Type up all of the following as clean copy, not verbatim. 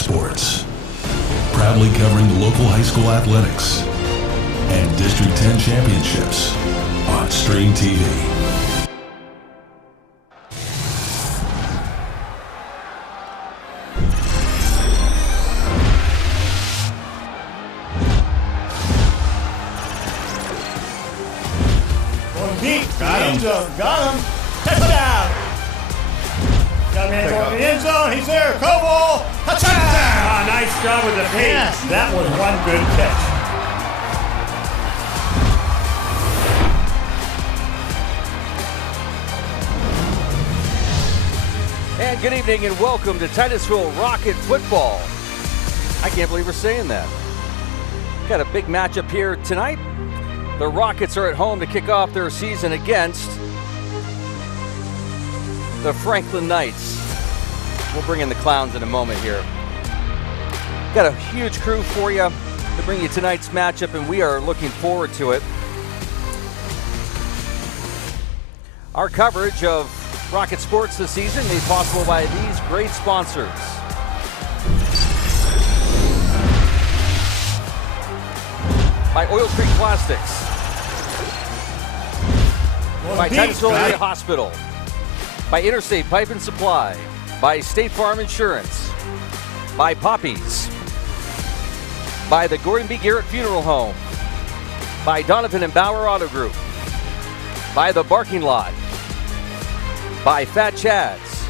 Sports. Proudly covering local high school athletics and District 10 championships on Stream TV. Got him. Touchdown. Young man going to the end zone. He's there. Koval. Touchdown. Nice job with the feet. Yes. That was one good catch. And good evening and welcome to Titusville Rocket Football. I can't believe we're saying that. Got a big matchup here tonight. The Rockets are at home to kick off their season against the Franklin Knights. We'll bring in the Clowns in a moment here. Got a huge crew for you to bring you tonight's matchup, and we are looking forward to it. Our coverage of Rocket Sports this season made possible by these great sponsors. By Oil Creek Plastics. By Titusville Area Hospital. By Interstate Pipe and Supply. By State Farm Insurance. By Poppies. By the Gordon B. Garrett Funeral Home. By Donovan and Bauer Auto Group. By The Barking Lot. By Fat Chads.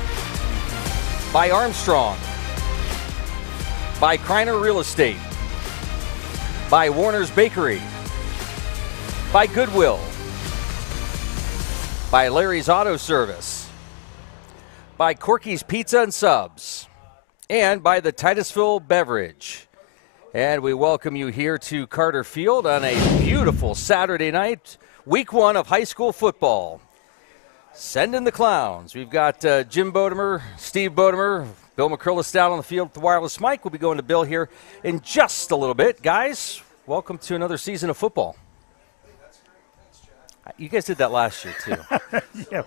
By Armstrong. By Kreiner Real Estate. By Warner's Bakery. By Goodwill. By Larry's Auto Service. By Corky's Pizza and Subs. And by the Titusville Beverage. And we welcome you here to Carter Field on a beautiful Saturday night, week one of high school football. Send in the Clowns. We've got Jim Bodemer, Steve Bodemer, Bill McCrillis down on the field with the wireless mic. We'll be going to Bill here in just a little bit. Guys, welcome to another season of football. You guys did that last year, too. Yeah.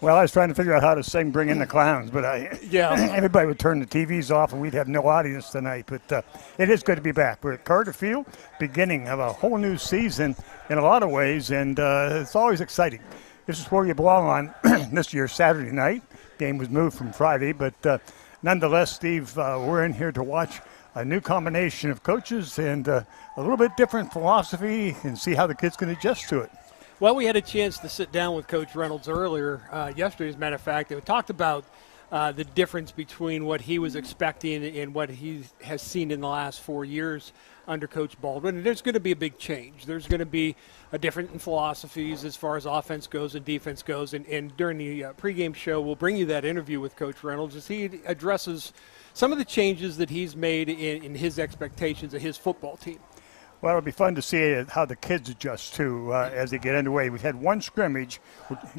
Well, I was trying to figure out how to sing Bring in the Clowns, but everybody would turn the TVs off and we'd have no audience tonight. But it is good to be back. We're at Carter Field, beginning of a whole new season in a lot of ways, and it's always exciting. This is where you belong on this year's Saturday night. Game was moved from Friday, but nonetheless, Steve, we're in here to watch a new combination of coaches and a little bit different philosophy and see how the kids can adjust to it. Well, we had a chance to sit down with Coach Reynolds earlier, yesterday, as a matter of fact, and we talked about the difference between what he was expecting and what he has seen in the last 4 years under Coach Baldwin. And there's going to be a big change. There's going to be a different in philosophies as far as offense goes and defense goes. And during the pregame show, we'll bring you that interview with Coach Reynolds as he addresses some of the changes that he's made in his expectations of his football team. Well, it'll be fun to see how the kids adjust, too, as they get underway. We've had one scrimmage.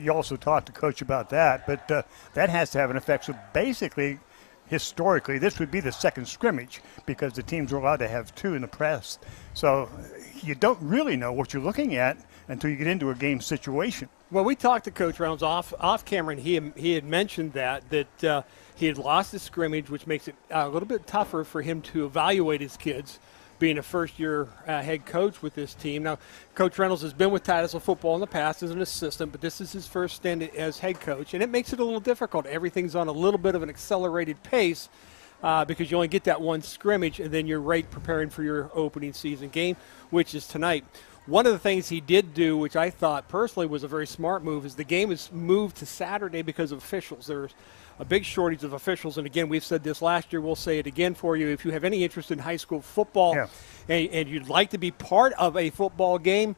You also talked to Coach about that, but that has to have an effect. So basically, historically, this would be the second scrimmage because the teams are allowed to have two in the press. So you don't really know what you're looking at until you get into a game situation. Well, we talked to Coach Reynolds off camera, and he had mentioned that he had lost the scrimmage, which makes it a little bit tougher for him to evaluate his kids, being a first-year head coach with this team. Now, Coach Reynolds has been with Titusville football in the past as an assistant, but this is his first stint as head coach, and it makes it a little difficult. Everything's on a little bit of an accelerated pace because you only get that one scrimmage, and then you're right preparing for your opening season game, which is tonight. One of the things he did do, which I thought personally was a very smart move, is the game is moved to Saturday because of officials. There's a big shortage of officials. And again, we've said this last year, we'll say it again for you. If you have any interest in high school football and you'd like to be part of a football game,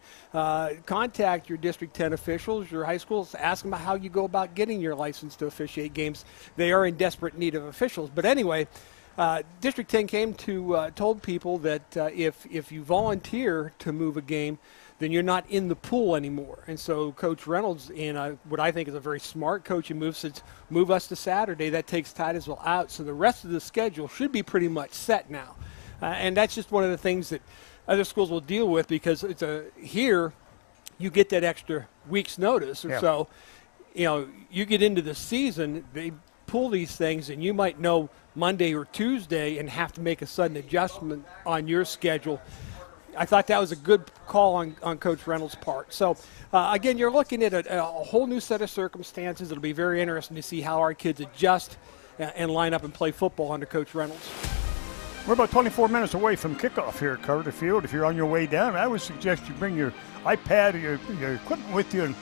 contact your District 10 officials, your high schools, ask them how you go about getting your license to officiate games. They are in desperate need of officials. But anyway, District 10 came to told people that if you volunteer to move a game, then you're not in the pool anymore. And so Coach Reynolds, in what I think is a very smart coaching move, says move us to Saturday. That takes Titusville out. So the rest of the schedule should be pretty much set now. And that's just one of the things that other schools will deal with because it's here you get that extra week's notice or so. You know, you get into the season, they pull these things, and you might know Monday or Tuesday and have to make a sudden adjustment on your schedule. I thought that was a good call on Coach Reynolds' part. So, again, you're looking at a whole new set of circumstances. It'll be very interesting to see how our kids adjust and line up and play football under Coach Reynolds. We're about 24 minutes away from kickoff here at Carter Field. If you're on your way down, I would suggest you bring your iPad or your equipment with you and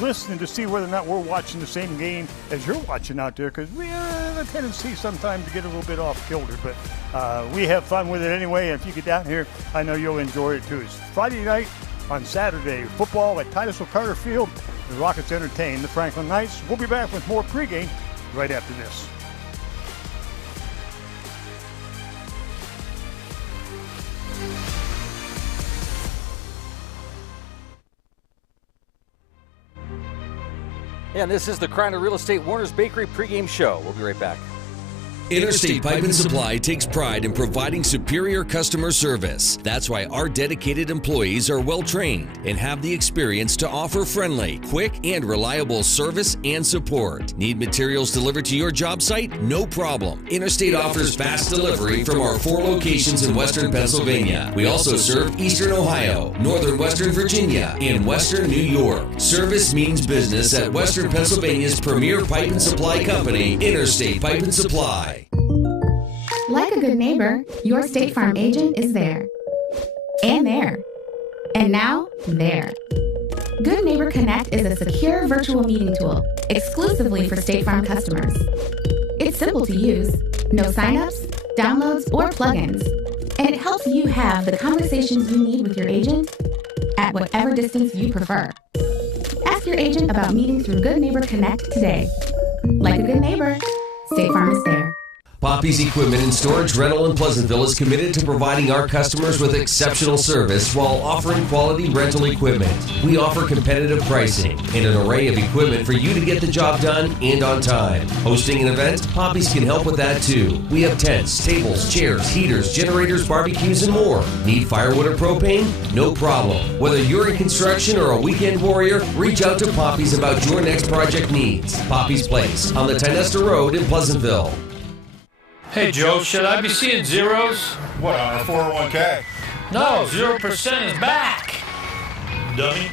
listen to see whether or not we're watching the same game as you're watching out there, because we have a tendency sometimes to get a little bit off kilter, but we have fun with it anyway. And if you get down here, I know you'll enjoy it too. It's Friday night on Saturday, football at Titusville Carter Field. The Rockets entertain the Franklin Knights. We'll be back with more pregame right after this. And this is the Crown Real Estate Warner's Bakery pregame show. We'll be right back. Interstate Pipe and Supply takes pride in providing superior customer service. That's why our dedicated employees are well trained and have the experience to offer friendly, quick, and reliable service and support. Need materials delivered to your job site? No problem. Interstate offers fast delivery from our 4 locations in Western Pennsylvania. We also serve Eastern Ohio, Northern Western Virginia, and Western New York. Service means business at Western Pennsylvania's premier pipe and supply company, Interstate Pipe and Supply. Like a good neighbor, your State Farm agent is there. And there. And now, there. Good Neighbor Connect is a secure virtual meeting tool exclusively for State Farm customers. It's simple to use, no signups, downloads, or plugins, and it helps you have the conversations you need with your agent at whatever distance you prefer. Ask your agent about meeting through Good Neighbor Connect today. Like a good neighbor, State Farm is there. Poppy's Equipment and Storage Rental in Pleasantville is committed to providing our customers with exceptional service while offering quality rental equipment. We offer competitive pricing and an array of equipment for you to get the job done and on time. Hosting an event? Poppy's can help with that too. We have tents, tables, chairs, heaters, generators, barbecues, and more. Need firewood or propane? No problem. Whether you're in construction or a weekend warrior, reach out to Poppy's about your next project needs. Poppy's Place on the Tynesta Road in Pleasantville. Hey, Joe, should I be seeing zeros? What, on our 401k? No, 0% is back. Dummy.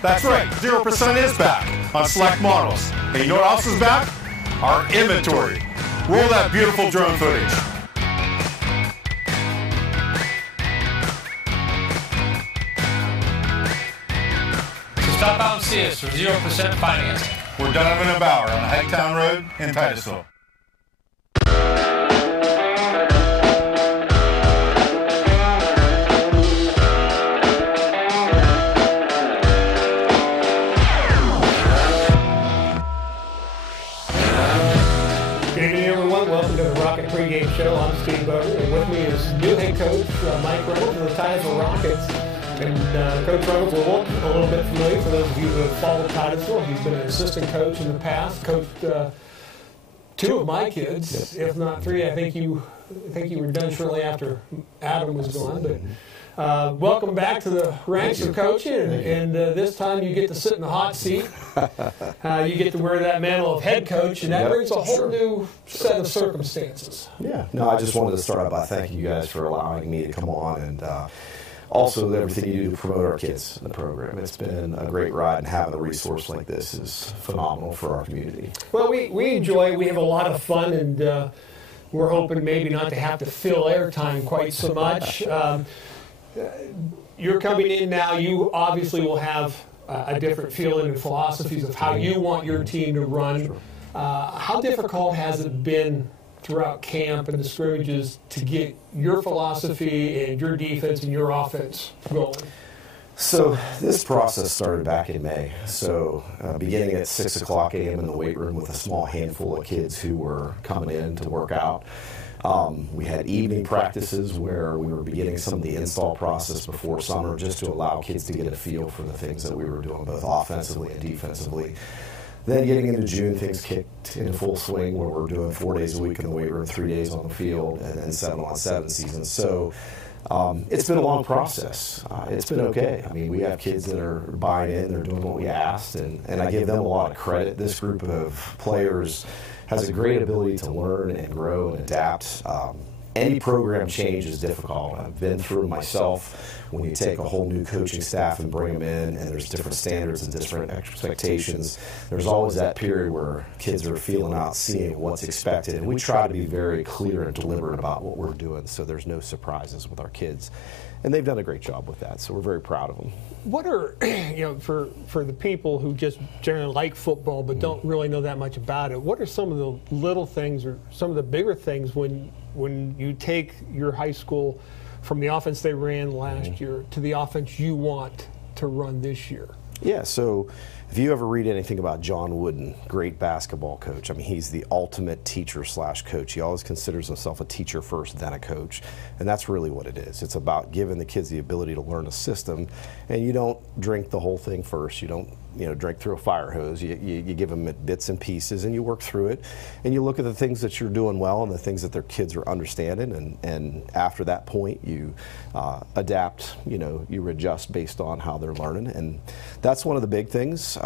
That's right, 0% is back on select models. And you know what else is back? Our inventory. Roll that beautiful drone footage. So stop out and see us for 0% financing. We're Donovan and Bauer on Hagtown Road in Titusville. Pregame show. I'm Steve Boger, and with me is new head coach Mike Reynolds of the Titusville Rockets. And Coach Reynolds will look a little bit familiar for those of you who have followed Titusville. He's been an assistant coach in the past, coached 2 of my kids, if not 3. I think you were done shortly after Adam was gone. But welcome back to the ranks of coaching, and this time you get to sit in the hot seat. You get to wear that mantle of head coach, and that brings a whole new set of circumstances. Yeah, no, I just wanted to start out by thanking you guys for allowing me to come on, and also everything you do to promote our kids in the program. It's been a great ride, and having a resource like this is phenomenal for our community. Well, we enjoy it. We have a lot of fun, and we're hoping maybe not to have to fill airtime quite so much. You're coming in now. You obviously will have a different feeling and philosophies of how you want your team to run. How difficult has it been throughout camp and the scrimmages to get your philosophy and your defense and your offense going? So this process started back in May. So beginning at 6 o'clock a.m. in the weight room with a small handful of kids who were coming in to work out. We had evening practices where we were beginning some of the install process before summer just to allow kids to get a feel for the things that we were doing both offensively and defensively. Then getting into June, things kicked into full swing where we're doing 4 days a week in the weight room, 3 days on the field, and then 7-on-7 seasons. So it's been a long process. It's been okay. I mean, we have kids that are buying in, they're doing what we asked, and I give them a lot of credit. This group of players has a great ability to learn and grow and adapt. Any program change is difficult. I've been through it myself. When you take a whole new coaching staff and bring them in, and there's different standards and different expectations, there's always that period where kids are feeling out, seeing what's expected, and we try to be very clear and deliberate about what we're doing so there's no surprises with our kids. And they've done a great job with that, so we're very proud of them. What are, for the people who just generally like football but don't really know that much about it, what are some of the little things or some of the bigger things when you take your high school from the offense they ran last year to the offense you want to run this year? Yeah, so if you ever read anything about John Wooden, great basketball coach, I mean, he's the ultimate teacher/coach. He always considers himself a teacher first, then a coach. And that's really what it is. It's about giving the kids the ability to learn a system. And you don't drink the whole thing first. You don't drink through a fire hose. You give them bits and pieces, and you work through it. And you look at the things that you're doing well and the things that their kids are understanding. And after that point, you adapt, you adjust based on how they're learning. And that's one of the big things.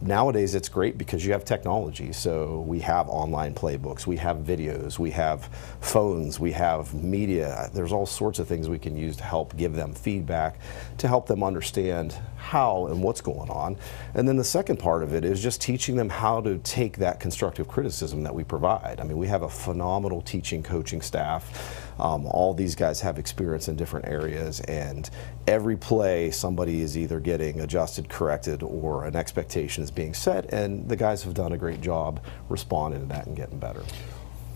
Nowadays, it's great because you have technology. So we have online playbooks, we have videos, we have phones, we have media. There's all sorts of things we can use to help give them feedback, to help them understand how and what's going on. And then the second part of it is just teaching them how to take that constructive criticism that we provide. I mean, we have a phenomenal teaching, coaching staff. All these guys have experience in different areas, and every play somebody is either getting adjusted, corrected, or an expectation is being set, and the guys have done a great job responding to that and getting better.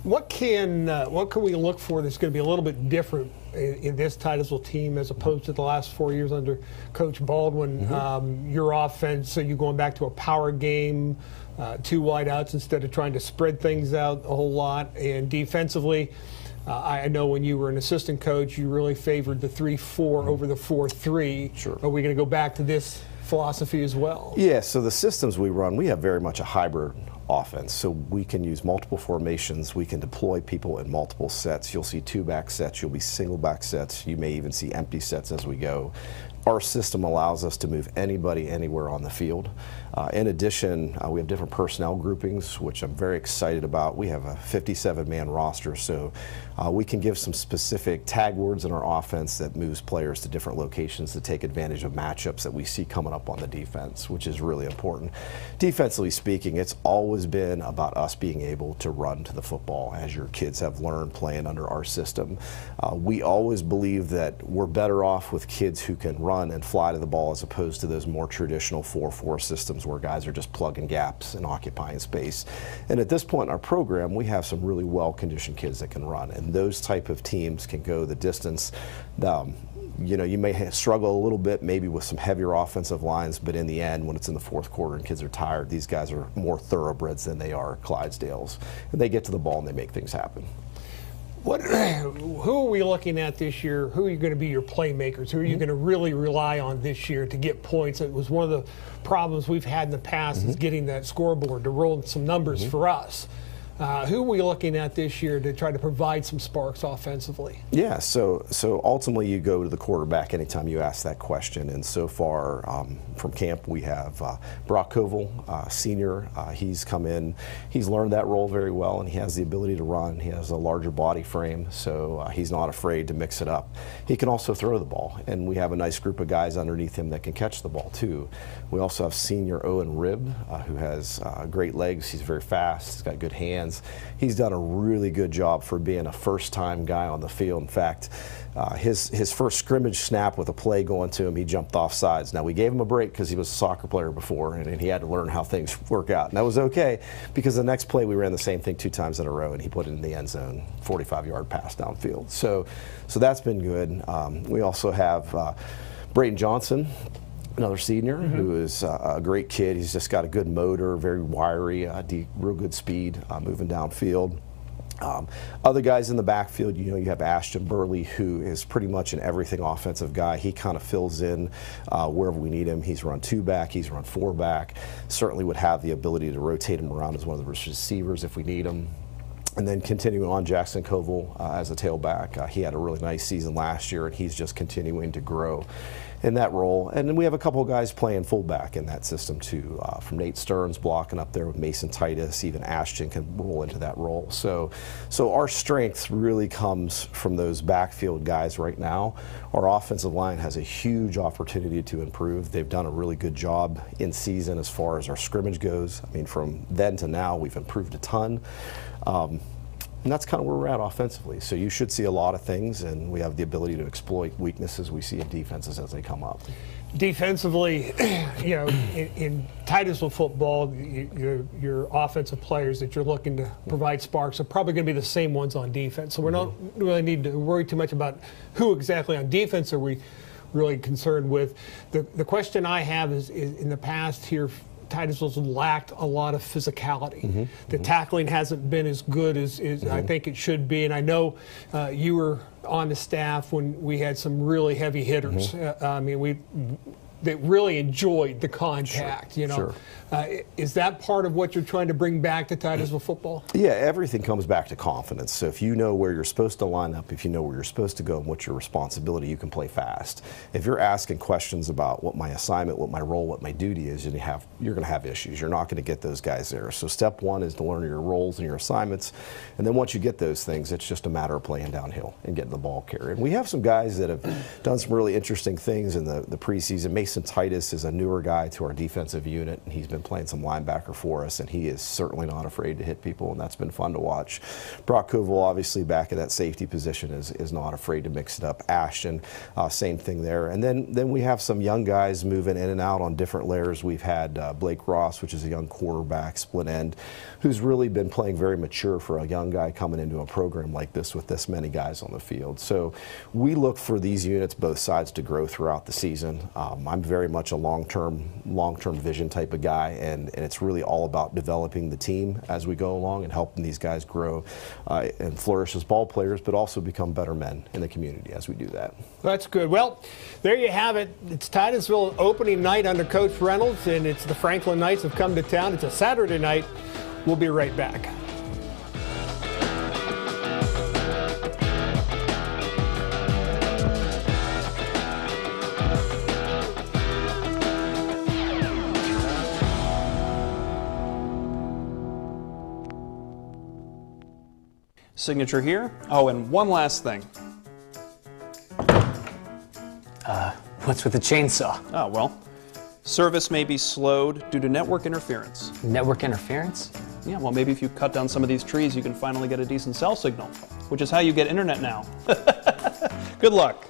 What can we look for that's going to be a little bit different in this Titusville team as opposed to the last 4 years under Coach Baldwin? Your offense, so you going back to a power game, 2 wideouts instead of trying to spread things out a whole lot, and defensively, I know when you were an assistant coach, you really favored the 3-4 over the 4-3. Sure. Are we going to go back to this philosophy as well? Yeah, so the systems we run, we have very much a hybrid offense. So we can use multiple formations. We can deploy people in multiple sets. You'll see 2-back sets. You'll be single-back sets. You may even see empty sets as we go. Our system allows us to move anybody anywhere on the field. In addition, we have different personnel groupings, which I'm very excited about. We have a 57-man roster, so we can give some specific tag words in our offense that moves players to different locations to take advantage of matchups that we see coming up on the defense, which is really important. Defensively speaking, it's always been about us being able to run to the football, as your kids have learned playing under our system. We always believe that we're better off with kids who can run and fly to the ball as opposed to those more traditional 4-4 systems where guys are just plugging gaps and occupying space. And at this point in our program, we have some really well-conditioned kids that can run, and those type of teams can go the distance. You may struggle a little bit maybe with some heavier offensive lines, but in the end, when it's in the fourth quarter and kids are tired, these guys are more thoroughbreds than they are Clydesdales. And they get to the ball and they make things happen. Who are we looking at this year? Who are you going to be your playmakers? Who are you going to really rely on this year to get points? It was one of the problems we've had in the past is getting that scoreboard to roll some numbers for us. Who are we looking at this year to try to provide some sparks offensively? Yeah, so ultimately you go to the quarterback anytime you ask that question. And so far from camp we have Brock Koval, senior. He's come in. He's learned that role very well, and he has the ability to run. He has a larger body frame, so he's not afraid to mix it up. He can also throw the ball, and we have a nice group of guys underneath him that can catch the ball too. We also have senior Owen Ribb, who has great legs. He's very fast. He's got good hands. He's done a really good job for being a first-time guy on the field. In fact, his first scrimmage snap with a play going to him, he jumped off sides. Now, we gave him a break because he was a soccer player before, and he had to learn how things work out. And that was okay, because the next play we ran the same thing 2 times in a row, and he put it in the end zone, 45-yard pass downfield. So that's been good. We also have Brayton Johnson, another senior, who is a great kid. He's just got a good motor, very wiry, real good speed, moving downfield. Other guys in the backfield, you have Ashton Burley, who is pretty much an everything offensive guy. He kind of fills in wherever we need him. He's run 2-back, he's run 4-back. Certainly would have the ability to rotate him around as one of the receivers if we need him. And then continuing on, Jackson Koval as a tailback. He had a really nice season last year, and he's just continuing to grow. in that role. And then we have a couple of guys playing fullback in that system too, from Nate Stearns blocking up there with Mason Titus, even Ashton can roll into that role. So our strength really comes from those backfield guys right now. Our offensive line has a huge opportunity to improve. They've done a really good job in season as far as our scrimmage goes. I mean, from then to now, we've improved a ton. And that's kind of where we're at offensively. So you should see a lot of things, and we have the ability to exploit weaknesses we see in defenses as they come up. Defensively, you know, in Titusville football, your offensive players that you're looking to provide sparks are probably going to be the same ones on defense. So we don't really need to worry too much about who exactly on defense are we really concerned with. The question I have is in the past here, Titusville's lacked a lot of physicality. The tackling hasn't been as good as I think it should be, and I know you were on the staff when we had some really heavy hitters. I mean, they really enjoyed the contact, you know. Sure. Is that part of what you're trying to bring back to Titusville football? Yeah, everything comes back to confidence. So if you know where you're supposed to line up, if you know where you're supposed to go and what's your responsibility, you can play fast. If you're asking questions about what my assignment, what my role, what my duty is, you're going to have issues. You're not going to get those guys there. So step one is to learn your roles and your assignments. And then once you get those things, it's just a matter of playing downhill and getting the ball carried. We have some guys that have done some really interesting things in the preseason. Mason Titus is a newer guy to our defensive unit, and he's been playing some linebacker for us, and he is certainly not afraid to hit people, and that's been fun to watch. Brock Koval, obviously back in that safety position, is not afraid to mix it up. Ashton, same thing there. And then we have some young guys moving in and out on different layers. We've had Blake Ross, which is a young quarterback, split end, who's really been playing very mature for a young guy coming into a program like this with this many guys on the field. So we look for these units, both sides, to grow throughout the season. I'm very much a long-term vision type of guy, and it's really all about developing the team as we go along and helping these guys grow and flourish as ball players, but also become better men in the community as we do that. That's good. Well, there you have it. It's Titusville opening night under Coach Reynolds, and it's the Franklin Knights have come to town. It's a Saturday night. We'll be right back. Signature here. Oh, and one last thing. What's with the chainsaw? Oh, well, service may be slowed due to network interference. Network interference? Yeah, well, maybe if you cut down some of these trees, you can finally get a decent cell signal, which is how you get internet now. Good luck.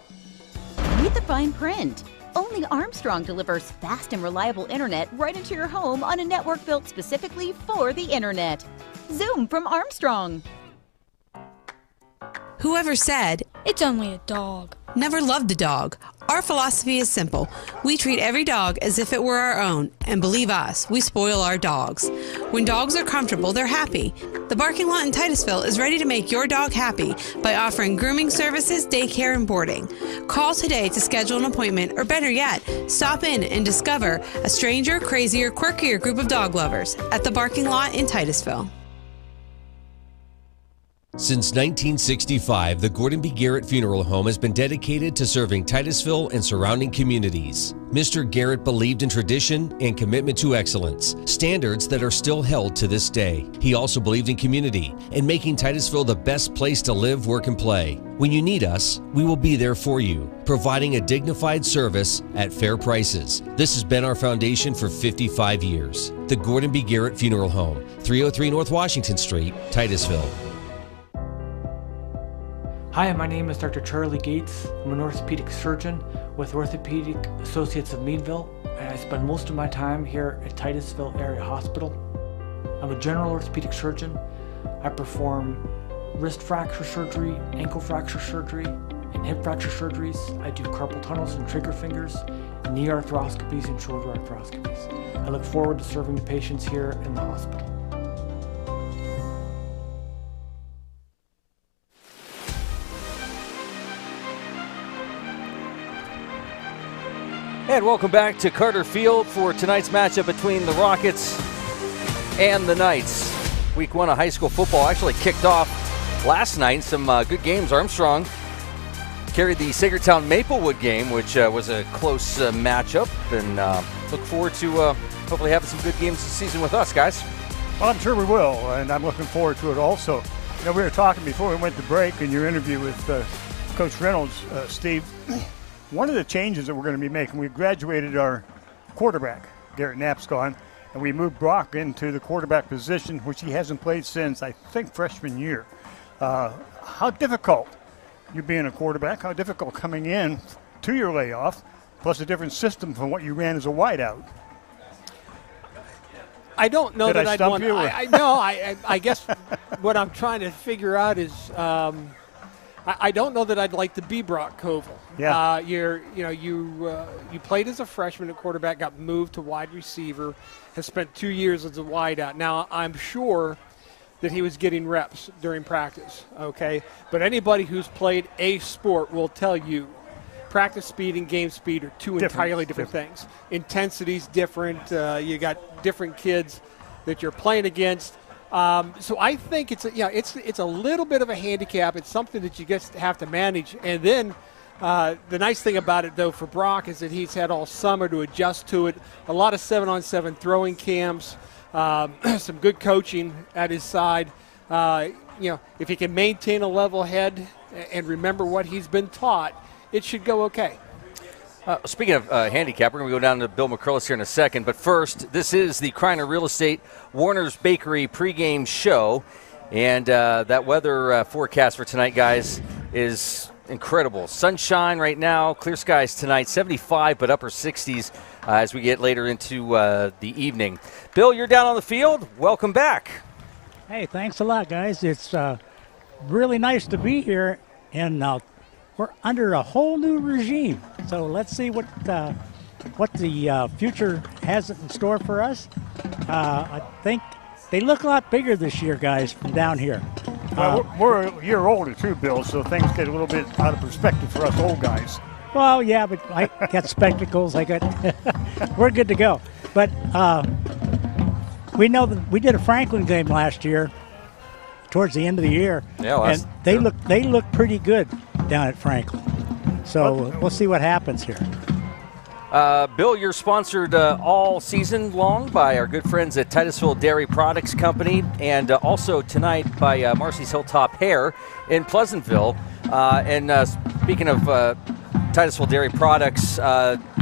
Read the fine print. Only Armstrong delivers fast and reliable internet right into your home on a network built specifically for the internet. Zoom from Armstrong. Whoever said, "It's only a dog," never loved a dog. Our philosophy is simple. We treat every dog as if it were our own, and believe us, we spoil our dogs. When dogs are comfortable, they're happy. The Barking Lot in Titusville is ready to make your dog happy by offering grooming services, daycare, and boarding. Call today to schedule an appointment, or better yet, stop in and discover a stranger, crazier, quirkier group of dog lovers at the Barking Lot in Titusville. Since 1965, the Gordon B. Garrett Funeral Home has been dedicated to serving Titusville and surrounding communities. Mr. Garrett believed in tradition and commitment to excellence, standards that are still held to this day. He also believed in community and making Titusville the best place to live, work, and play. When you need us, we will be there for you, providing a dignified service at fair prices. This has been our foundation for 55 years. The Gordon B. Garrett Funeral Home, 303 North Washington Street, Titusville. Hi, my name is Dr. Charlie Gates. I'm an orthopedic surgeon with Orthopedic Associates of Meadville, and I spend most of my time here at Titusville Area Hospital. I'm a general orthopedic surgeon. I perform wrist fracture surgery, ankle fracture surgery, and hip fracture surgeries. I do carpal tunnels and trigger fingers, knee arthroscopies, and shoulder arthroscopies. I look forward to serving the patients here in the hospital. And welcome back to Carter Field for tonight's matchup between the Rockets and the Knights. Week 1 of high school football actually kicked off last night. Some good games. Armstrong carried the Sagertown Maplewood game, which was a close matchup, and look forward to hopefully having some good games this season with us, guys. Well, I'm sure we will, and I'm looking forward to it also. You know, we were talking before we went to break in your interview with Coach Reynolds, Steve. One of the changes that we're going to be making, we graduated our quarterback, Garrett Knapp's gone, and we moved Brock into the quarterback position, which he hasn't played since, I think, freshman year. How difficult you being a quarterback, how difficult coming in to your layoff, plus a different system from what you ran as a wideout? I don't know that I'd want. I guess what I'm trying to figure out is I don't know that I'd like to be Brock Koval. Yeah. You played as a freshman at quarterback, got moved to wide receiver, has spent 2 years as a wideout. Now I'm sure that he was getting reps during practice. Okay, but anybody who's played a sport will tell you practice speed and game speed are two entirely different things. Intensity's different. You got different kids that you're playing against. So I think it's a little bit of a handicap. It's something that you just have to manage. And then the nice thing about it, though, for Brock is that he's had all summer to adjust to it. A lot of 7-on-7 throwing camps, some good coaching at his side. If he can maintain a level head and remember what he's been taught, it should go okay. Speaking of handicap, we're going to go down to Bill McCrillis here in a second. But first, this is the Kreiner Real Estate Warner's Bakery pregame show. And that weather forecast for tonight, guys, is incredible. Sunshine right now, clear skies tonight, 75 but upper 60s as we get later into the evening. Bill, you're down on the field. Welcome back. Hey, thanks a lot, guys. It's really nice to be here. And we're under a whole new regime, so let's see what the future has in store for us. I think they look a lot bigger this year, guys, from down here. Well, we're a year older too, Bill, so things get a little bit out of perspective for us old guys. Well, yeah, but I got spectacles. We're good to go. But we know that we did a Franklin game last year, towards the end of the year, and they look pretty good down at Franklin. So we'll see what happens here. Bill, you're sponsored all season long by our good friends at Titusville Dairy Products Company, and also tonight by Marcy's Hilltop Hair in Pleasantville. Speaking of Titusville Dairy Products,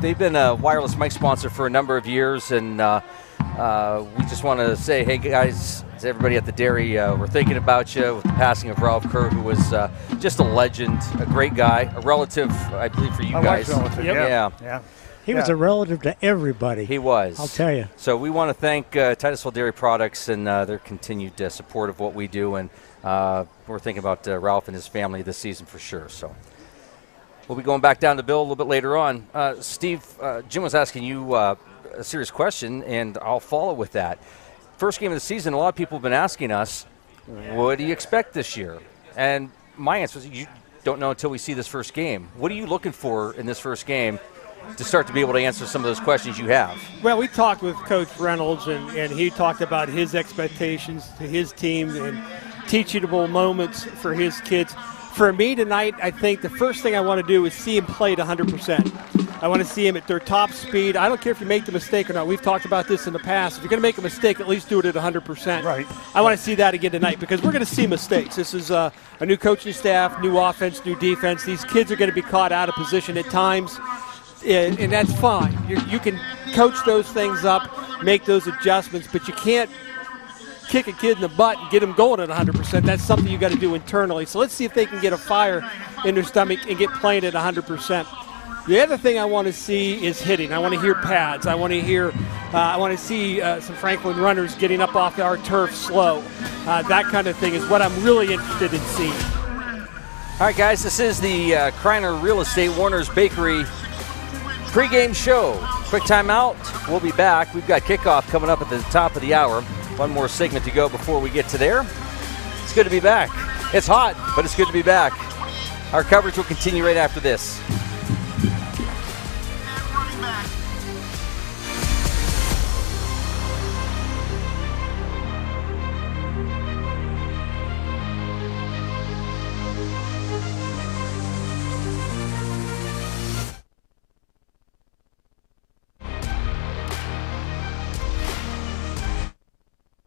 they've been a wireless mic sponsor for a number of years, and we just want to say, hey guys, to everybody at the dairy, we're thinking about you with the passing of Ralph Kerr, who was just a legend, a great guy, a relative, I believe, for you guys. Relative, yeah. He was a relative to everybody. He was. I'll tell you. So we want to thank Titusville Dairy Products and their continued support of what we do, and we're thinking about Ralph and his family this season for sure. So we'll be going back down to Bill a little bit later on. Steve, Jim was asking you a serious question, and I'll follow with that. First game of the season, a lot of people have been asking us, what do you expect this year? And my answer is, you don't know until we see this first game. What are you looking for in this first game to start to be able to answer some of those questions you have? Well, we talked with Coach Reynolds, and he talked about his expectations to his team and teachable moments for his kids. For me tonight, I think the first thing I want to do is see him play at 100%. I want to see him at their top speed. I don't care if you make the mistake or not. We've talked about this in the past. If you're going to make a mistake, at least do it at 100%. Right. I want to see that again tonight because we're going to see mistakes. This is a new coaching staff, new offense, new defense. These kids are going to be caught out of position at times, and that's fine. You can coach those things up, make those adjustments, but you can't kick a kid in the butt and get them going at 100%. That's something you got to do internally. So let's see if they can get a fire in their stomach and get playing at 100%. The other thing I want to see is hitting. I want to hear pads. I want to see some Franklin runners getting up off our turf slow. That kind of thing is what I'm really interested in seeing. All right, guys, this is the Kreiner Real Estate Warner's Bakery pregame show. Quick timeout. We'll be back. We've got kickoff coming up at the top of the hour. One more segment to go before we get to there. It's good to be back. It's hot, but it's good to be back. Our coverage will continue right after this.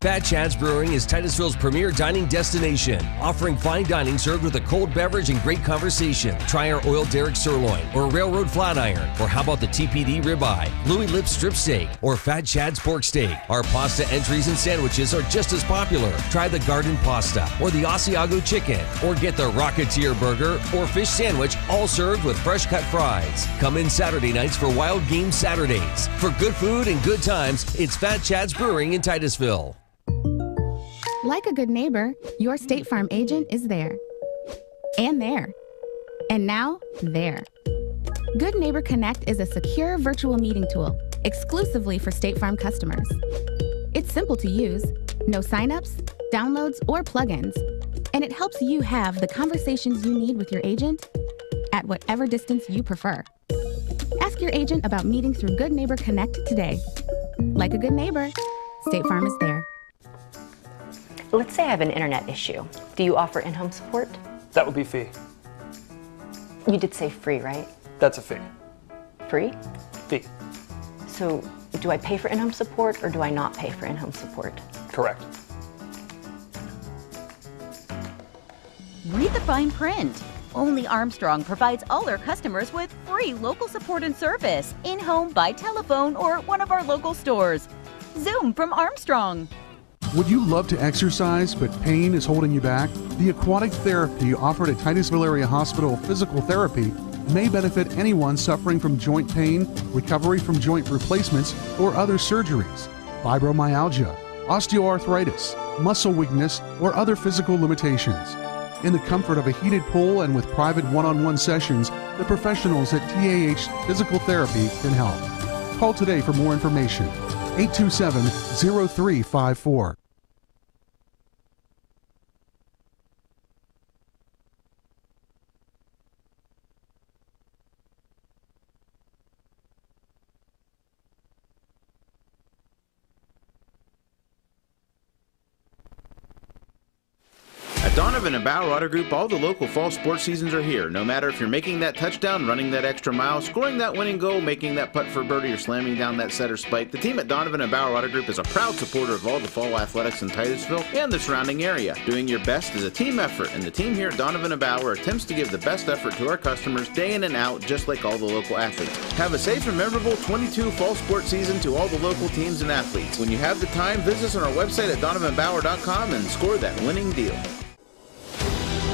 Fat Chad's Brewing is Titusville's premier dining destination, offering fine dining served with a cold beverage and great conversation. Try our oiled derrick sirloin or railroad flat iron, or how about the TPD ribeye, Louis Lip strip steak, or Fat Chad's pork steak. Our pasta entries and sandwiches are just as popular. Try the garden pasta or the Asiago chicken, or get the Rocketeer burger or fish sandwich, all served with fresh cut fries. Come in Saturday nights for Wild Game Saturdays. For good food and good times, it's Fat Chad's Brewing in Titusville. Like a good neighbor, your State Farm agent is there. And there. And now, there. Good Neighbor Connect is a secure virtual meeting tool exclusively for State Farm customers. It's simple to use, no signups, downloads, or plugins, and it helps you have the conversations you need with your agent at whatever distance you prefer. Ask your agent about meeting through Good Neighbor Connect today. Like a good neighbor, State Farm is there. Let's say I have an internet issue. Do you offer in-home support? That would be fee. You did say free, right? That's a fee. Free? Fee. So do I pay for in-home support or do I not pay for in-home support? Correct. Read the fine print. Only Armstrong provides all their customers with free local support and service, in-home, by telephone, or one of our local stores. Zoom from Armstrong. Would you love to exercise, but pain is holding you back? The aquatic therapy offered at Titusville Area Hospital Physical Therapy may benefit anyone suffering from joint pain, recovery from joint replacements, or other surgeries, fibromyalgia, osteoarthritis, muscle weakness, or other physical limitations. In the comfort of a heated pool and with private one-on-one sessions, the professionals at TAH Physical Therapy can help. Call today for more information. 827-0354. At Donovan and Bauer Auto Group, all the local fall sports seasons are here. No matter if you're making that touchdown, running that extra mile, scoring that winning goal, making that putt for birdie, or slamming down that setter spike, the team at Donovan and Bauer Auto Group is a proud supporter of all the fall athletics in Titusville and the surrounding area. Doing your best is a team effort, and the team here at Donovan and Bauer attempts to give the best effort to our customers day in and out, just like all the local athletes. Have a safe and memorable 22 fall sports season to all the local teams and athletes. When you have the time, visit us on our website at donovanbauer.com and score that winning deal.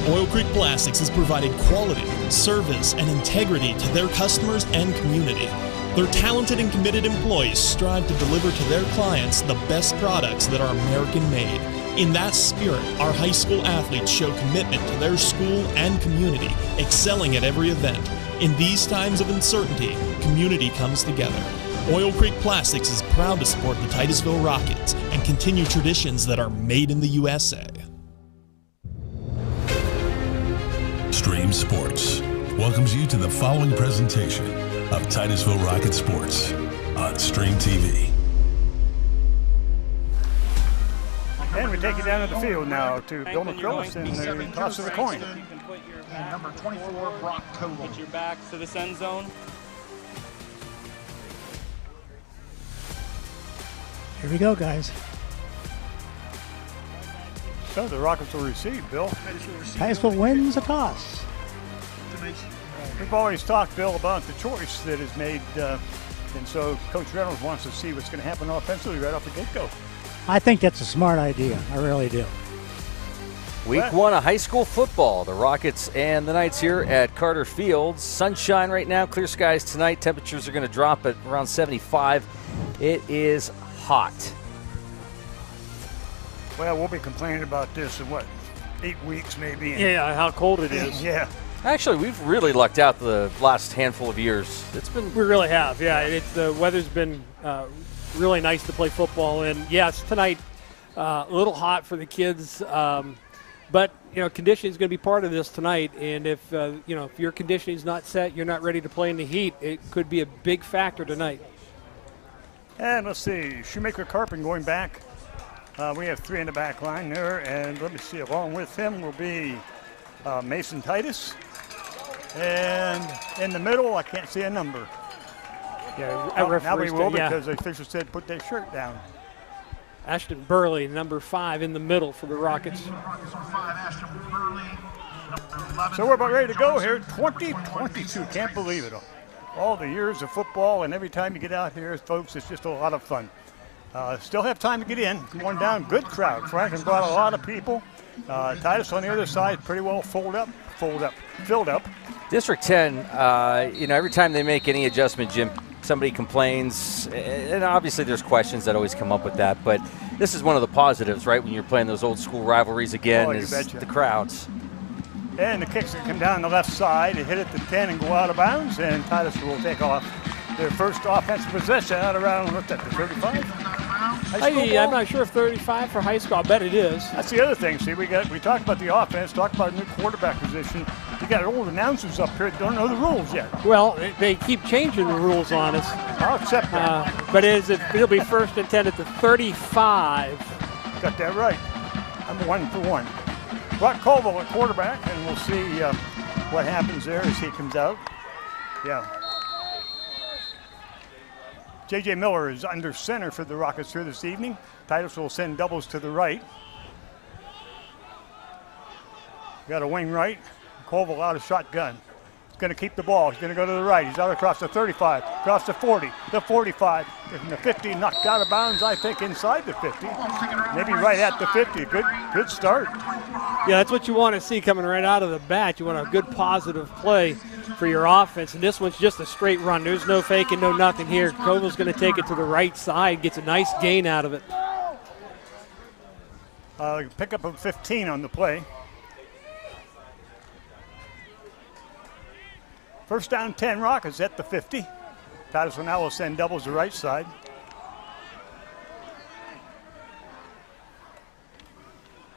Oil Creek Plastics has provided quality, service, and integrity to their customers and community. Their talented and committed employees strive to deliver to their clients the best products that are American-made. In that spirit, our high school athletes show commitment to their school and community, excelling at every event. In these times of uncertainty, community comes together. Oil Creek Plastics is proud to support the Titusville Rockets and continue traditions that are made in the USA. Stream Sports welcomes you to the following presentation of Titusville Rocket Sports on Stream TV. And we take you down to the field now to Bill McCrillis and the toss of the coin. And number 24, Brock Coble. Put your back to the end zone. Here we go, guys. So the Rockets will receive, Bill. Titusville wins the toss. We've always talked, Bill, about the choice that is made, and so Coach Reynolds wants to see what's going to happen offensively right off the get-go. I think that's a smart idea. I really do. Week 1 of high school football. The Rockets and the Knights here at Carter Field. Sunshine right now, clear skies tonight. Temperatures are going to drop at around 75. It is hot. Well, we'll be complaining about this in, 8 weeks maybe? Yeah, how cold it is. Yeah. Actually, we've really lucked out the last handful of years. We really have, yeah. The weather's been really nice to play football in. Yes, tonight a little hot for the kids, but conditioning is going to be part of this tonight. And if if your conditioning is not set, you're not ready to play in the heat, it could be a big factor tonight. And let's see, Shoemaker Carpin going back. We have 3 in the back line there, and let me see, along with him will be Mason Titus. And in the middle, I can't see a number. Yeah, now we will because the official said put that shirt down. Ashton Burley, number 5 in the middle for the Rockets. So we're about ready to go here. 2022, can't believe it. All the years of football, and every time you get out here, folks, it's just a lot of fun. Still have time to get in. Come on down, good crowd. Franklin brought a lot of people. Titus on the other side, pretty well filled up. District 10, every time they make any adjustment, Jim, somebody complains, and obviously there's questions that always come up with that, but this is one of the positives, right, when you're playing those old school rivalries again, is the crowds. And the kicks that come down the left side, they hit it to 10 and go out of bounds, and Titusville will take off their first offensive possession out around, what's that, the 35? I'm not sure if 35 for high school. I bet it is. That's the other thing. See, we talked about the offense, talked about a new quarterback position. You got old announcers up here that don't know the rules yet. Well, they keep changing the rules on us. I'll accept that. But it'll be 1st and 10 at the 35. Got that right. I'm 1 for 1. Brock Colville at quarterback, and we'll see what happens there as he comes out. Yeah. J.J. Miller is under center for the Rockets here this evening. Titus will send doubles to the right. Got a wing right. Colville out of shotgun. He's going to keep the ball. He's going to go to the right. He's out across the 35, across the 40, the 45, and the 50, knocked out of bounds, I think, inside the 50. Maybe right at the 50. Good start. Yeah, that's what you want to see coming right out of the bat. You want a good positive play for your offense, and this one's just a straight run. There's no faking, no nothing here. Colville's going to take it to the right side, gets a nice gain out of it. Pick up a 15 on the play. First down 10 Rockets at the 50. Titusville now will send doubles to the right side.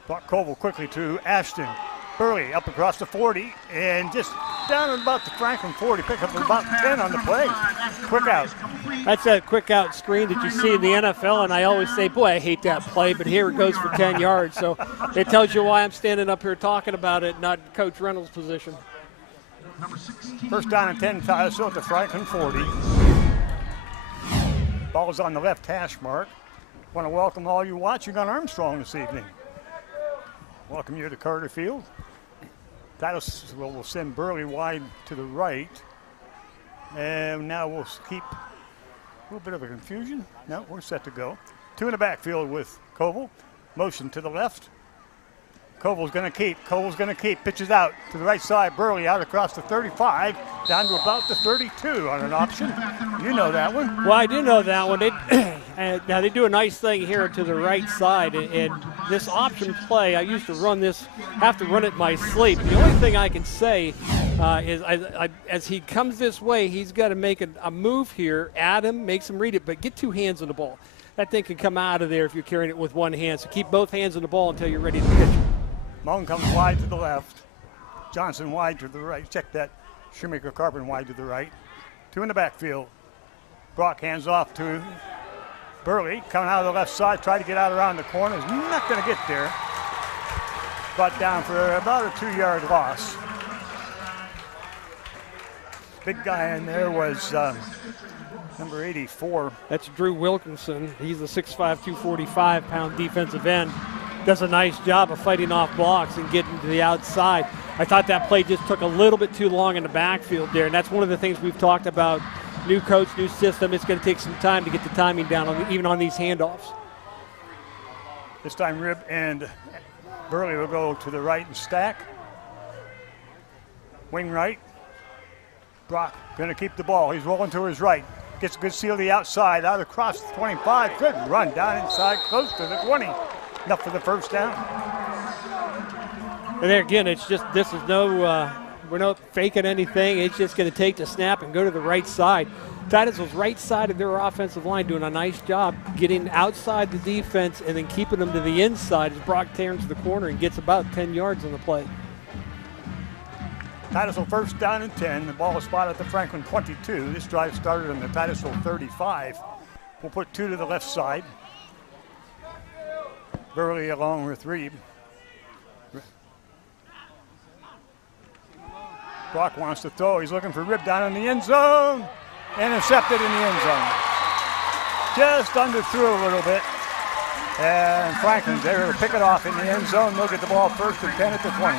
Brock Colville quickly to Ashton. Burley up across the 40 and just down at about the Franklin 40. Pick up about 10 on the play. Quick out. That's that quick out screen that you see in the NFL, and I always say, boy, I hate that play, but here it goes for 10 yards. So it tells you why I'm standing up here talking about it, not Coach Reynolds' position. First down and 10, Titusville at the Franklin 40. Ball is on the left hash mark. Want to welcome all you watching on Armstrong this evening. Welcome you to Carter Field. Titusville will send Burley wide to the right. And now we'll keep a little bit of a confusion. No, we're set to go. 2 in the backfield with Colville. Motion to the left. Colville's going to keep. Colville's going to keep. Pitches out to the right side. Burley out across the 35, down to about the 32 on an option. You know that one. Well, I do know that one. Now they do a nice thing here to the right side, and this option play, I used to run this, have to run it in my sleep. The only thing I can say is as he comes this way, he's got to make a move here, at him, makes him read it, but get 2 hands on the ball. That thing can come out of there if you're carrying it with 1 hand, so keep both hands on the ball until you're ready to pitch. Moan comes wide to the left. Johnson wide to the right. Check that. Shoemaker Carbon wide to the right. 2 in the backfield. Brock hands off to Burley. Coming out of the left side. Try to get out around the corner. Is not going to get there. Brought down for about a 2-yard loss. Big guy in there was number 84. That's Drew Wilkinson. He's a 6'5", 245-pound defensive end. Does a nice job of fighting off blocks and getting to the outside. I thought that play just took a little bit too long in the backfield there, and that's one of the things we've talked about. New coach, new system. It's going to take some time to get the timing down, even on these handoffs. This time Ribb and Burley will go to the right and stack. Wing right. Brock going to keep the ball. He's rolling to his right. Gets a good seal to the outside, out across the 25. Good run down inside, close to the 20. Enough for the first down. And there again, it's just, this is no, we're not faking anything. It's just going to take the snap and go to the right side. Titusville's right side of their offensive line doing a nice job getting outside the defense and then keeping them to the inside as Brock turns the corner and gets about 10 yards on the play. Titusville first down and 10. The ball is spotted at the Franklin 22. This drive started on the Titusville 35. We'll put 2 to the left side. Burley along with Reeb. Brock wants to throw. He's looking for Ribb down in the end zone. Intercepted in the end zone. Just underthrew a little bit. And Franklin's there to pick it off in the end zone. They'll get the ball first and 10 at the 20.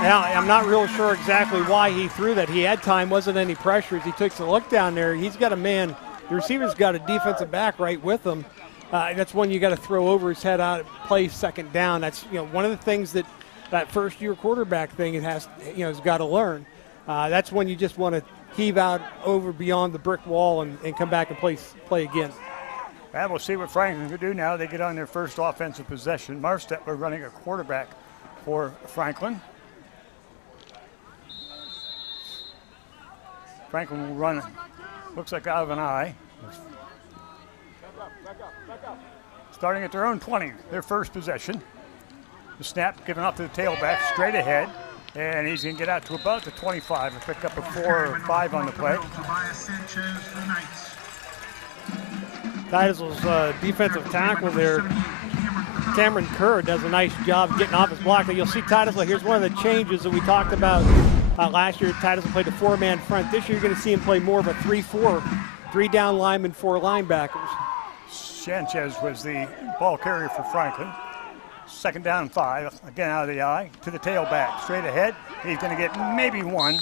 Now, I'm not real sure exactly why he threw that. He had time, wasn't any pressure. As he takes a look down there, he's got a man. The receiver's got a defensive back right with him. That's one you got to throw over his head out, play second down. That's one of the things that first-year quarterback thing has got to learn. That's when you just want to heave out over beyond the brick wall and come back and play again. And we'll see what Franklin can do now. They get on their first offensive possession. Marstetler running a quarterback for Franklin. Franklin will run, looks like out of an eye. Starting at their own 20, their first possession. The snap given off to the tailback, straight ahead. And he's going to get out to about the 25 and pick up a 4 or 5 on the play. Titusville's defensive tackle there, Cameron Kerr, does a nice job getting off his block. You'll see Titusville, here's one of the changes that we talked about last year. Titusville played a 4-man front. This year you're going to see him play more of a 3-4, 3 down linemen, 4 linebackers. Sanchez was the ball carrier for Franklin. Second down 5, again out of the eye, to the tailback, straight ahead. He's going to get maybe 1.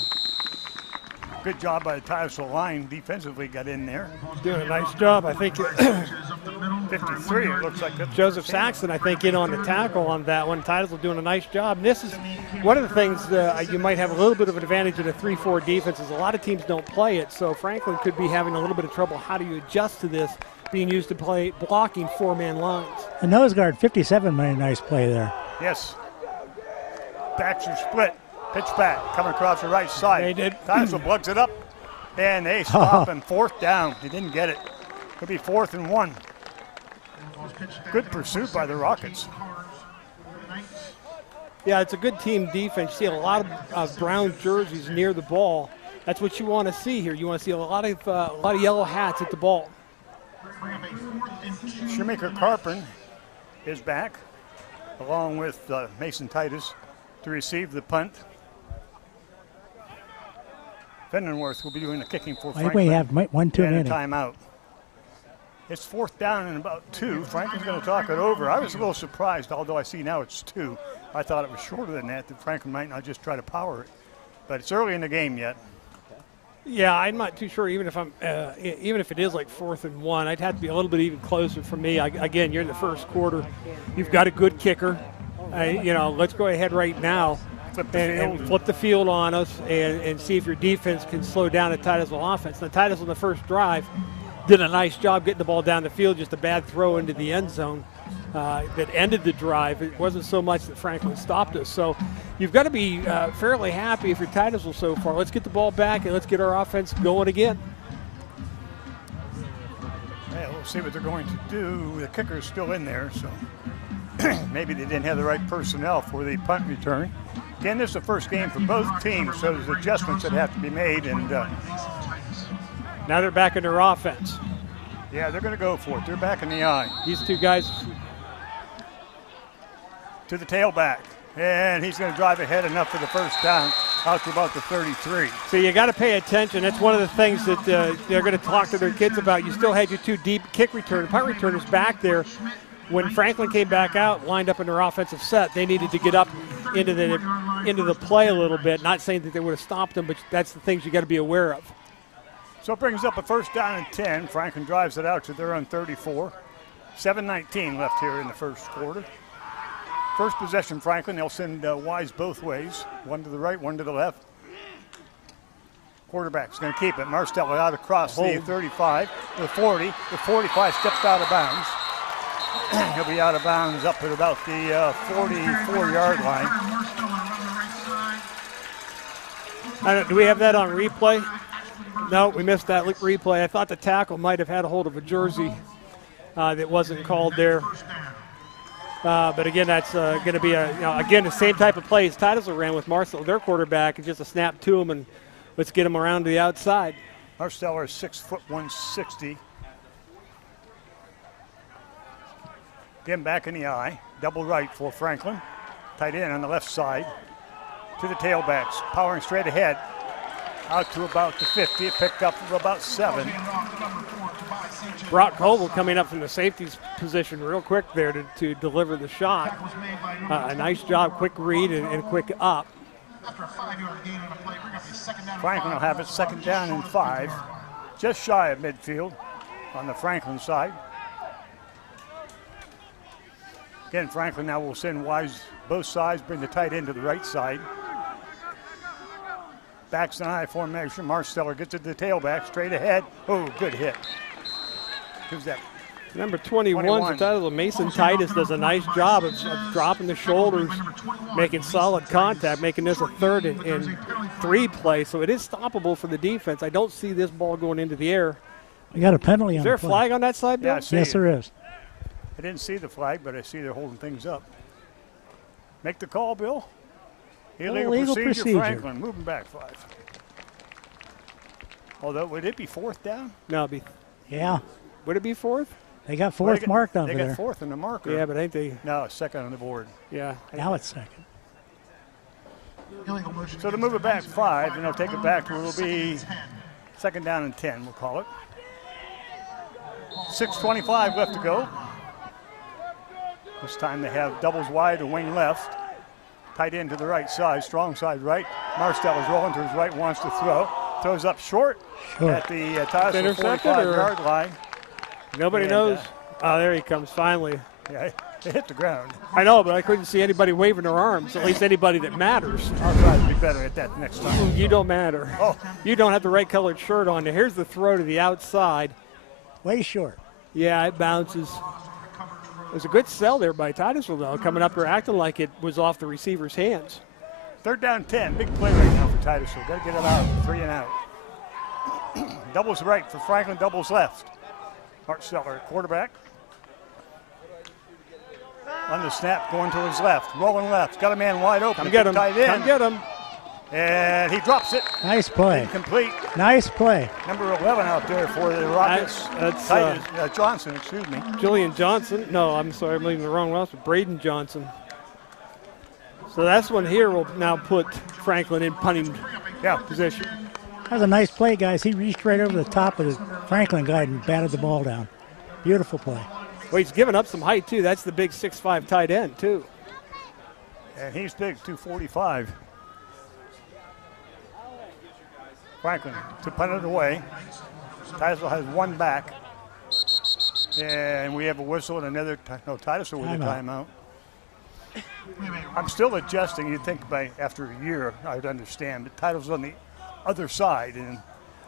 Good job by the Titusville line defensively, got in there. Doing a nice job, I think. 53, it looks like. Joseph Saxon, I think, in on the tackle on that one. Titusville doing a nice job. And this is one of the things you might have a little bit of an advantage in a 3-4 defense is a lot of teams don't play it, so Franklin could be having a little bit of trouble. How do you adjust to this being used to play blocking 4-man lines? The nose guard, 57, made a nice play there. Yes. Backs are split. Pitch back, coming across the right side. They did. Titusville plugs it up, and they stop and 4th down. He didn't get it. It'll be 4th and 1. Good pursuit by the Rockets. Yeah, it's a good team defense. You see a lot of brown jerseys near the ball. That's what you want to see here. You want to see a lot of yellow hats at the ball. Shoemaker Carpin is back, along with Mason Titus, to receive the punt. Fendenworth will be doing the kicking for Franklin. We have 1 too many. Timeout. It's 4th down and about 2. Franklin's going to talk it over. I was a little surprised, although I see now it's 2. I thought it was shorter than that Franklin might not just try to power it. But it's early in the game yet. Yeah, I'm not too sure. Even if it is like 4th and 1, I'd have to be a little bit even closer for me. Again, you're in the first quarter. You've got a good kicker. Let's go ahead right now and flip the field on us and see if your defense can slow down the Titusville offense. Now, Titusville in the first drive did a nice job getting the ball down the field, just a bad throw into the end zone that ended the drive. It wasn't so much that Franklin stopped us. So you've got to be fairly happy if you're Titusville so far. Let's get the ball back and let's get our offense going again. Yeah, we'll see what they're going to do. The kicker's still in there, so maybe they didn't have the right personnel for the punt return. Again, this is the first game for both teams, so there's adjustments that have to be made. And now they're back in their offense. Yeah, they're going to go for it. They're back in the eye. These two guys to the tailback, and he's going to drive ahead enough for the first down out to about the 33. So you got to pay attention. That's one of the things that they're going to talk to their kids about. You still had your 2 deep kick return. The punt return is back there. When Franklin came back out, lined up in their offensive set, they needed to get up into the play a little bit. Not saying that they would have stopped them, but that's the things you got to be aware of. So it brings up a first down and 10. Franklin drives it out to their own 34. 7:19 left here in the first quarter. First possession, Franklin. They'll send Wise both ways, one to the right, one to the left. Quarterback's going to keep it. Marsteller out across the 35, the 40. The 45 steps out of bounds. He'll be out of bounds up at about the 44-yard line. Do we have that on replay? No, we missed that replay. I thought the tackle might have had a hold of a jersey that wasn't called there. But again, that's going to be again the same type of play as Titusville ran with Marcel, their quarterback, and just a snap to him and let's get him around to the outside. Marsteller is 6 foot 160. Again, back in the eye. Double right for Franklin. Tight end on the left side. To the tailbacks. Powering straight ahead. Out to about the 50. Picked up for about 7. Brock Coble coming up from the safety's position real quick there to deliver the shot. A nice job, quick read and quick up. Franklin will have it 2nd down and 5. Just shy of midfield on the Franklin side. Again, Franklin now will send wides both sides, bring the tight end to the right side. Backs an I formation. Marsteller gets it to the tailback, straight ahead. Oh, good hit. Who's that? Number 21's entitled Mason Titus does a nice job of dropping the shoulders, making solid contact, making this a 3rd and 3 play. So it is stoppable for the defense. I don't see this ball going into the air. We got a penalty on Is there a flag on that side, Bill? Yeah, yes, there is. I didn't see the flag, but I see they're holding things up. Make the call, Bill. Illegal procedure. Franklin, moving back 5. Although, would it be 4th down? No, it'd be. Yeah. Would it be 4th? They got 4th marked on there. They got 4th in the marker. Yeah, but ain't they? No, 2nd on the board. Yeah. Now it's 2nd. So to move it back 5, and they'll take it back to where it'll be 2nd down and 10, we'll call it. 6:25 left to go. This time they have doubles wide and wing left. Tight end to the right side, strong side right. Marstell is rolling to his right, wants to throw. Throws up short. At the Titusville 45-yard line. Nobody knows. Oh, there he comes finally. Yeah, it hit the ground. I know, but I couldn't see anybody waving their arms, at least anybody that matters. I'll try to be better at that next time. You don't matter. Oh. You don't have the right colored shirt on. Now, here's the throw to the outside. Way short. Yeah, it bounces. It was a good sell there by Titusville, though, coming up there acting like it was off the receiver's hands. 3rd down 10. Big play right now for Titusville. Got to get it out. 3 and out. Doubles right for Franklin, doubles left. Marsteller at quarterback. On the snap, going to his left. Rolling left. Got a man wide open. Come get him. Tight end. Come get him. And he drops it. Nice play. Incomplete. Nice play. Number 11 out there for the Rockets. That's Johnson, excuse me. Julian Johnson. No, I'm sorry, I'm leaving the wrong roster. Braden Johnson. So that's one here will now put Franklin in punting position. That was a nice play, guys. He reached right over the top of the Franklin guy and batted the ball down. Beautiful play. Well, he's given up some height, too. That's the big 6'5" tight end, too. And he's big, 245. Franklin to punt it away. Titusville has one back. And we have a whistle and another, Titusville with a timeout. I'm still adjusting. You'd think after a year I'd understand, but Titusville's on the other side. And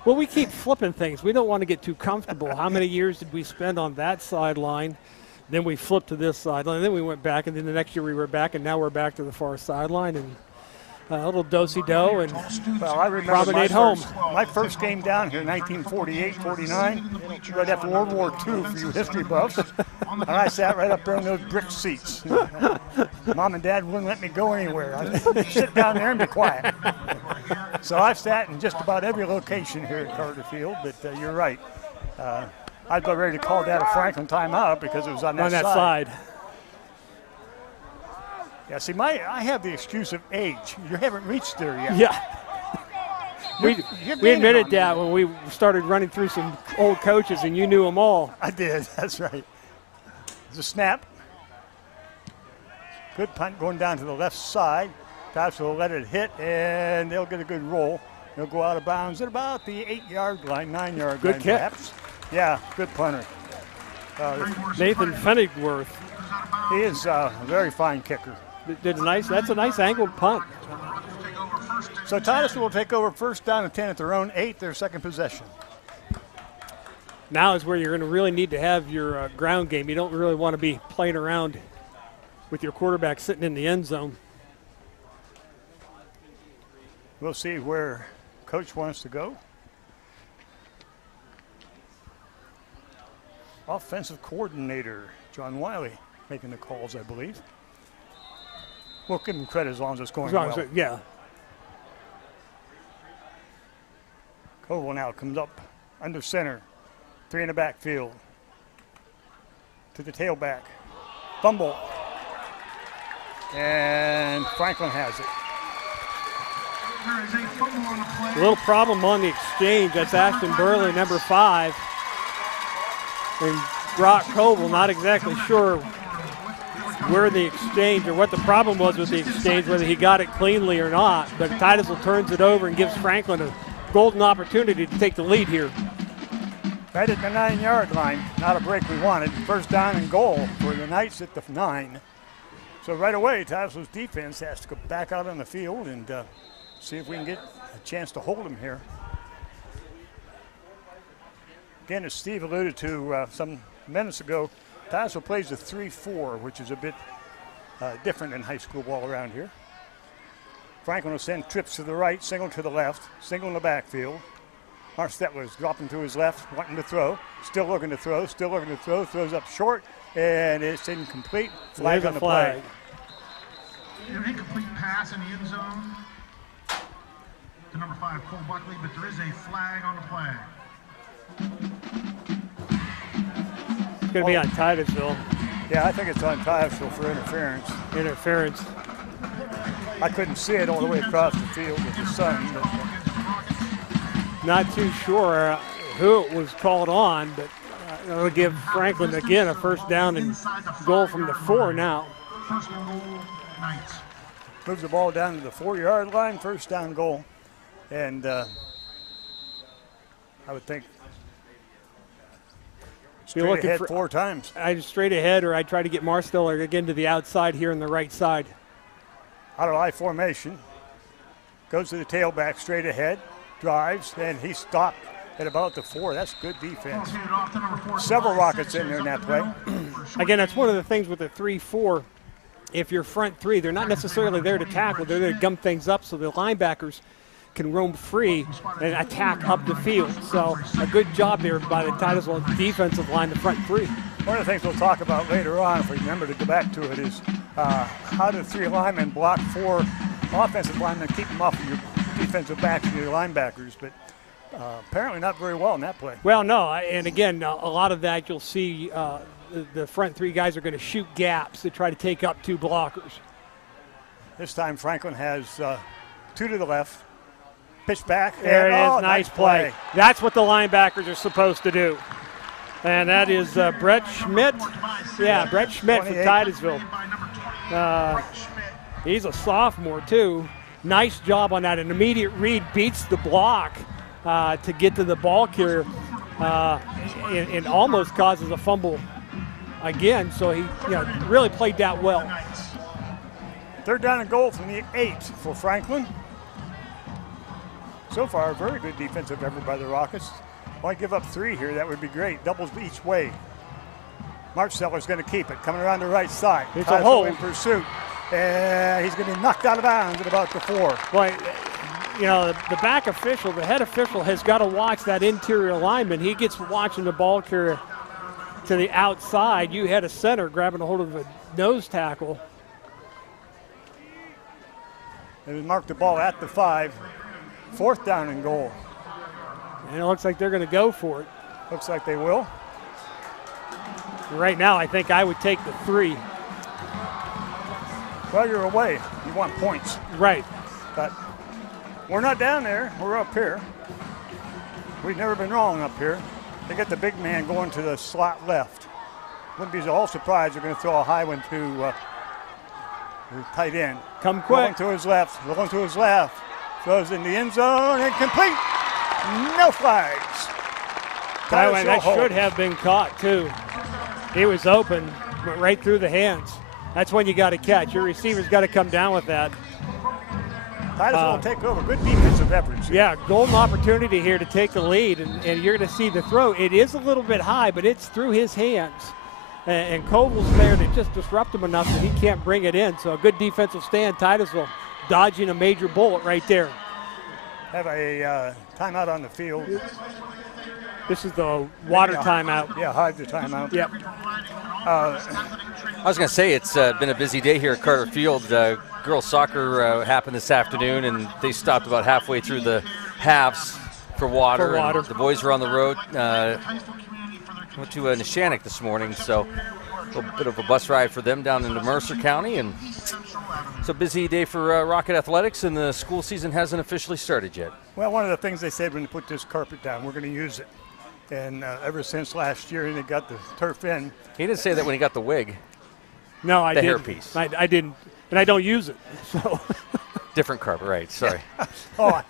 well, we keep flipping things. We don't want to get too comfortable. How many years did we spend on that sideline? Then we flipped to this sideline. Then we went back, and then the next year we were back, and now we're back to the far sideline. And a little do-si-do and I remember promenade home. My first game down here, 1948-49, right after World War II for you history buffs. And I sat right up there in those brick seats. Mom and Dad wouldn't let me go anywhere. I'd sit down there and be quiet. So I've sat in just about every location here at Carter Field, but you're right. I'd be ready to call that a Franklin timeout because it was on that side. Yeah, see, I have the excuse of age. You haven't reached there yet. Yeah. we admitted that when we started running through some old coaches, and you knew them all. I did. That's right. It's a snap. Good punt going down to the left side. Titusville will let it hit, and they'll get a good roll. They'll go out of bounds at about the 8-yard line, 9-yard line. Good kick. Perhaps. Yeah, good punter. Nathan Fenigworth. He is a very fine kicker. That's a nice angled punt. So Titusville will take over 1st down and 10 at their own 8, their second possession. Now is where you're going to really need to have your ground game. You don't really want to be playing around with your quarterback sitting in the end zone. We'll see where Coach wants to go. Offensive coordinator John Wiley making the calls, I believe. We'll give him credit as long as it's going well. Yeah. Koval now comes up under center. 3 in the backfield. To the tailback. Fumble. And Franklin has it. A little problem on the exchange. That's Ashton Burley, number 5. And Brock Coble, not exactly sure where the exchange or what the problem was with the exchange, whether he got it cleanly or not. But Titusville turns it over and gives Franklin a golden opportunity to take the lead here. Right at the 9-yard line. Not a break we wanted. First down and goal for the Knights at the 9. So right away, Titusville's defense has to go back out on the field and see if we can get a chance to hold them here. Again, as Steve alluded to some minutes ago, Titusville plays a 3-4, which is a bit different than high school ball around here. Franklin will send trips to the right, single to the left, single in the backfield. Marstettler is dropping to his left, wanting to throw, still looking to throw, throws up short, and it's incomplete. Flag on the play. An incomplete pass in the end zone to number 5, Cole Buckley, but there is a flag on the play. It's going to be on Titusville. Yeah, I think it's on Titusville for interference. Interference. I couldn't see it all the way across the field with the sun. But, not too sure who it was called on, but it'll give Franklin again a first down and goal from the 4 now. Moves the ball down to the 4-yard line, first down goal. And I would think straight ahead 4 times. I'd straight ahead, or I'd try to get Marstettler again to the outside here on the right side. Out of I formation, goes to the tailback straight ahead, drives, and he stopped at about the 4. That's good defense. Several rockets in there in that play. Again, that's one of the things with the 3-4. If you're front 3, they're not necessarily there to tackle. They're there to gum things up so the linebackers can roam free and attack up the field. So a good job there by the Titusville defensive line, the front 3. One of the things we'll talk about later on, if we remember to go back to it, is how do 3 linemen block 4 offensive linemen, keep them off of your defensive backs and your linebackers, but apparently not very well in that play. Well, no, and again, a lot of that you'll see the front 3 guys are going to shoot gaps to try to take up 2 blockers. This time Franklin has 2 to the left, pitch back. There it is, nice play. That's what the linebackers are supposed to do. And that is Brett Schmidt. Yeah, Brett Schmidt from Titusville. He's a sophomore, too. Nice job on that. An immediate read beats the block to get to the ball carrier and almost causes a fumble again. So he really played that well. Third down and goal from the 8 for Franklin. So far, a very good defensive effort by the Rockets. Why give up 3 here? That would be great. Doubles each way. Marstettler's going to keep it. Coming around the right side. It's a hold. In pursuit. And he's going to be knocked out of bounds at about the 4. Boy, the back official, the head official has got to watch that interior lineman. He gets watching the ball carrier to the outside. You had a center grabbing a hold of a nose tackle. They marked the ball at the 5. 4th down and goal. And it looks like they're going to go for it. Looks like they will. Right now, I think I would take the 3. Well, you're away. You want points. Right. But we're not down there. We're up here. We've never been wrong up here. They get the big man going to the slot left. Wouldn't be at all surprised they're going to throw a high one to the tight end. Come quick. Going to his left. Throws in the end zone and complete. No flags. That should have been caught, too. He was open, but right through the hands. That's when you got to catch. Your receiver's got to come down with that. Titusville will take over. Good defensive efforts. Yeah, golden opportunity here to take the lead, and you're going to see the throw. It is a little bit high, but it's through his hands. And Coble's there to just disrupt him enough that he can't bring it in. So a good defensive stand. Titusville dodging a major bullet right there. Have a timeout on the field. This is the water timeout. Yeah, Hydra timeout. Yep. I was going to say it's been a busy day here at Carter Field. Girls soccer happened this afternoon, and they stopped about halfway through the halves for water. And the boys were on the road. Went to Neshannock this morning, so a little bit of a bus ride for them down into Mercer County. And it's a busy day for Rocket Athletics, and the school season hasn't officially started yet. Well, one of the things they said when they put this carpet down, we're going to use it. And ever since last year, they got the turf in. He didn't say that when he got the wig. No, I didn't. The hairpiece. I didn't, and I don't use it. So different carpet, right? Sorry. Oh,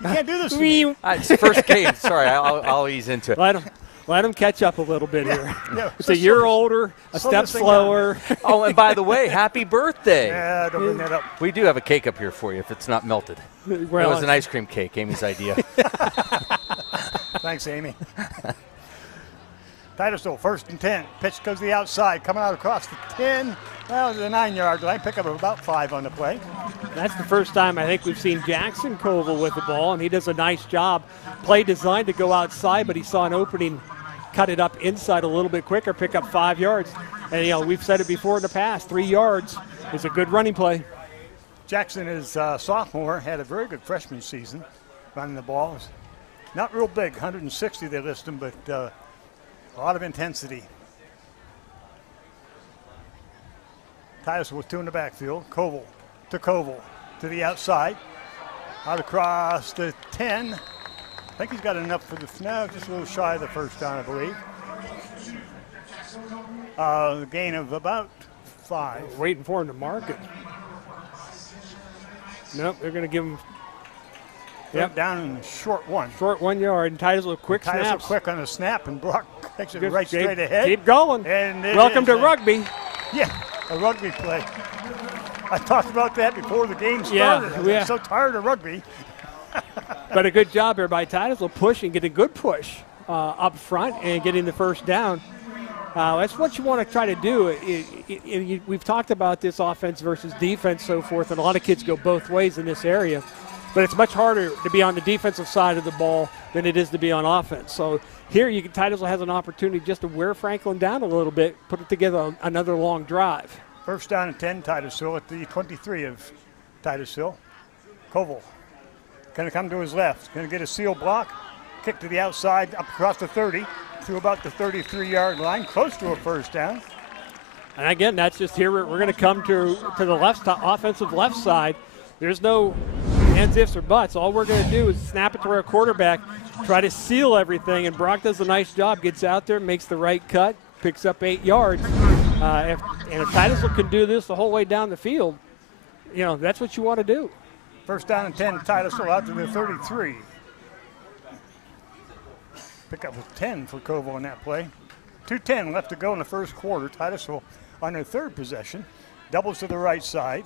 you can't do this to me. It's the first game. Sorry, I'll ease into it. Let him catch up a little bit here. Yeah, it's a year older, a step slower. Oh, and by the way, happy birthday. Yeah, don't bring that up. We do have a cake up here for you if it's not melted. Well, it was an ice cream cake, Amy's idea. Thanks, Amy. Titusville, 1st and 10. Pitch goes to the outside, coming out across the 10. Well, the 9-yard line. Pick up about 5 on the play. That's the first time I think we've seen Jackson Koval with the ball, and he does a nice job. Play designed to go outside, but he saw an opening, cut it up inside a little bit quicker, pick up 5 yards. And, we've said it before in the past, 3 yards is a good running play. Jackson is sophomore, had a very good freshman season running the ball. Not real big, 160 they list him, but a lot of intensity. Titusville with 2 in the backfield. Koval to the outside. Out across the 10. I think he's got enough for just a little shy of the first down, I believe. The gain of about 5. Waiting for him to mark it. Nope, they're going to give him. Yep, down in short 1. Short 1 yard, and Titusville quick Titusville snaps. quick on the snap, and Brock takes it right straight ahead. Keep going. And welcome to rugby. Yeah, a rugby play. I talked about that before the game started. Yeah. I'm so tired of rugby. But a good job here by Titusville pushing, getting a good push up front and getting the first down. That's what you want to try to do. We've talked about this offense versus defense, so forth, and a lot of kids go both ways in this area. But it's much harder to be on the defensive side of the ball than it is to be on offense. So here, Titusville has an opportunity just to wear Franklin down a little bit, put it together another long drive. 1st down and 10, Titusville at the 23 of Titusville. Koval going to come to his left, going to get a seal block, kick to the outside, up across the 30, to about the 33-yard line, close to a first down. And again, that's just here. We're going to come to the left offensive left side. There's no ands, ifs, or buts. All we're going to do is snap it to our quarterback, try to seal everything, and Brock does a nice job, gets out there, makes the right cut, picks up 8 yards. If Titusville can do this the whole way down the field, that's what you want to do. 1st down and 10, Titusville out to the 33. Pick up with 10 for Koval on that play. 2:10 left to go in the first quarter. Titusville on their 3rd possession. Doubles to the right side.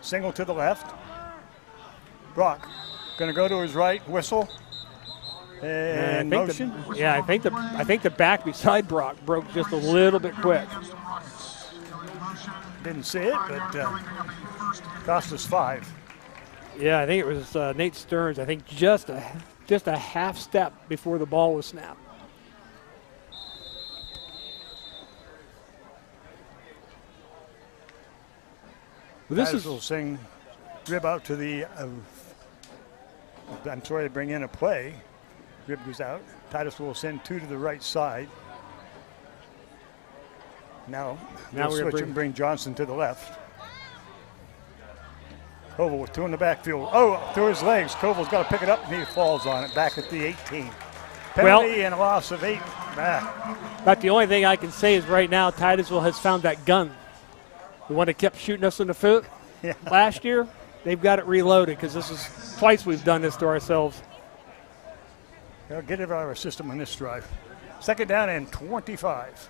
Single to the left. Brock going to go to his right, whistle, and motion. I think the back beside Brock broke just a little bit quick. Didn't see it, but cost us 5. Yeah, I think it was Nate Stearns. I think just a half step before the ball was snapped. This is sing rib out to the. I'm sorry to bring in a play. Rib goes out. Titusville will send 2 to the right side. Now we'll switch and bring Johnson to the left. Koval with 2 in the backfield. Oh, through his legs. Koval's got to pick it up, and he falls on it back at the 18. Penalty and a loss of 8 back. But the only thing I can say is right now Titusville has found that gun. The one that kept shooting us in the foot last year, they've got it reloaded because this is twice we've done this to ourselves. They'll get it out of our system on this drive. 2nd down and 25.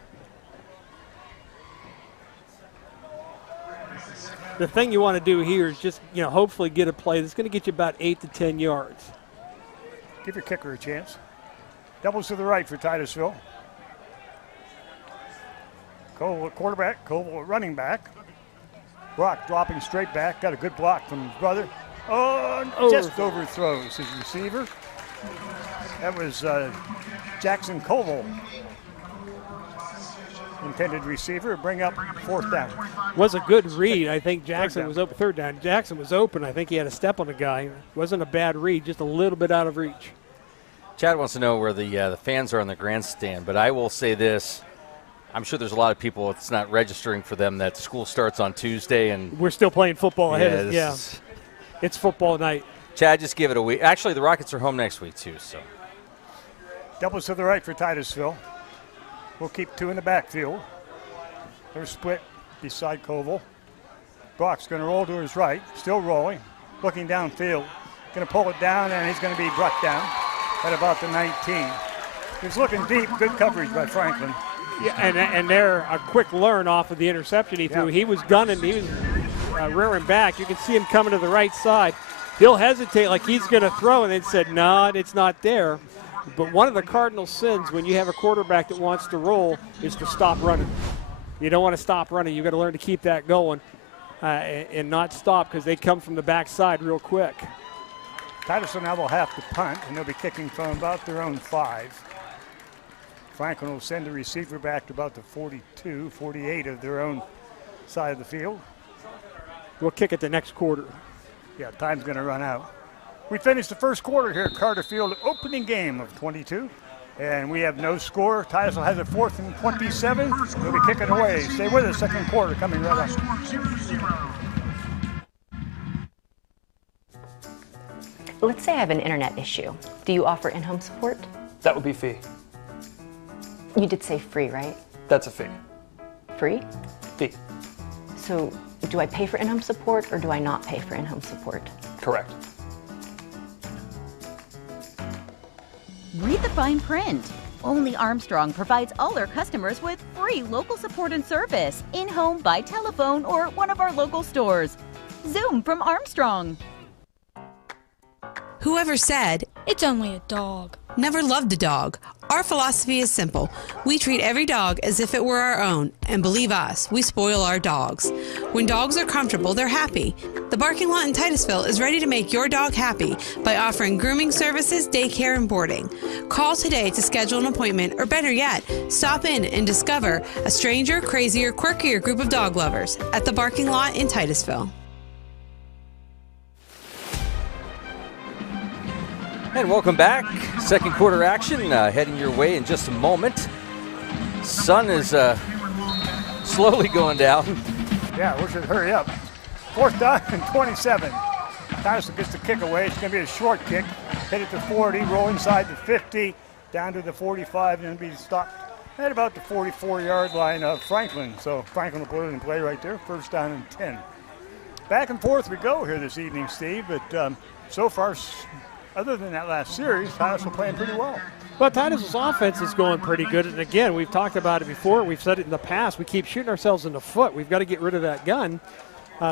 The thing you want to do here is just, hopefully get a play that's going to get you about 8 to 10 yards. Give your kicker a chance. Doubles to the right for Titusville. Koval at quarterback, Koval at running back. Brock dropping straight back, got a good block from his brother. Just overthrows his receiver. That was Jackson Koval. Intended receiver, bring up 4th down. Was a good read. I think Jackson was open. 3rd down. Jackson was open. I think he had a step on the guy. Wasn't a bad read, just a little bit out of reach. Chad wants to know where the fans are on the grandstand, but I will say this. I'm sure there's a lot of people, it's not registering for them that school starts on Tuesday. And we're still playing football ahead. It's football night. Chad, just give it a week. Actually, the Rockets are home next week, too. So Doubles to the right for Titusville. We'll keep 2 in the backfield. They're split beside Koval. Brock's going to roll to his right, still rolling, looking downfield. Going to pull it down, and he's going to be brought down at about the 19. He's looking deep. Good coverage by Franklin. Yeah, and they're a quick learn off of the interception he threw. He was gunning. He was rearing back. You can see him coming to the right side. He'll hesitate like he's going to throw, and then said, no, it's not there. But one of the cardinal sins when you have a quarterback that wants to roll is to stop running. You don't want to stop running. You've got to learn to keep that going and not stop, because they come from the backside real quick. Titusville now will have to punt, and they'll be kicking from about their own 5. Franklin will send the receiver back to about the 42, 48 of their own side of the field. We'll kick it the next quarter. Yeah, time's going to run out. We finished the first quarter here at Carter Field, opening game of 22. And we have no score. Titusville has a 4th and 27. They'll be kicking away. Stay with us, second quarter coming right up. Let's say I have an internet issue. Do you offer in-home support? That would be fee. You did say free, right? That's a fee. Free? Fee. So do I pay for in-home support or do I not pay for in-home support? Correct. Read the fine print. Only Armstrong provides all their customers with free local support and service, in-home, by telephone, or at one of our local stores. Zoom from Armstrong. Whoever said, "It's only a dog," never loved a dog. Our philosophy is simple. We treat every dog as if it were our own, and believe us, we spoil our dogs. When dogs are comfortable, they're happy. The Barking Lot in Titusville is ready to make your dog happy by offering grooming services, daycare, and boarding. Call today to schedule an appointment, or better yet, stop in and discover a stranger, crazier, quirkier group of dog lovers at the Barking Lot in Titusville. And welcome back. Second quarter action heading your way in just a moment. Sun is slowly going down. Yeah, we should hurry up. 4th down and 27. Titusville gets the kick away. It's going to be a short kick. Hit it to 40, roll inside the 50, down to the 45, and be stopped at about the 44-yard line of Franklin. So Franklin will put it in play right there. 1st down and 10. Back and forth we go here this evening, Steve, but so far, other than that last series, Titusville playing pretty well. Well, Titusville's offense is going pretty good. And again, we've talked about it before. We've said it in the past. We keep shooting ourselves in the foot. We've got to get rid of that gun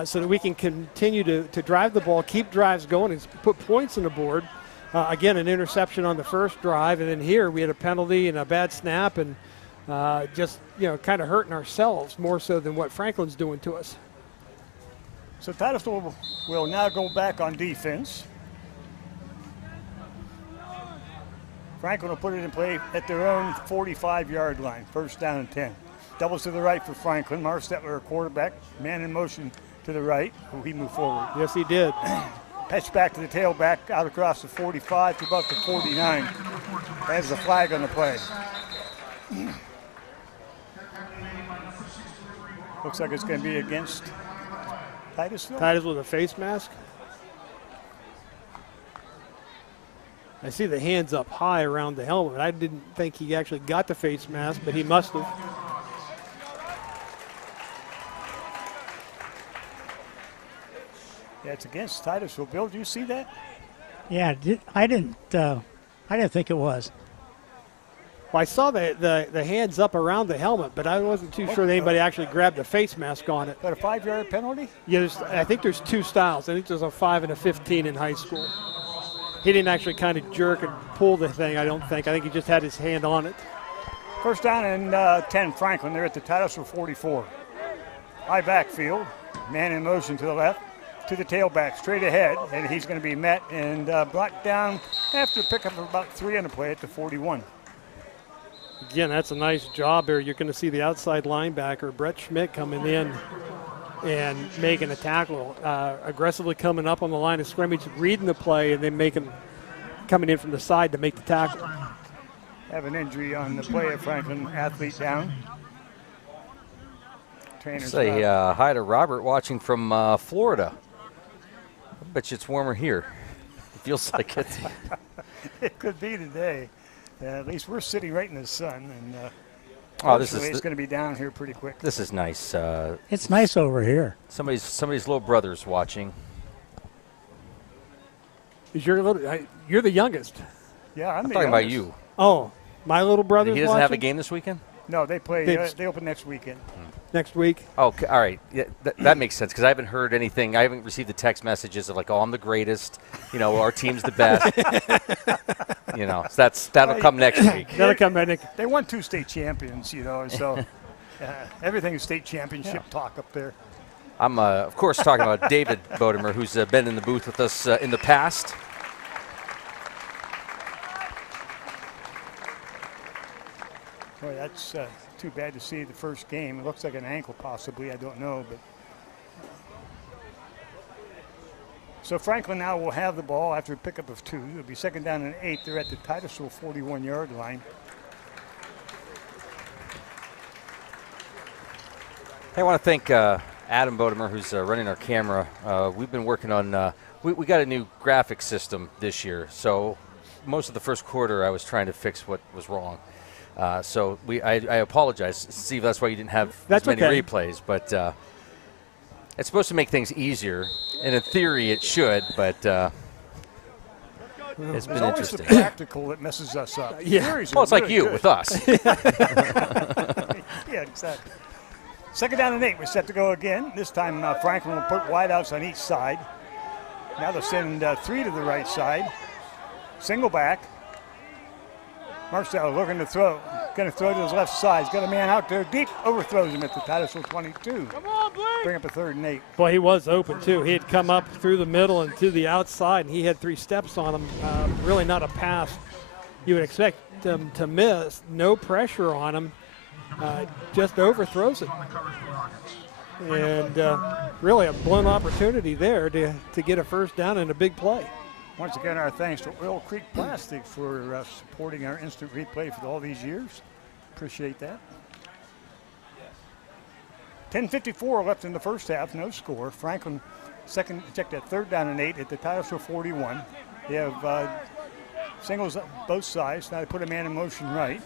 so that we can continue to drive the ball, keep drives going, and put points on the board. Again, an interception on the first drive. And then here we had a penalty and a bad snap, and just, kind of hurting ourselves more so than what Franklin's doing to us. So Titusville will now go back on defense. Franklin will put it in play at their own 45-yard line, 1st down and 10. Doubles to the right for Franklin. Marv Stetler, quarterback, man in motion to the right. Oh, he moved forward. Yes, he did. Patch back to the tailback, out across the 45 to about the 49. Has the flag on the play. Looks like it's going to be against Titusville. Titusville with a face mask. I see the hands up high around the helmet. I didn't think he actually got the face mask, but he must have. Yeah, it's against Titusville. Bill, do you see that? Yeah, I didn't think it was. Well, I saw the hands up around the helmet, but I wasn't too sure that anybody actually grabbed a face mask on it. Is that a 5-yard penalty? Yeah, I think there's 2 styles. I think there's a 5 and a 15 in high school. He didn't actually kind of jerk and pull the thing, I don't think. I think he just had his hand on it. 1st down and 10, Franklin. They're at the Titusville 44. High backfield. Man in motion to the left. To the tailback, straight ahead. And he's going to be met and brought down after a pickup of about 3 on the play at the 41. Again, that's a nice job there. You're going to see the outside linebacker, Brett Schmidt, coming in and making a tackle, aggressively coming up on the line of scrimmage, reading the play, and then coming in from the side to make the tackle. Have an injury on the play of Franklin, athlete down. Say hi to Robert watching from Florida. I bet you it's warmer here. It feels like it. It could be today. At least we're sitting right in the sun, and it's going to be down here pretty quick. This is nice. It's nice over here. Somebody's little brother's watching. You're the youngest. Yeah, I'm talking about you. Oh, my little brother. He doesn't have a game this weekend? No, they play. They open next weekend. Next week. Okay, all right. Yeah, that makes sense because I haven't heard anything. I haven't received the text messages of like, "Oh, I'm the greatest." Our team's the best. So that'll come next week. That'll come next. They won 2 state champions, so everything is state championship talk up there. I'm of course talking about David Bodemer, who's been in the booth with us in the past. Boy, that's too bad to see the first game. It looks like an ankle possibly. I don't know. But so Franklin now will have the ball after a pickup of 2. It'll be 2nd down and 8. They're at the Titusville 41-yard line. Hey, I want to thank Adam Bodemer, who's running our camera. We've been working on we got a new graphic system this year. So most of the first quarter I was trying to fix what was wrong. So I apologize, Steve. That's why you didn't have as many replays, but it's supposed to make things easier, and in theory it should. But it's been interesting. It's the practical that messes us up. Yeah. Well, it's like you with us. Yeah, exactly. 2nd down and 8. We're set to go again. This time Franklin will put wideouts on each side. Now they'll send 3 to the right side. Single back. Marcel looking to throw. Going to throw to his left side. He's got a man out there deep. Overthrows him at the Titusville 22. Come on, Blake. Bring up a 3rd and 8. Boy, he was open, too. He had come up through the middle and to the outside, and he had 3 steps on him. Really not a pass you would expect him to miss. No pressure on him. Just overthrows it. And really a blown opportunity there to get a 1st down and a big play. Once again, our thanks to Oil Creek Plastic for supporting our instant replay for all these years. Appreciate that. 10:54 left in the first half, no score. Franklin checked at 3rd down and 8 at the Titusville 41. They have singles up both sides. Now they put a man in motion right.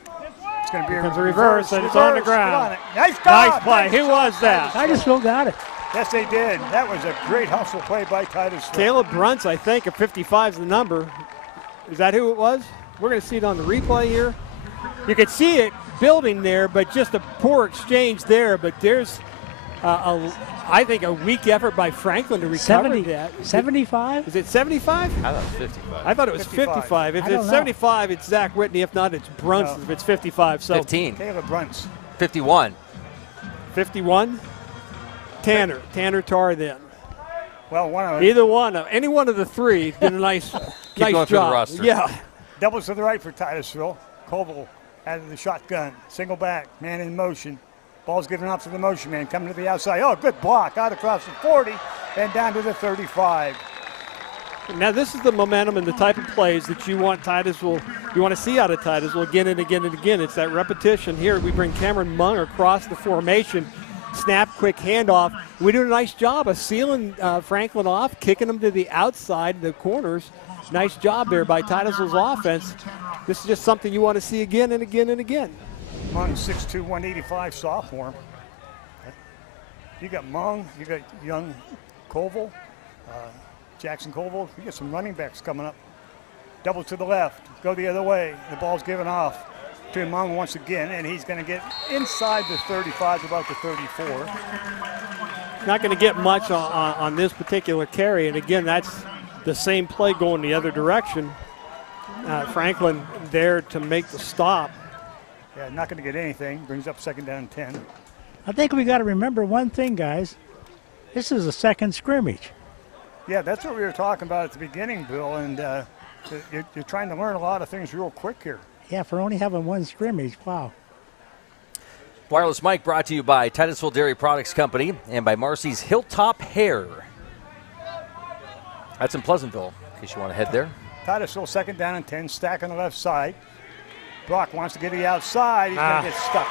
It's going to be a reverse, and it's on the ground. Nice play. Who was that? Titusville got it. Yes, they did. That was a great hustle play by Titusville. Caleb Brunts, I think, of 55 is the number. Is that who it was? We're going to see it on the replay here. You could see it building there, but just a poor exchange there. But there's, I think, a weak effort by Franklin to recover that. 75? Is it 75? I thought it was 55. I thought it was 55. If it's 75, it's Zach Whitney. If not, it's Brunts if it's 55. So 15. Caleb Brunts. 51. 51? Tanner Tarr then. Well, any one of the 3 did a nice, Keep going job. through the roster. Yeah. Doubles to the right for Titusville. Koval out of the shotgun. Single back. Man in motion. Ball's given off to the motion man. Coming to the outside. Oh, good block. Out across the 40 and down to the 35. Now this is the momentum and the type of plays that you want you want to see out of Titusville again and again and again. It's that repetition. Here we bring Cameron Mung across the formation. Snap, quick handoff. We do a nice job of sealing Franklin off, kicking him to the outside, the corners. Nice job there by Titusville's offense. This is just something you want to see again and again and again. Mung, 6'2", 185 sophomore. You got Mung, you got young Koval, Jackson Koval. You got some running backs coming up. Double to the left, go the other way. The ball's given off to Mung once again, and he's going to get inside the 35 to about the 34. Not going to get much on this particular carry, and again, that's the same play going the other direction. Franklin there to make the stop. Yeah, not going to get anything. Brings up 2nd down and 10. I think we got to remember one thing, guys. This is a second scrimmage. Yeah, that's what we were talking about at the beginning, Bill, and you're trying to learn a lot of things real quick here. Yeah, for only having one scrimmage, wow. Wireless Mic brought to you by Titusville Dairy Products Company and by Marcy's Hilltop Hair. That's in Pleasantville, in case you want to head there. Titusville 2nd down and 10, stack on the left side. Brock wants to get the outside. He's going to get stuck.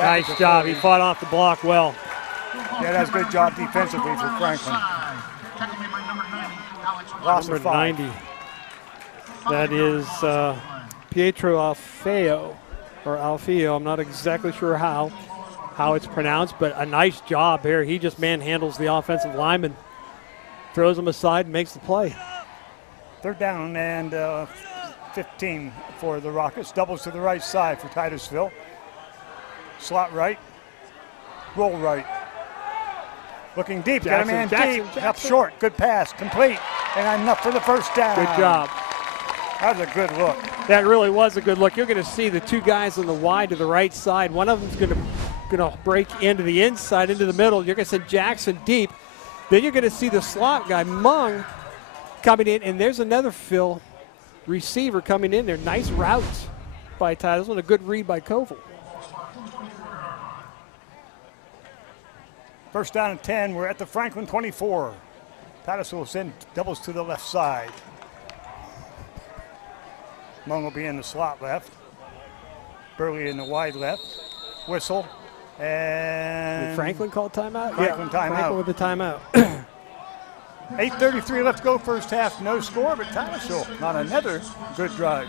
Nice job. He fought off the block well. Yeah, that's a good job defensively for Franklin. Loss of 90. That is Pietro Alfeo, or Alfeo. I'm not exactly sure how it's pronounced, but a nice job here. He just manhandles the offensive lineman, throws him aside, and makes the play. Third down and 15 for the Rockets. Doubles to the right side for Titusville. Slot right, roll right. Looking deep, got a man deep, up short, good pass, complete, and enough for the first down. Good job. That was a good look. That really was a good look. You're going to see the two guys on the wide to the right side. One of them's going to break into the inside, into the middle. You're going to send Jackson deep. Then you're going to see the slot guy, Mung, coming in, and there's another Phil receiver coming in there. Nice routes by Titusville and a good read by Koval. First down and 10. We're at the Franklin 24. Titusville send doubles to the left side. Mung will be in the slot left. Burley in the wide left. Whistle. And did Franklin call timeout? Franklin timeout. Franklin with the timeout. 8:33 left to go, first half, no score, but Titusville on another good drive.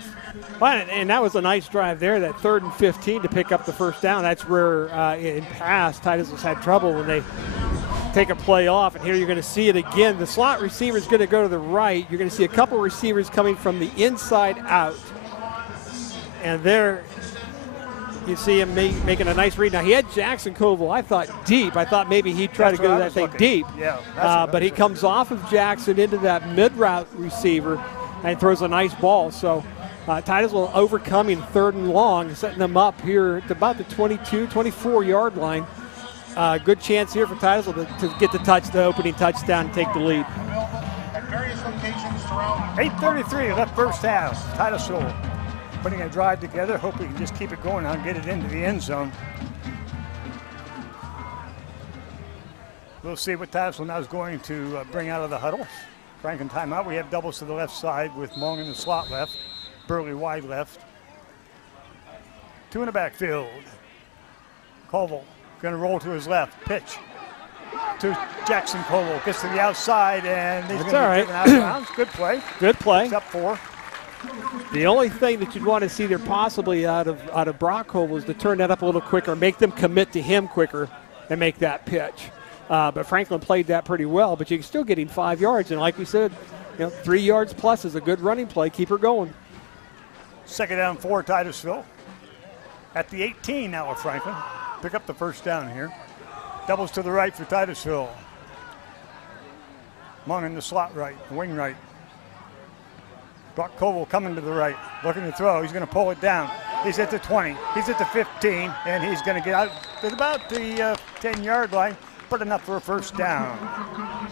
Well, and that was a nice drive there, that 3rd and 15 to pick up the first down. That's where in past Titusville's had trouble when they take a play off, and here you're going to see it again. The slot receiver is going to go to the right. You're going to see a couple receivers coming from the inside out. And there you see him making a nice read. Now, he had Jackson Koval, I thought, deep. I thought maybe he'd try to go that thing deep. Yeah, but he comes off of Jackson into that mid-route receiver and throws a nice ball. So Titusville overcoming 3rd and long, setting them up here at about the 22, 24-yard line. Good chance here for Titusville to get the opening touchdown and take the lead. 8:33 left first half. Titusville putting a drive together. Hope we can just keep it going and get it into the end zone. We'll see what Titusville now is going to bring out of the huddle. Franklin timeout. We have doubles to the left side with Mung in the slot left. Burley wide left. 2 in the backfield. Koval going to roll to his left. Pitch to Jackson Koval. Gets to the outside, and he's going to be taken out of bounds. Good play. Good play. He's up 4. The only thing that you'd want to see there possibly out of Brock Koval is to turn that up a little quicker, make them commit to him quicker, and make that pitch. But Franklin played that pretty well, but you're still getting 5 yards. And like we said, 3 yards plus is a good running play. Keep her going. Second down for Titusville. At the 18 now of Franklin. Pick up the first down here. Doubles to the right for Titusville. Mung in the slot right, wing right. Brock Koval coming to the right, looking to throw. He's going to pull it down. He's at the 20. He's at the 15, and he's going to get out at about the 10-yard line, but enough for a first down.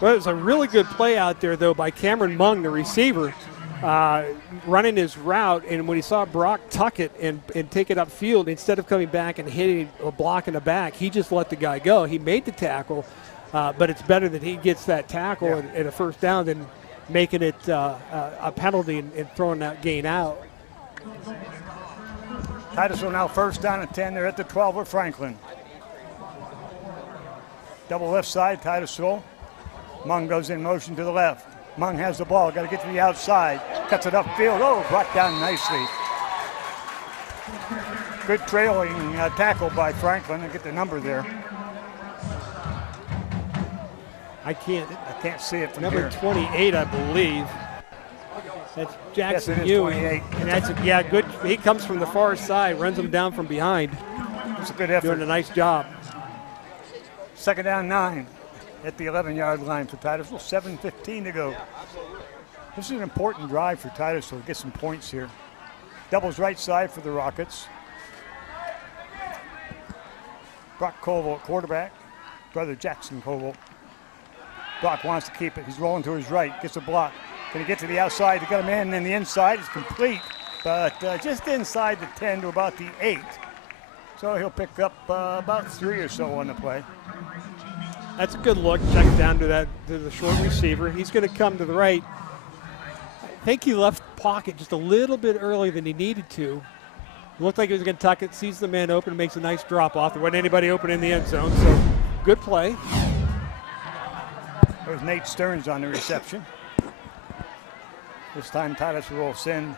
Well, it was a really good play out there, though, by Cameron Mung, the receiver, running his route. And when he saw Brock tuck it and take it upfield, instead of coming back and hitting a block in the back, he just let the guy go. He made the tackle, but it's better that he gets that tackle at a first down than making it a penalty and throwing that gain out. Titusville now first down and 10. They're at the 12 of Franklin. Double left side, Titusville. Mung goes in motion to the left. Mung has the ball, got to get to the outside. Cuts it upfield. Oh, brought down nicely. Good trailing tackle by Franklin and get the number there. I can't see it from number here. 28, I believe. That's Jackson yes, Ewing. 28. And that's good. He comes from the far side, runs him down from behind. It's a good effort. Doing a nice job. Second down 9 at the 11-yard line for Titusville. 7:15 to go. This is an important drive for Titusville to get some points here. Doubles right side for the Rockets. Brock Koval at quarterback. Brother Jackson Koval. Brock wants to keep it. He's rolling to his right. Gets a block. Can he get to the outside? He got a man in the inside. It's complete, but just inside the 10 to about the 8. So he'll pick up about 3 or so on the play. That's a good look. Check down to the short receiver. He's going to come to the right. I think he left pocket just a little bit earlier than he needed to. Looked like he was going to tuck it. Sees the man open, makes a nice drop off. There wasn't anybody open in the end zone, so good play. There's Nate Stearns on the reception. This time Titusville will send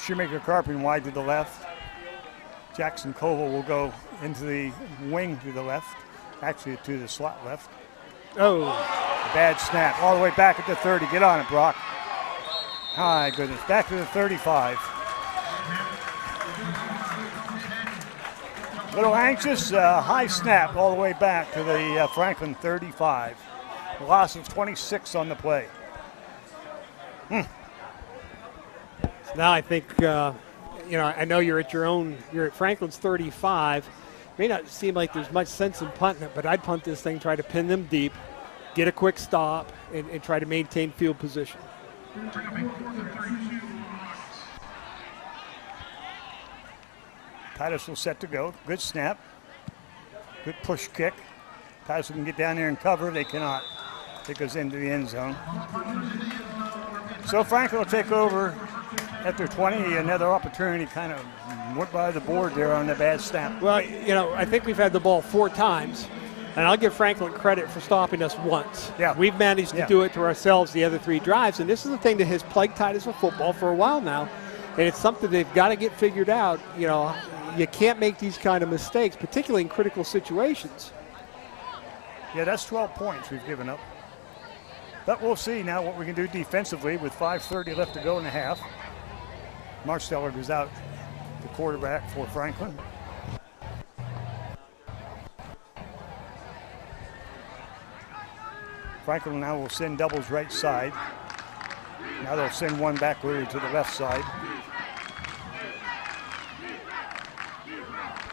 Shoemaker Carping wide to the left. Jackson Koval will go into the wing to the left, actually to the slot left. Oh. Bad snap, all the way back at the 30. Get on it, Brock. My goodness, back to the 35. Little anxious, high snap all the way back to the Franklin 35. A loss of 26 on the play. So now I think, I know you're at Franklin's 35. May not seem like there's much sense in punting it, but I'd punt this thing, try to pin them deep, get a quick stop, and try to maintain field position. Titusville set to go. Good snap. Good push kick. Titusville can get down there and cover. They cannot. It goes into the end zone. So Franklin will take over at their 20. Another opportunity kind of went by the board there on the bad snap. Well, I think we've had the ball 4 times, and I'll give Franklin credit for stopping us once. Yeah. We've managed to do it to ourselves the other 3 drives, and this is the thing that has plagued Titusville football for a while now, and it's something they've got to get figured out. You can't make these kind of mistakes, particularly in critical situations. Yeah, that's 12 points we've given up. But we'll see now what we can do defensively with 5:30 left to go in the half. Marsteller goes out, the quarterback for Franklin. Franklin now will send doubles right side. Now they'll send one back to the left side.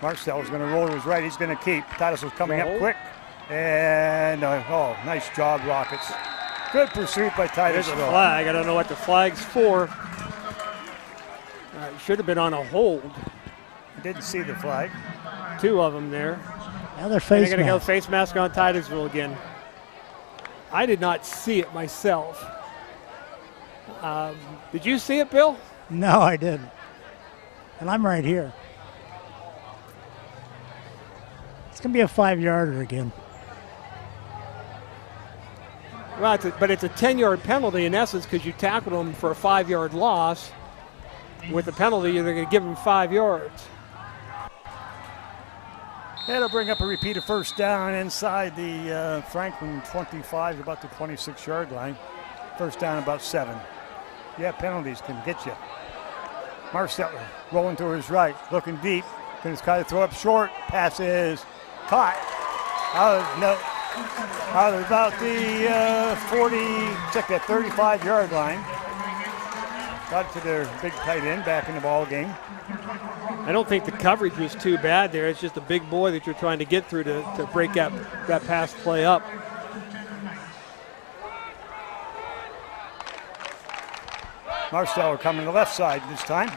Marsteller is going to roll to his right. He's going to keep. Titusville's coming up quick. And, nice job, Rockets. Good pursuit by Titusville. There's a flag. I don't know what the flag's for. It should have been on a hold. Didn't see the flag. 2 of them there. Another face mask. They're going to go face mask on Titusville again. I did not see it myself. Did you see it, Bill? No, I didn't. And I'm right here. It's going to be a 5-yarder again. Well, but it's a 10-yard penalty in essence because you tackled them for a 5-yard loss. With the penalty, they're going to give them 5 yards. That'll bring up a repeated first down inside the Franklin 25, about the 26-yard line. First down about 7. Yeah, penalties can get you. Marsteller rolling to his right, looking deep. Going to try to throw up short. Pass is caught. Out of about the 40, check that 35-yard line. Got to their big tight end back in the ball game. I don't think the coverage was too bad there. It's just a big boy that you're trying to get through to break that pass play up. Marsteller coming to the left side this time.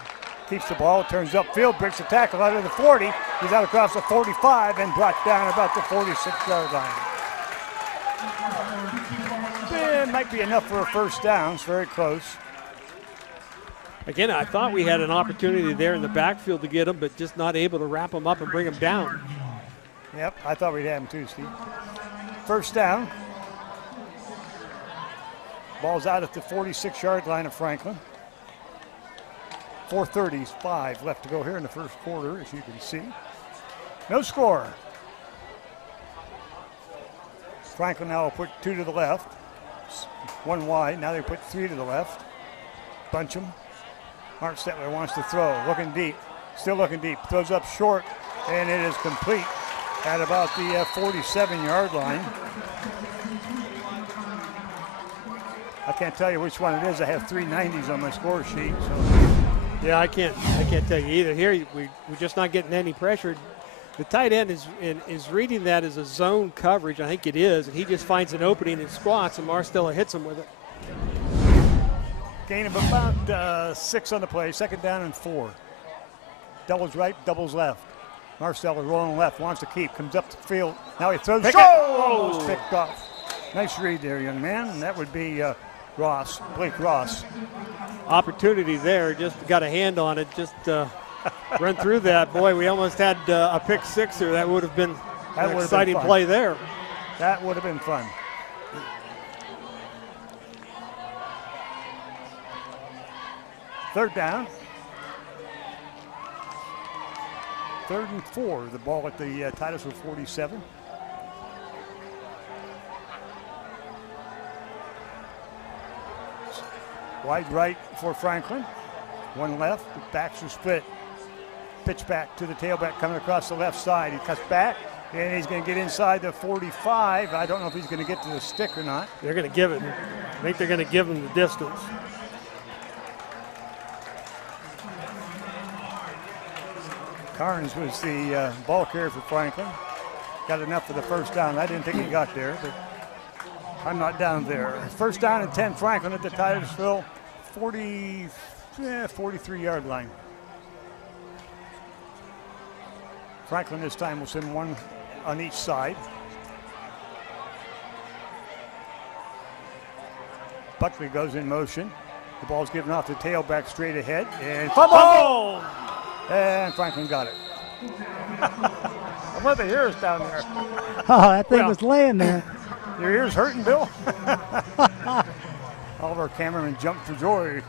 Keeps the ball, turns upfield, breaks the tackle out of the 40. He's out across the 45 and brought down about the 46-yard line. It might be enough for a first down. It's very close. Again, I thought we had an opportunity there in the backfield to get him, but just not able to wrap him up and bring him down. Yep, I thought we'd have him too, Steve. First down. Ball's out at the 46-yard line of Franklin. 4:35 left to go here in the first quarter, as you can see. No score. Franklin now will put 2 to the left. 1 wide. Now they put 3 to the left. Bunch them. Marsteller wants to throw. Looking deep. Still looking deep. Throws up short, and it is complete at about the 47-yard line. I can't tell you which one it is. I have 3 90s on my score sheet. So. Yeah, I can't tell you either. Here, we're just not getting any pressure. The tight end is reading that as a zone coverage. I think it is, and he just finds an opening and squats, and Marsteller hits him with it. Gain of about 6 on the play. Second down and 4. Doubles right, doubles left. Marsteller rolling left, wants to keep, comes up the field. Now he throws. Almost picked off. Nice read there, young man. And that would be Blake Ross. Opportunity there, just got a hand on it, just run through that. Boy, we almost had a pick 6 there. That would have been an exciting play there. That would have been fun. Third down. 3rd and 4. The ball at the Titusville 47. Wide right for Franklin. One left. The backs are split. Pitch back to the tailback coming across the left side. He cuts back, and he's going to get inside the 45. I don't know if he's going to get to the stick or not. They're going to give it. I think they're going to give him the distance. Carnes was the ball carrier for Franklin. Got enough for the first down. I didn't think he got there, but I'm not down there. First down and 10, Franklin at the Titusville 43-yard line. Franklin this time will send one on each side. Buckley goes in motion. The ball's given off the tailback straight ahead. And fumble! And Franklin got it. How about the ears down there? Oh, that thing was laying there. Your ears hurting, Bill? All of our cameramen jumped for joy.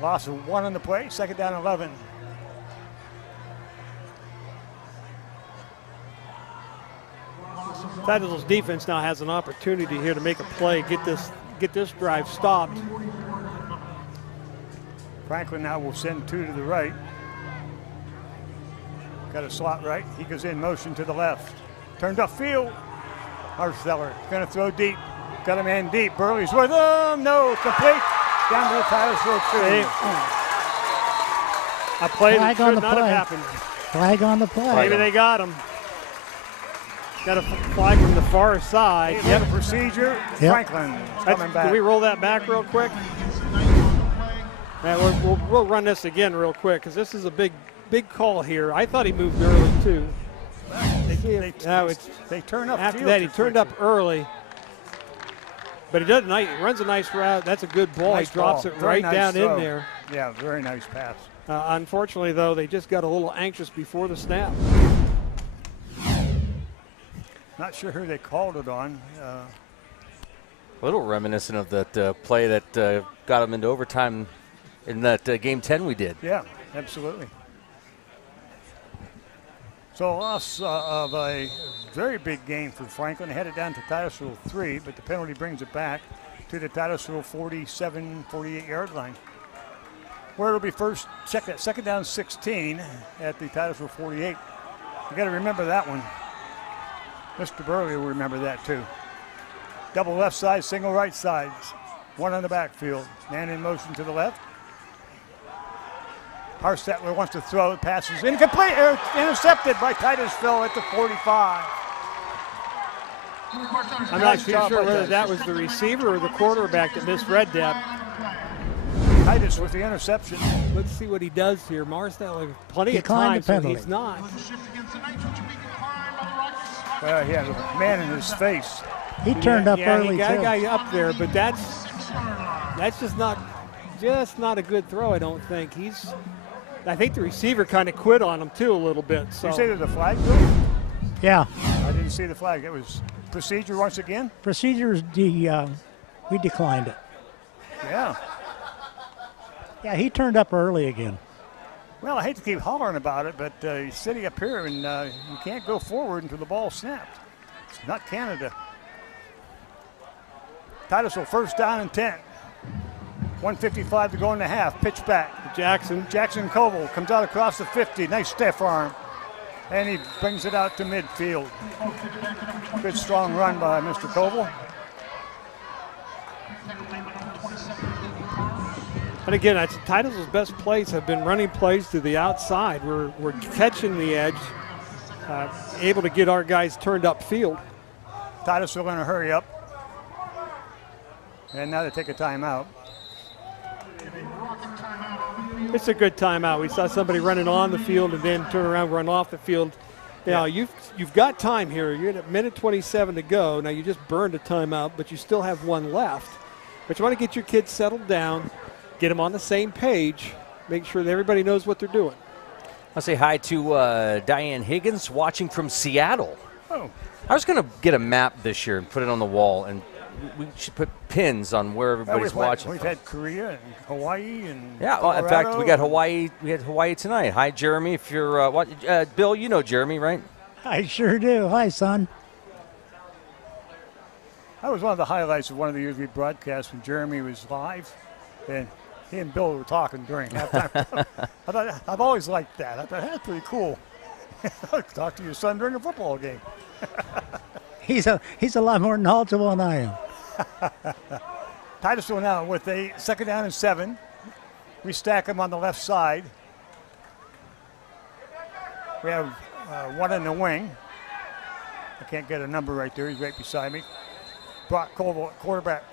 Loss of 1 on the play, 2nd down 11. Titusville's defense now has an opportunity here to make a play, get this drive stopped. Franklin now will send 2 to the right. Got a slot right. He goes in motion to the left. Turned upfield. Arsteller going to throw deep. Got a man deep. Burley's with him. No, complete. Down to the Titusville 2. A play that should not have happened. Flag on the play. Maybe they got him. Got a flag from the far side. Yep. Procedure. Yep. Franklin coming back. Can we roll that back real quick? Yeah, we'll run this again real quick because this is a big call here. I thought he moved early too. They turn up. After that, he turned up early. But he runs a nice route. That's a good ball. Nice he drops it right down in there. Yeah, very nice pass. Unfortunately, though, they just got a little anxious before the snap. Not sure who they called it on. A little reminiscent of that play that got them into overtime in that game 10 we did. Yeah, absolutely. So a loss of a very big game for Franklin. Headed down to Titusville 3, but the penalty brings it back to the Titusville 47, 48-yard line. Where it'll be second down 16 at the Titusville 48. You got to remember that one. Mr. Burley will remember that too. Double left side, single right sides. One on the backfield. Man in motion to the left. Harstettler wants to throw. It passes incomplete. Intercepted by Titusville at the 45. I'm not too sure whether that was the receiver or the quarterback that misread that. Titus with the interception. Let's see what he does here. Marsteller, plenty of time, so he's not. He had a man in his face. He turned up early, he got too. a guy up there, but that's just not a good throw, I don't think. I think the receiver kind of quit on him, too, a little bit. So. You say there's a flag, Bill? Yeah. I didn't see the flag. It was procedure once again? Procedures, we declined it. Yeah. Yeah, he turned up early again. Well, I hate to keep hollering about it, but he's sitting up here, and you can't go forward until the ball snaps. It's not Canada. Titusville first down and 10. 1:55 to go in the half. Pitch back. Jackson Koval comes out across the 50. Nice stiff arm. And he brings it out to midfield. Good strong run by Mr. Koval. And again, that's Titusville's best plays have been running plays to the outside. We're catching the edge, able to get our guys turned up field. Titusville in a hurry up. And now they take a timeout. It's a good timeout. We saw somebody running on the field and then turn around, run off the field. Now, you've got time here. You're at a minute 27 to go. Now, you just burned a timeout, but you still have one left. But you want to get your kids settled down, get them on the same page, make sure that everybody knows what they're doing. I'll say hi to Diane Higgins watching from Seattle. Oh. I was going to get a map this year and put it on the wall and we should put pins on where everybody's watching. We've had Korea and Hawaii and yeah. Well, in fact, we got Hawaii. We had Hawaii tonight. Hi, Jeremy. If you're Bill, you know Jeremy, right? I sure do. Hi, son. That was one of the highlights of one of the years we broadcast when Jeremy was live, and he and Bill were talking during halftime. I've always liked that. I thought that's pretty cool. Talk to your son during a football game. He's a lot more knowledgeable than I am. Titusville now with a 2nd down and 7. We stack them on the left side. We have one in the wing. I can't get a number right there. He's right beside me. Brock Colville, quarterback.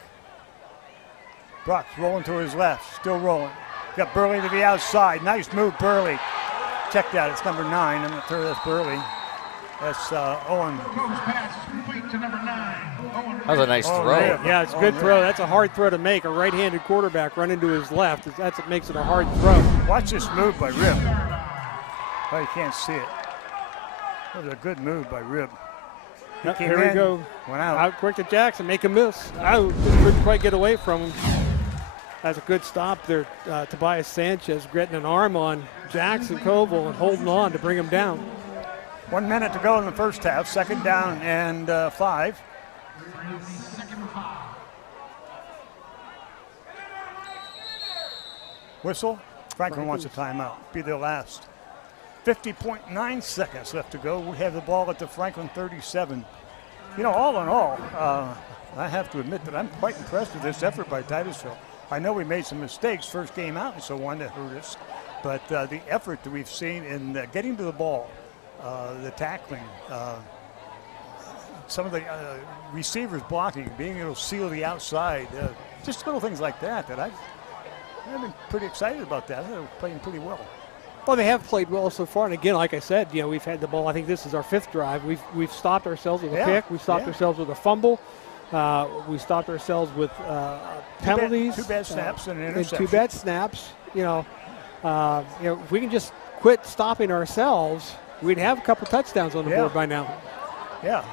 Brock's rolling to his left, still rolling. Got Burley to the outside. Nice move, Burley. Check that, it's number 9. I'm not sure that's Burley. That's Owen. That was a nice throw. Yeah, it's a good throw. That's a hard throw to make. A right-handed quarterback running to his left. That's what makes it a hard throw. Watch this move by Rib. Oh, you can't see it. That was a good move by Rib. Yep, here we go. Went out. Out quick to Jackson, make a miss. Couldn't quite get away from him. That's a good stop there. Tobias Sanchez getting an arm on Jackson Koval and holding on to bring him down. 1 minute to go in the first half. 2nd down and 5. Whistle. Franklin wants a timeout. Be their last. 50.9 seconds left to go. We have the ball at the Franklin 37. You know, all in all, I have to admit that I'm quite impressed with this effort by Titusville. I know we made some mistakes first game out and so on that hurt us, but the effort that we've seen in getting to the ball, the tackling, some of the receivers blocking, being able to seal the outside, just little things like that I've been pretty excited about that. They're playing pretty well. Well, they have played well so far, and again, like I said, you know, we've had the ball. I think this is our 5th drive. We've stopped ourselves with a pick. We've stopped ourselves with a fumble. We stopped ourselves with penalties. Two bad snaps and an interception. And 2 bad snaps. You know, if we can just quit stopping ourselves, we'd have a couple touchdowns on the board by now. Yeah.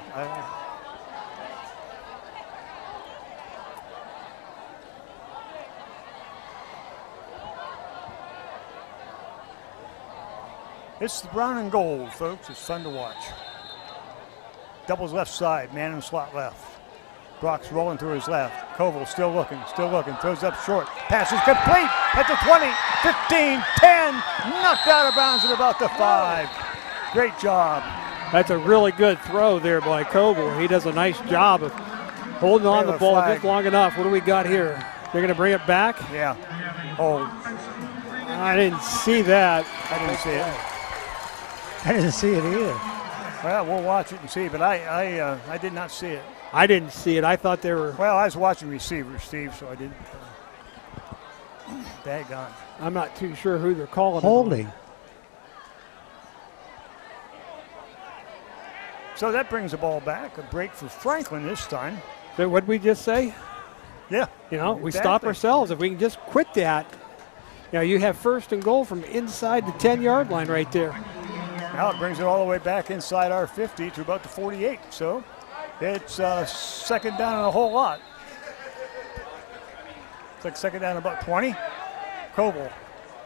It's the brown and gold, folks. It's fun to watch. Doubles left side, man in slot left. Brock's rolling to his left. Koval still looking, throws up short. Pass is complete at the 20, 15, 10. Knocked out of bounds at about the 5. Great job. That's a really good throw there by Koval. He does a nice job of holding on to the ball just long enough. What do we got here? They're going to bring it back? Yeah. Oh. I didn't see that. I didn't see it. I didn't see it either. Well, we'll watch it and see, but I did not see it. I didn't see it. I thought they were. Well, I was watching receivers, Steve, so I didn't. Daggone. I'm not too sure who they're calling. Holding. So that brings the ball back. A break for Franklin this time. So what did we just say? Yeah. You know, we stop ourselves. If we can just quit that, you know, you have 1st and goal from inside the 10-yard line right there. Now it brings it all the way back inside our 50 to about the 48. So it's 2nd down and a whole lot. It's like 2nd down about 20. Koval.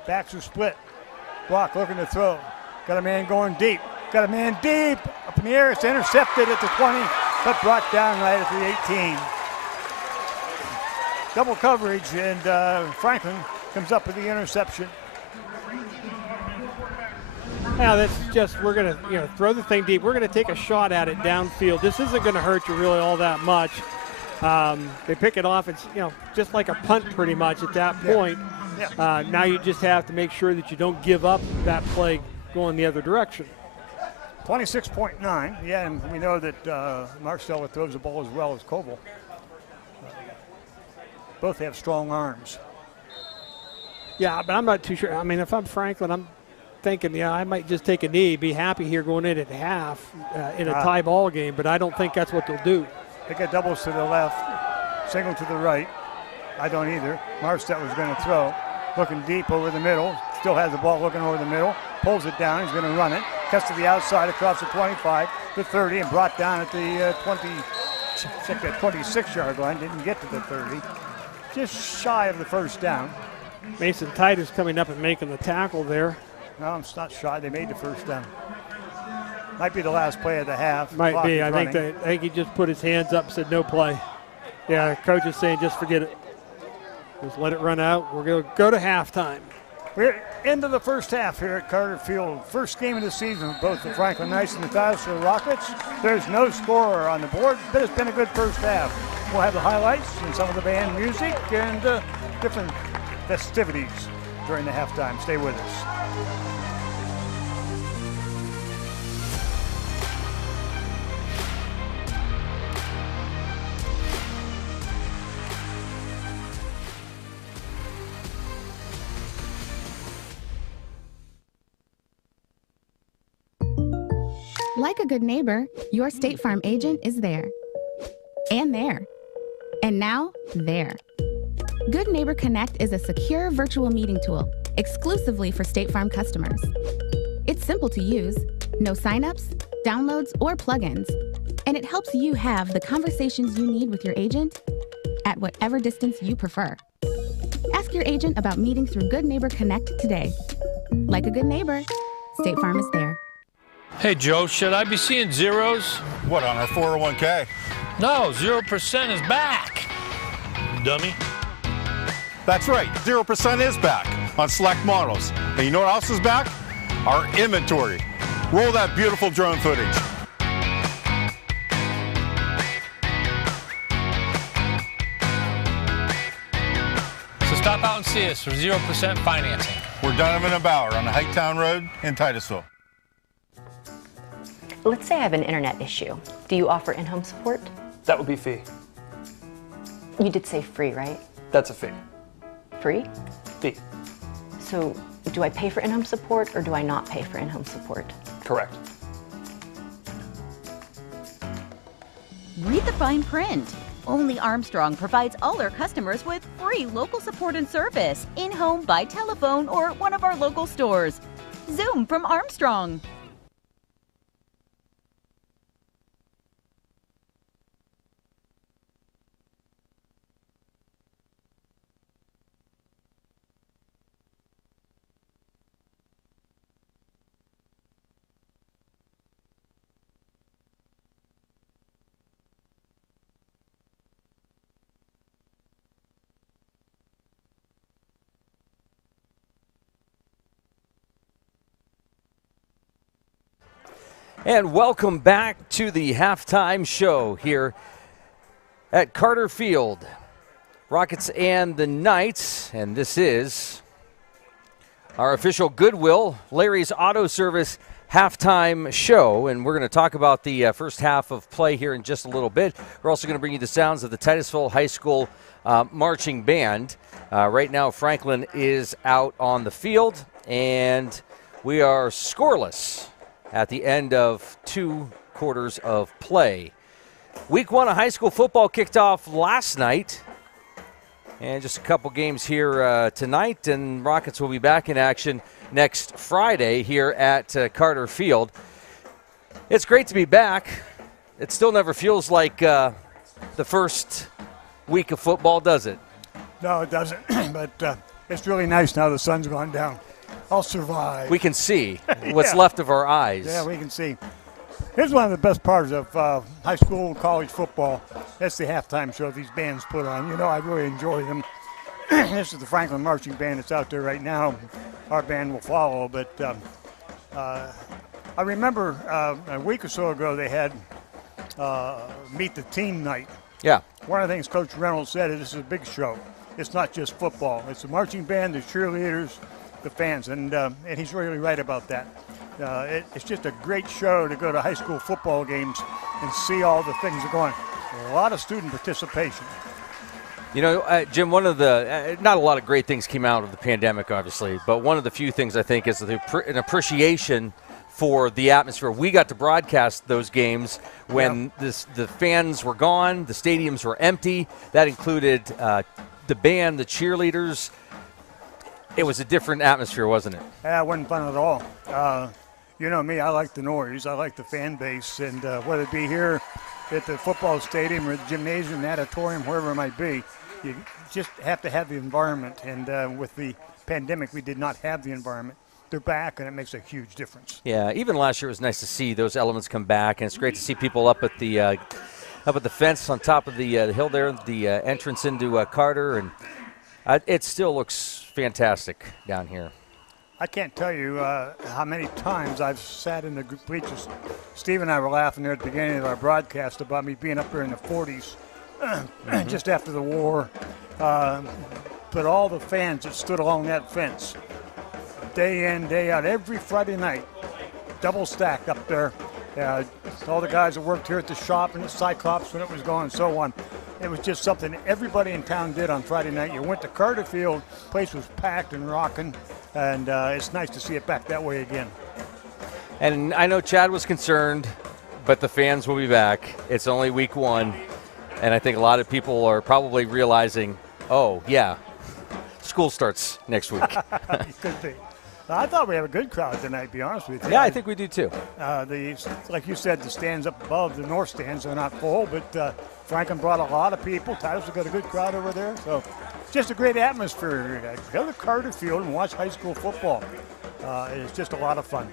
Backs are split. Brock looking to throw. Got a man going deep. Got a man deep. Up in the air. It's intercepted at the 20, but brought down right at the 18. Double coverage, and Franklin comes up with the interception. Yeah, that's just, we're going to throw the thing deep. We're going to take a shot at it downfield. This isn't going to hurt you really all that much. They pick it off. It's, just like a punt pretty much at that point. Yeah. Now you just have to make sure that you don't give up that play going the other direction. 26.9. Yeah, and we know that Marcella throws the ball as well as Koval. Both have strong arms. Yeah, but I'm not too sure. I mean, if I'm Franklin, I'm thinking, I might just take a knee, be happy here going in at half in a tie ball game, but I don't think that's what they'll do. They got doubles to the left, single to the right. I don't either. Marstedt was going to throw, looking deep over the middle, still has the ball looking over the middle, pulls it down, he's going to run it, cuts to the outside across the 25, the 30, and brought down at the 26. at the 26-yard line, didn't get to the 30. Just shy of the first down. Mason Titus coming up and making the tackle there. No, it's not shy. They made the first down. Might be the last play of the half. Might Clock be. is I think he just put his hands up and said no play. Yeah, coach is saying just forget it. Just let it run out. We're going to go to halftime. We're into the first half here at Carter Field. First game of the season, both the Franklin Knights and the Titusville Rockets. There's no scorer on the board, but it's been a good first half. We'll have the highlights and some of the band music and different festivities during the halftime. Stay with us. Like a good neighbor, your State Farm agent is there. And there. And now, there. Good Neighbor Connect is a secure virtual meeting tool exclusively for State Farm customers. It's simple to use, no signups, downloads, or plugins, and it helps you have the conversations you need with your agent at whatever distance you prefer. Ask your agent about meeting through Good Neighbor Connect today. Like a good neighbor, State Farm is there. Hey, Joe, should I be seeing zeros? What, on our 401k? No, 0% is back. Dummy. That's right, 0% is back on select models. And you know what else is back? Our inventory. Roll that beautiful drone footage. So stop out and see us for 0% financing. We're Donovan and Bauer on the Hightown Road in Titusville. Let's say I have an internet issue. Do you offer in-home support? That would be fee. You did say free, right? That's a fee. Free? Fee. So do I pay for in-home support or do I not pay for in-home support? Correct. Read the fine print. Only Armstrong provides all our customers with free local support and service, in-home, by telephone, or one of our local stores. Zoom from Armstrong. And welcome back to the halftime show here at Carter Field. Rockets and the Knights, and this is our official Goodwill, Larry's Auto Service halftime show, and we're going to talk about the first half of play here in just a little bit. We're also going to bring you the sounds of the Titusville High School marching band. Right now, Franklin is out on the field, and we are scoreless at the end of 2 quarters of play. Week 1 of high school football kicked off last night. And just a couple games here tonight, and Rockets will be back in action next Friday here at Carter Field. It's great to be back. It still never feels like the first week of football, does it? No, it doesn't. But it's really nice now the sun's gone down. I'll survive. We can see what's left of our eyes. Yeah, we can see. Here's one of the best parts of high school and college football. That's the halftime show these bands put on. You know, I really enjoy them. This is the Franklin Marching Band that's out there right now. Our band will follow, but I remember a week or so ago they had Meet the Team night. Yeah. One of the things Coach Reynolds said is this is a big show. It's not just football. It's the marching band, the cheerleaders, the fans, and he's really right about that. It's just a great show to go to high school football games and see all the things that are going. A lot of student participation. You know, Jim, one of the, not a lot of great things came out of the pandemic, obviously, but one of the few things I think is an appreciation for the atmosphere. We got to broadcast those games when the fans were gone, the stadiums were empty. That included the band, the cheerleaders. It was a different atmosphere, wasn't it? Yeah, it wasn't fun at all. You know me, I like the noise. I like the fan base. And whether it be here at the football stadium or the gymnasium, the auditorium, wherever it might be. You just have to have the environment, and with the pandemic, we did not have the environment. They're back, and it makes a huge difference. Yeah, even last year it was nice to see those elements come back, and it's great to see people up at the fence on top of the hill there, the entrance into Carter, and it still looks fantastic down here. I can't tell you how many times I've sat in the bleachers. Steve and I were laughing there at the beginning of our broadcast about me being up there in the 40s, just after the war. But all the fans that stood along that fence, day in, day out, every Friday night, double stacked up there. All the guys that worked here at the shop and the Cyclops when it was going and so on. It was just something everybody in town did on Friday night. You went to Carter Field, place was packed and rocking, and it's nice to see it back that way again. And I know Chad was concerned, but the fans will be back. It's only week 1, and I think a lot of people are probably realizing, oh, yeah, school starts next week. Could be. I thought we have a good crowd tonight, to be honest with you. Yeah, I think we do too. Like you said, the stands up above, the north stands are not full, but Franklin brought a lot of people. Titusville got a good crowd over there. So just a great atmosphere. Go to Carter Field and watch high school football. It's just a lot of fun.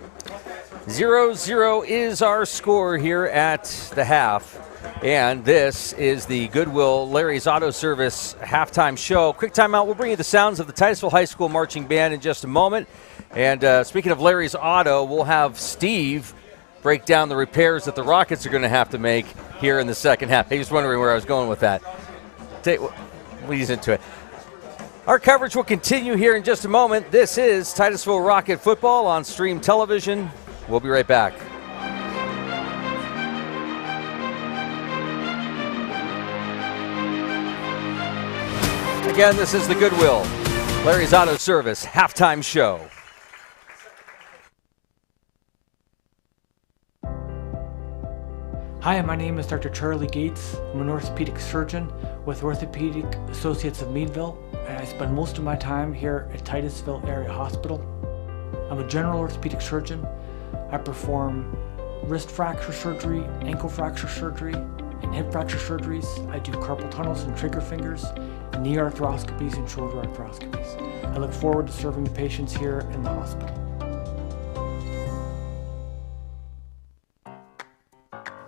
0-0 is our score here at the half. And this is the Goodwill Larry's Auto Service halftime show. Quick timeout. We'll bring you the sounds of the Titusville High School Marching Band in just a moment. And speaking of Larry's Auto, we'll have Steve break down the repairs that the Rockets are going to have to make here in the second half. He was wondering where I was going with that. We'll ease into it. Our coverage will continue here in just a moment. This is Titusville Rocket football on Stream Television. We'll be right back. Again, this is the Goodwill Larry's Auto Service halftime show. Hi, my name is Dr. Charlie Gates. I'm an orthopedic surgeon with Orthopedic Associates of Meadville, and I spend most of my time here at Titusville Area Hospital. I'm a general orthopedic surgeon. I perform wrist fracture surgery, ankle fracture surgery, and hip fracture surgeries. I do carpal tunnels and trigger fingers, knee arthroscopies, and shoulder arthroscopies. I look forward to serving the patients here in the hospital.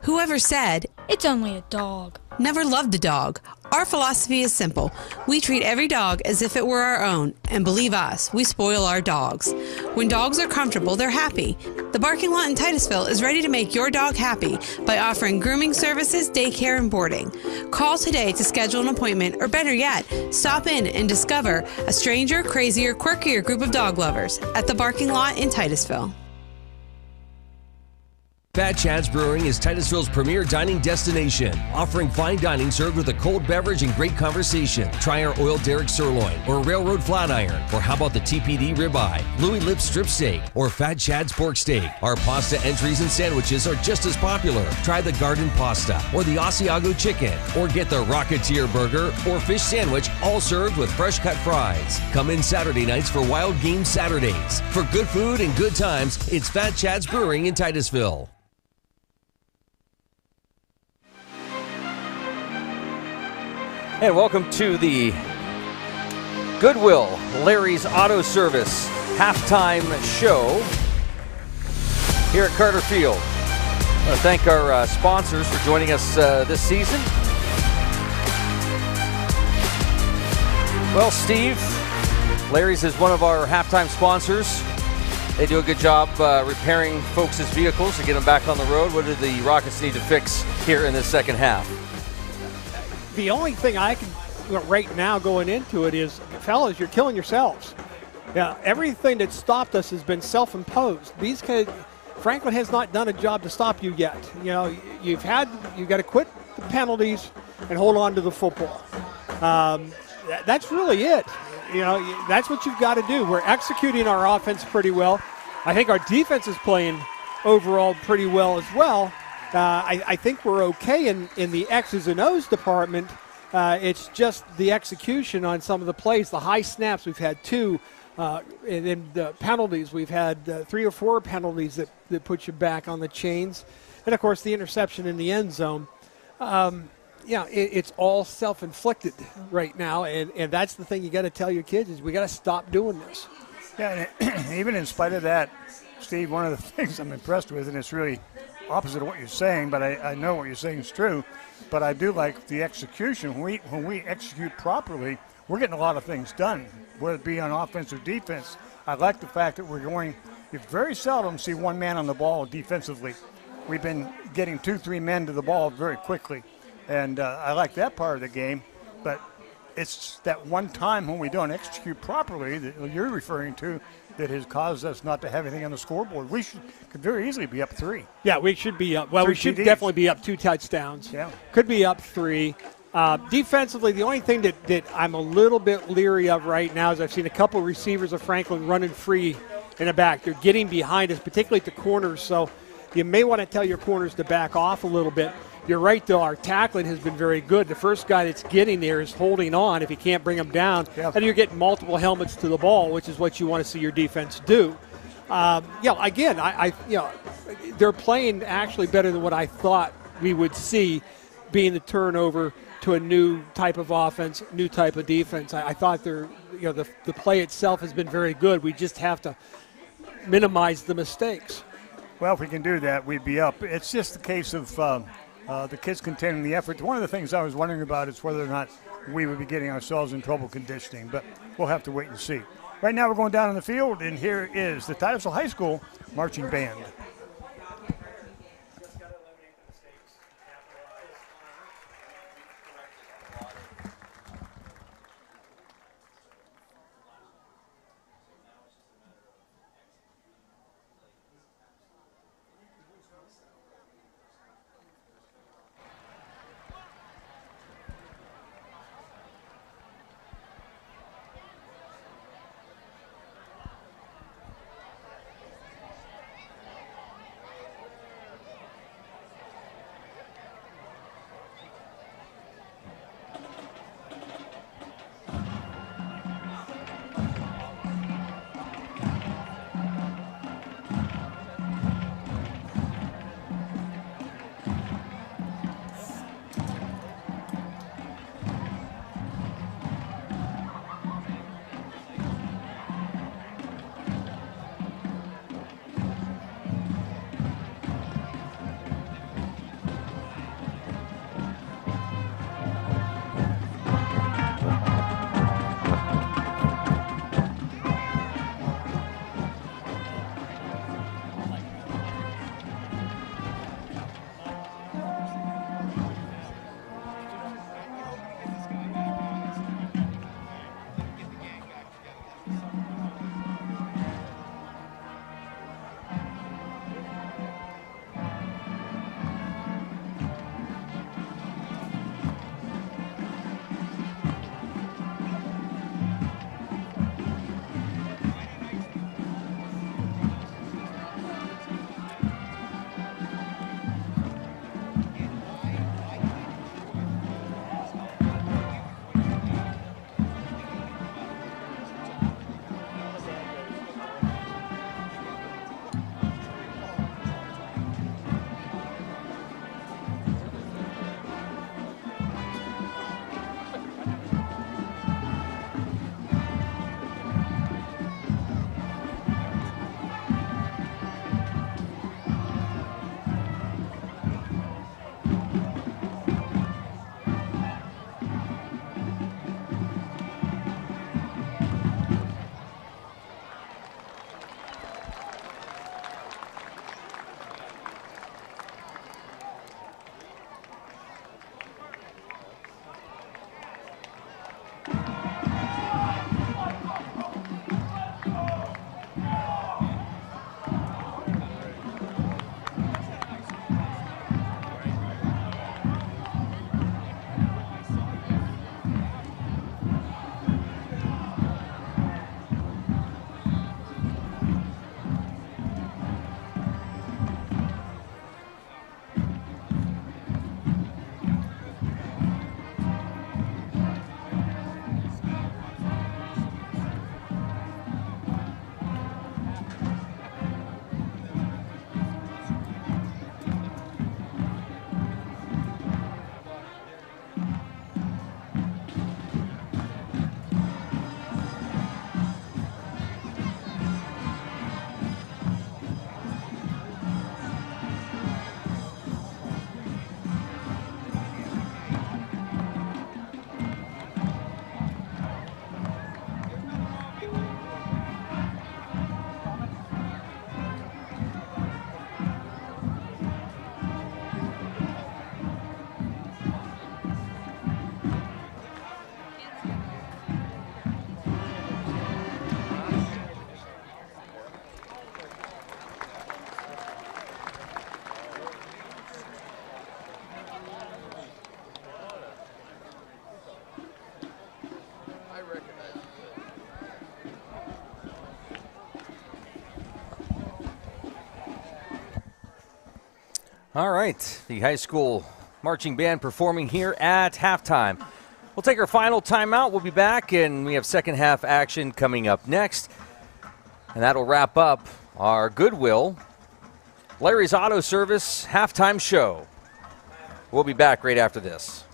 Whoever said, "It's only a dog," never loved a dog. Our philosophy is simple. We treat every dog as if it were our own, and believe us, we spoil our dogs. When dogs are comfortable, they're happy. The Barking Lot in Titusville is ready to make your dog happy by offering grooming services, daycare, and boarding. Call today to schedule an appointment, or better yet, stop in and discover a stranger, crazier, quirkier group of dog lovers at the Barking Lot in Titusville. Fat Chad's Brewing is Titusville's premier dining destination, offering fine dining served with a cold beverage and great conversation. Try our oiled derrick sirloin or railroad flat iron, or how about the TPD ribeye, Louis Lip strip steak, or Fat Chad's pork steak. Our pasta entries and sandwiches are just as popular. Try the garden pasta or the Asiago chicken, or get the Rocketeer burger or fish sandwich, all served with fresh cut fries. Come in Saturday nights for Wild Game Saturdays. For good food and good times, it's Fat Chad's Brewing in Titusville. And welcome to the Goodwill Larry's Auto Service halftime show here at Carter Field. I want to thank our sponsors for joining us this season. Well, Steve, Larry's is one of our halftime sponsors. They do a good job repairing folks' vehicles to get them back on the road. What do the Rockets need to fix here in the second half? The only thing I can right now going into it is, fellas, you're killing yourselves. Yeah, everything that stopped us has been self-imposed. These kids, Franklin has not done a job to stop you yet. You know, you've got to quit the penalties and hold on to the football. That's really it. You know, that's what you've got to do. We're executing our offense pretty well. I think our defense is playing overall pretty well as well. I think we're okay in the X's and O's department. It's just the execution on some of the plays. The high snaps, we've had 2. And then the penalties, we've had 3 or 4 penalties that put you back on the chains. And, of course, the interception in the end zone. It's all self-inflicted right now, and that's the thing you got to tell your kids is we got to stop doing this. Yeah, and even in spite of that, Steve, one of the things I'm impressed with, and it's really opposite of what you're saying, but I know what you're saying is true, but I do like the execution. When we execute properly, we're getting a lot of things done, whether it be on offense or defense. I like the fact that you very seldom see one man on the ball defensively. We've been getting 2-3 men to the ball very quickly, and I like that part of the game, but it's that one time when we don't execute properly that you're referring to that has caused us not to have anything on the scoreboard. We could very easily be up 3. Yeah, we should be up. Well, we should definitely be up 2 touchdowns. Yeah. Could be up 3. Defensively, the only thing that I'm a little bit leery of right now is I've seen a couple receivers of Franklin running free in the back. They're getting behind us, particularly at the corners, so you may want to tell your corners to back off a little bit. You're right, though. Our tackling has been very good. The first guy that's getting there is holding on if you can't bring him down. Yeah. And you're getting multiple helmets to the ball, which is what you want to see your defense do. Again, they're playing actually better than what I thought we would see, being the turnover to a new type of offense, new type of defense. I thought the play itself has been very good. We just have to minimize the mistakes. Well, if we can do that, we'd be up. It's just a case of the kids containing the effort. One of the things I was wondering about is whether or not we would be getting ourselves in trouble conditioning, but we'll have to wait and see. Right now we're going down in the field, and here is the Titusville High School marching band. All right, the high school marching band performing here at halftime. We'll take our final timeout. We'll be back, and we have second half action coming up next. And that'll wrap up our Goodwill Larry's Auto Service halftime show. We'll be back right after this.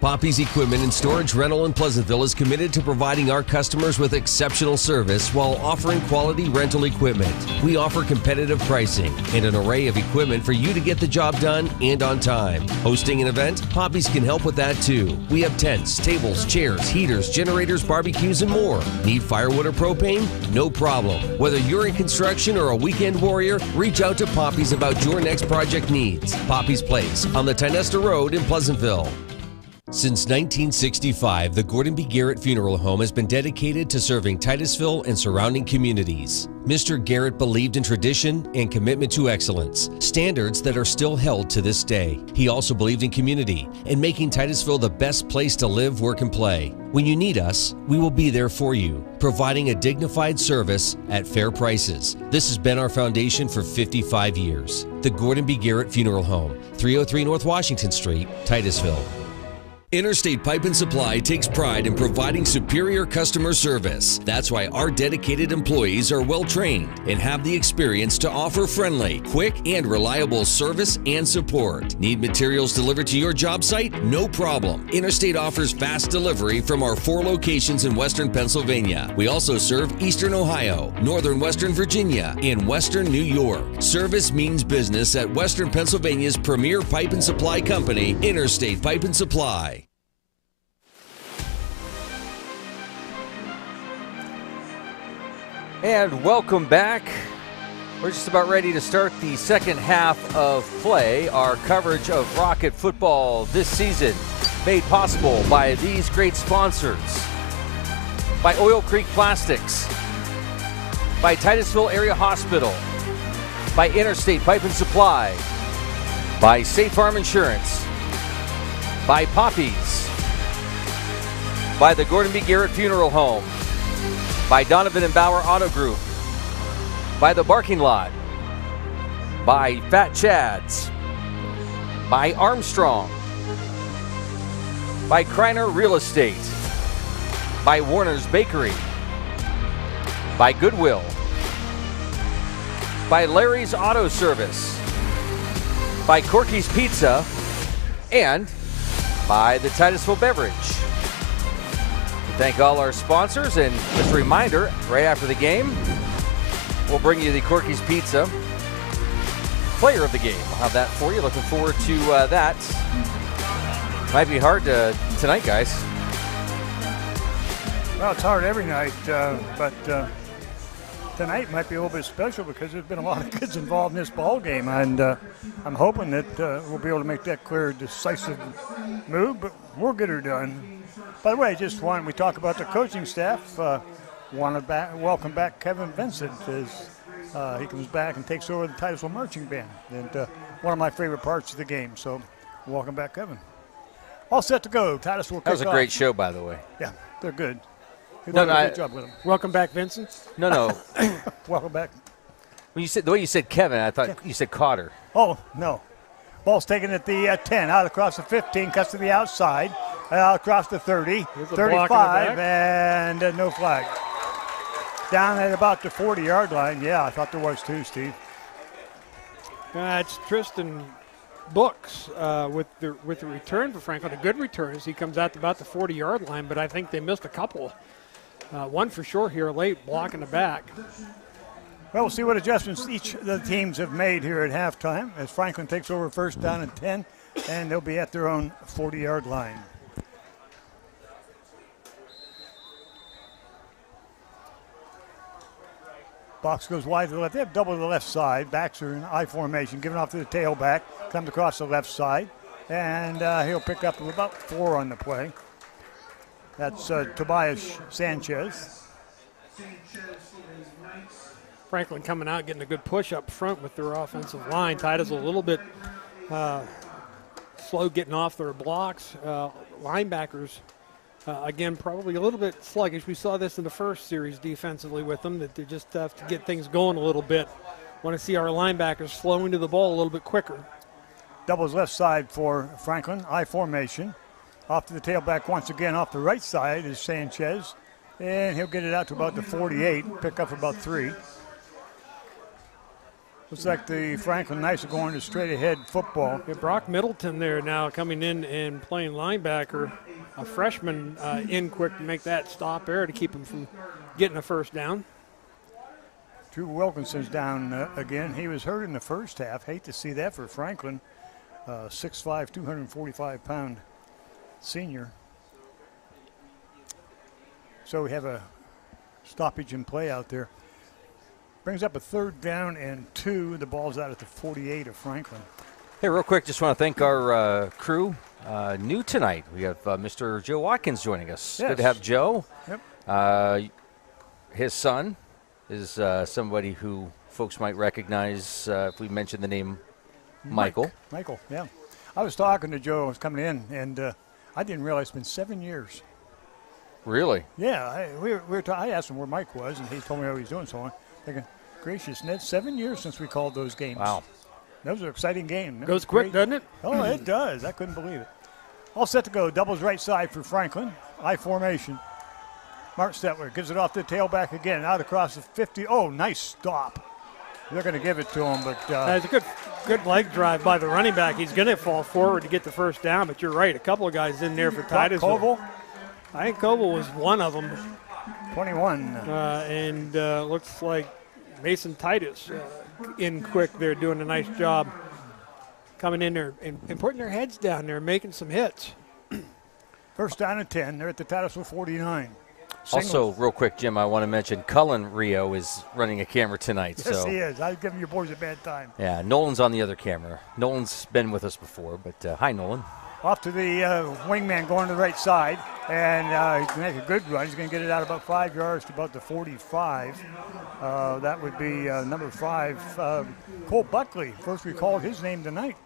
Poppy's Equipment and Storage Rental in Pleasantville is committed to providing our customers with exceptional service while offering quality rental equipment. We offer competitive pricing and an array of equipment for you to get the job done and on time. Hosting an event? Poppy's can help with that too. We have tents, tables, chairs, heaters, generators, barbecues, and more. Need firewood or propane? No problem. Whether you're in construction or a weekend warrior, reach out to Poppy's about your next project needs. Poppy's Place on the Tinesta Road in Pleasantville. Since 1965, the Gordon B. Garrett Funeral Home has been dedicated to serving Titusville and surrounding communities. Mr. Garrett believed in tradition and commitment to excellence, standards that are still held to this day. He also believed in community and making Titusville the best place to live, work, and play. When you need us, we will be there for you, providing a dignified service at fair prices. This has been our foundation for 55 years. The Gordon B. Garrett Funeral Home, 303 North Washington Street, Titusville. Interstate Pipe and Supply takes pride in providing superior customer service. That's why our dedicated employees are well trained and have the experience to offer friendly, quick, and reliable service and support. Need materials delivered to your job site? No problem. Interstate offers fast delivery from our 4 locations in Western Pennsylvania. We also serve Eastern Ohio, Northern Western Virginia, and Western New York. Service means business at Western Pennsylvania's premier pipe and supply company, Interstate Pipe and Supply. And welcome back. We're just about ready to start the second half of play. Our coverage of Rocket football this season made possible by these great sponsors. By Oil Creek Plastics. By Titusville Area Hospital. By Interstate Pipe and Supply. By State Farm Insurance. By Poppy's. By the Gordon B. Garrett Funeral Home. By Donovan and Bauer Auto Group. By The Barking Lot. By Fat Chads. By Armstrong. By Kreiner Real Estate. By Warner's Bakery. By Goodwill. By Larry's Auto Service. By Corky's Pizza. And by the Titusville Beverage. Thank all our sponsors, and just a reminder, right after the game, we'll bring you the Corky's Pizza Player of the Game. We'll have that for you. Looking forward to that. Might be hard tonight, guys. Well, it's hard every night, but tonight might be a little bit special because there's been a lot of kids involved in this ball game, and I'm hoping that we'll be able to make that clear, decisive move, but we'll get her done. By the way, we talk about the coaching staff. Want to welcome back Kevin Vincent as he comes back and takes over the Titusville Marching Band. And one of my favorite parts of the game. So, welcome back, Kevin. All set to go. Titusville. That was a great show, by the way. Yeah, they're good. Good job with them. Welcome back, Vincent. No. Welcome back. When you said the way you said Kevin, I thought you said Cotter. Oh no. Ball's taken at the 10, out across the 15, cuts to the outside. Across the 30, 35, and no flag. Down at about the 40-yard line. Yeah, I thought there was too, Steve. It's Tristan Books with the return for Franklin. A good return as he comes out to about the 40-yard line, but I think they missed a couple. One for sure here late, blocking the back. Well, we'll see what adjustments each of the teams have made here at halftime as Franklin takes over first down and 10, and they'll be at their own 40-yard line. Box goes wide to the left. They have double to the left side. Backs are in I formation, giving off to the tailback. Comes across the left side. And he'll pick up about 4 on the play. That's Tobias Sanchez. Franklin coming out, getting a good push up front with their offensive line. Titus a little bit slow getting off their blocks. Linebackers, again, probably a little bit sluggish. We saw this in the first series defensively with them, that they just have to get things going a little bit Want to see our linebackers slowing to the ball a little bit quicker. Doubles left side for Franklin. I formation. Off to the tailback once again. Off the right side is Sanchez. And he'll get it out to about the 48. Pick up about 3. Looks like the Franklin Knights are going to straight ahead football. Yeah, Brock Middleton there now coming in and playing linebacker. A freshman in quick to make that stop there to keep him from getting a first down. Drew Wilkinson's down again. He was hurt in the first half. Hate to see that for Franklin. 6'5", 245-pound senior. So we have a stoppage in play out there. Brings up a 3rd down and 2. The ball's out at the 48 of Franklin. Hey, real quick, just want to thank our crew. New tonight, we have Mr. Joe Watkins joining us. Yes. Good to have Joe. Yep. His son is somebody who folks might recognize if we mention the name Michael. Michael, yeah. I was talking to Joe. I was coming in, and I didn't realize it's been 7 years. Really? Yeah. I asked him where Mike was, and he told me how he was doing. So I'm thinking, gracious, Ned, 7 years since we called those games. Wow. That was an exciting game. That Goes quick, doesn't it? Oh, it does. I couldn't believe it. All set to go. Doubles right side for Franklin. I formation. Mark Stetler gives it off the tailback again. Out across the 50. Oh, nice stop. They're going to give it to him, but it's a good leg drive by the running back. He's going to fall forward to get the first down, but you're right. A couple of guys in there for Titusville. Koval? I think Koval was one of them. 21. And looks like Mason Titus in quick there doing a nice job coming in there and putting their heads down there, making some hits. First down and 10. They're at the Titusville 49. Also, real quick, Jim, I want to mention Cullen Rio is running a camera tonight. Yes, so he is. I'm giving your boys a bad time. Yeah, Nolan's on the other camera. Nolan's been with us before, but hi, Nolan. Off to the wingman going to the right side, and he can make a good run. He's going to get it out about 5 yards to about the 45. That would be number 5, Cole Buckley. First we called his name tonight.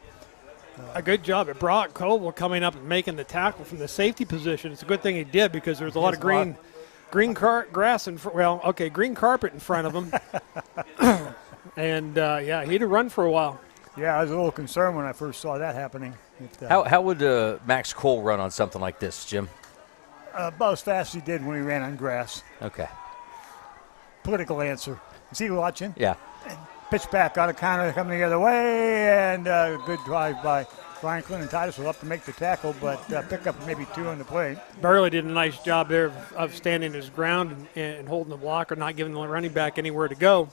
A good job at Brock Koval coming up and making the tackle from the safety position. It's a good thing he did because there's a lot of green carpet in front of him. And, yeah, he'd have run for a while. Yeah, I was a little concerned when I first saw that happening. How would Max Cole run on something like this, Jim? About as fast as he did when he ran on grass. Okay. Political answer. Is he watching? Yeah. Pitch back out of counter coming the other way, and good drive by Franklin, and Titus was up to make the tackle, but pick up maybe 2 on the play. Burley did a nice job there of standing his ground and holding the blocker, not giving the running back anywhere to go.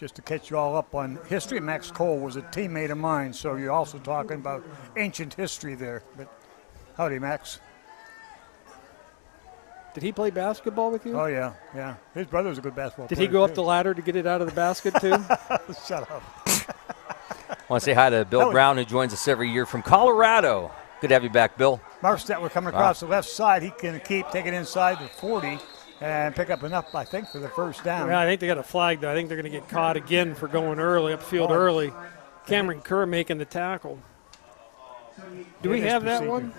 Just to catch you all up on history, Max Cole was a teammate of mine, so you're also talking about ancient history there. But howdy, Max. Did he play basketball with you? Oh, yeah, yeah. His brother was a good basketball player. Did he go up the ladder to get it out of the basket, too? Shut up. I want to say hi to Bill Brown, who joins us every year from Colorado. Good to have you back, Bill. Mark Stetler coming across the left side. He can keep taking inside the 40 and pick up enough, I think, for the first down. Yeah, I think they got a flag, though. I think they're going to get caught again for going early, upfield early. Cameron Kerr making the tackle. Do we have that one?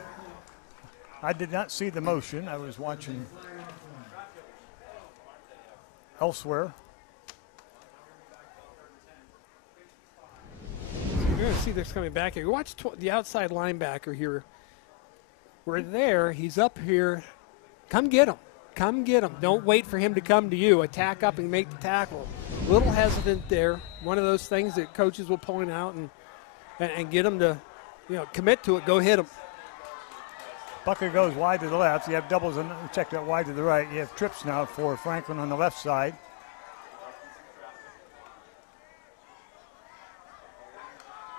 I did not see the motion. I was watching elsewhere. You're going to see this coming back here. Watch the outside linebacker here. We're there. He's up here. Come get him. Come get him. Don't wait for him to come to you. Attack up and make the tackle. A little hesitant there. One of those things that coaches will point out and get him to, commit to it. Go hit him. Bucker goes wide to the left. You have doubles and check that wide to the right. You have trips now for Franklin on the left side.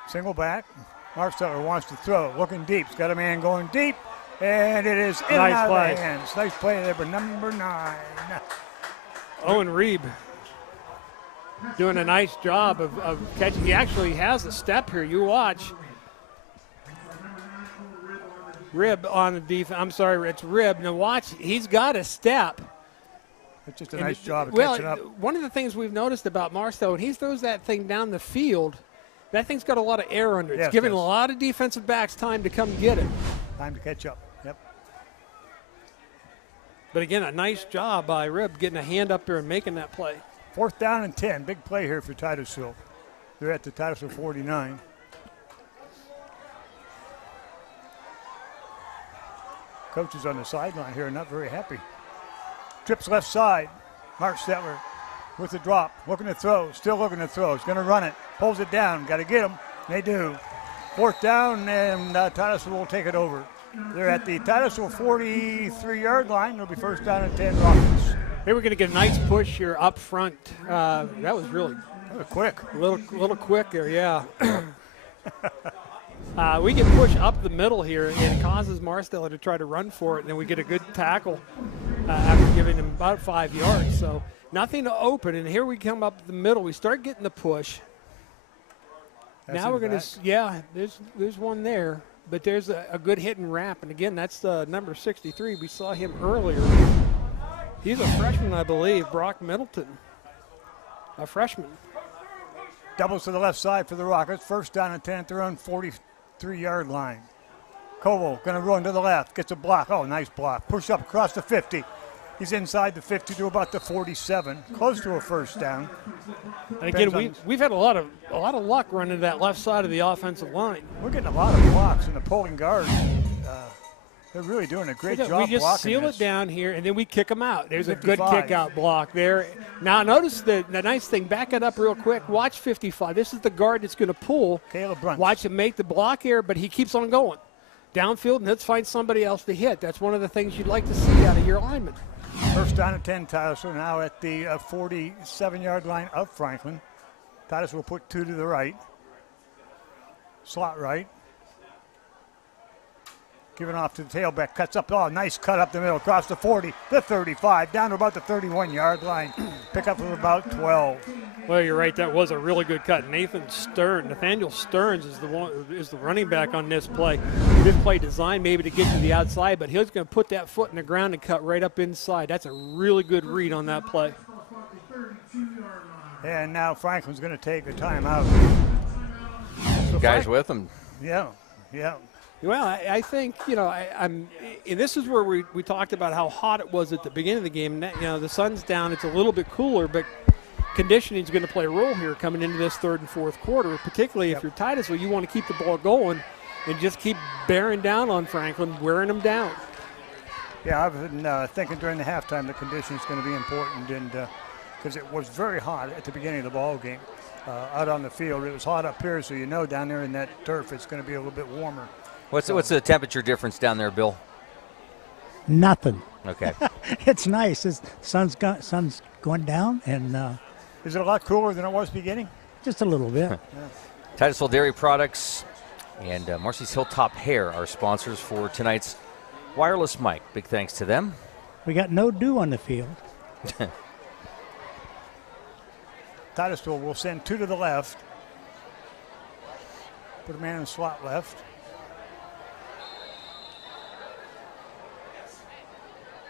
Single back. Mark Stetler wants to throw. Looking deep. He's got a man going deep. And it is in and out of the hands. Nice play there, but number 9. Owen Reeb doing a nice job of catching. He actually has a step here. You watch. Rib on the defense. I'm sorry, it's Rib. Now watch, he's got a step. It's just a nice job of catching up. One of the things we've noticed about Marstow, when he throws that thing down the field, that thing's got a lot of air under it. It's giving a lot of defensive backs time to come get it. Time to catch up. Yep. But again, a nice job by Rib getting a hand up there and making that play. 4th down and 10. Big play here for Titusville. They're at the Titusville 49. Coaches on the sideline here are not very happy. Trips left side. Mark Stetler with the drop. Looking to throw. Still looking to throw. He's going to run it. Pulls it down. Got to get him. They do. 4th down, and Titusville will take it over. They're at the Titusville 43-yard line. It'll be 1st down and 10 Rockets. They were going to get a nice push here up front. That was really quick. A little quick there, yeah. We get pushed up the middle here, and it causes Marsteller to try to run for it, and then we get a good tackle after giving him about 5 yards. So nothing to open, and here we come up the middle. We start getting the push. Now we're going to, there's one there, but there's a good hit and wrap, and again, that's number 63. We saw him earlier. He's a freshman, I believe, Brock Middleton, a freshman. Doubles to the left side for the Rockets. 1st down and 10 at their own 43-yard line. Koval going to run to the left, gets a block. Oh, nice block. Push up across the 50. He's inside the 50 to about the 47, close to a 1st down. And again, we've had a lot of luck running that left side of the offensive line. We're getting a lot of blocks, and the pulling guards, they're really doing a great job blocking. We just seal it down here, and then we kick them out. There's 55. A good kick-out block there. Now, notice the nice thing. Back it up real quick. Watch 55. This is the guard that's going to pull. Caleb Brunt. Watch him make the block here, but he keeps on going. Downfield, and let's find somebody else to hit. That's one of the things you'd like to see out of your lineman. 1st down and 10, Titusville now at the 47-yard line of Franklin. Titusville will put 2 to the right. Slot right. Giving off to the tailback, cuts up. Oh, nice cut up the middle, across the 40, the 35, down to about the 31-yard line. Pick up from about 12. Well, you're right. That was a really good cut. Nathaniel Stearns is the running back on this play. This play designed maybe to get to the outside, but he's going to put that foot in the ground and cut right up inside. That's a really good read on that play. And now Franklin's going to take a timeout. So guys with him. Yeah. Well, I think, and this is where we talked about how hot it was at the beginning of the game. The sun's down. It's a little bit cooler, but conditioning is going to play a role here coming into this 3rd and 4th quarter, particularly if you're Titusville. You want to keep the ball going and just keep bearing down on Franklin, wearing them down. Yeah, I've been thinking during the halftime the condition is going to be important, and because it was very hot at the beginning of the ball game out on the field. It was hot up here, so down there in that turf it's going to be a little bit warmer. What's the temperature difference down there, Bill? Nothing. Okay. It's nice. The sun's going down, and is it a lot cooler than it was beginning? Just a little bit. Yeah. Titusville Dairy Products and Marcy's Hilltop Hair are sponsors for tonight's wireless mic. Big thanks to them. We got no dew on the field. Titusville will send 2 to the left. Put a man in the slot left.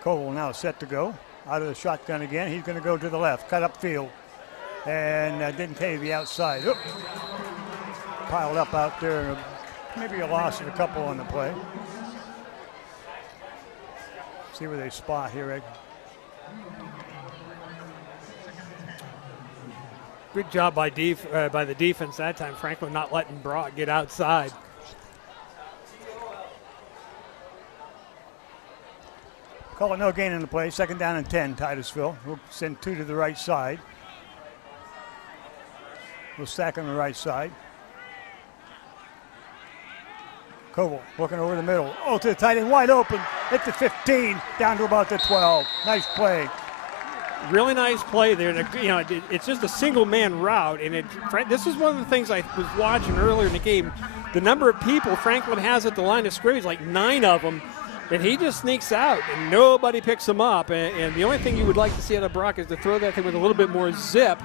Koval now set to go. Out of the shotgun again. He's going to go to the left. Cut up field. And didn't take the outside. Oop. Piled up out there. Maybe a loss of a couple on the play. See where they spot here, Ed. Good job by the defense that time. Franklin not letting Brock get outside. Call it no gain in the play. 2nd down and 10, Titusville. We'll send 2 to the right side. We'll stack on the right side. Koval looking over the middle. Oh, to the tight end, wide open. Hit the 15, down to about the 12. Nice play. Really nice play there. It's just a single-man route, and this is one of the things I was watching earlier in the game. The number of people Franklin has at the line of scrimmage, like 9 of them, and he just sneaks out, and nobody picks him up. And the only thing you would like to see out of Brock is to throw that thing with a little bit more zip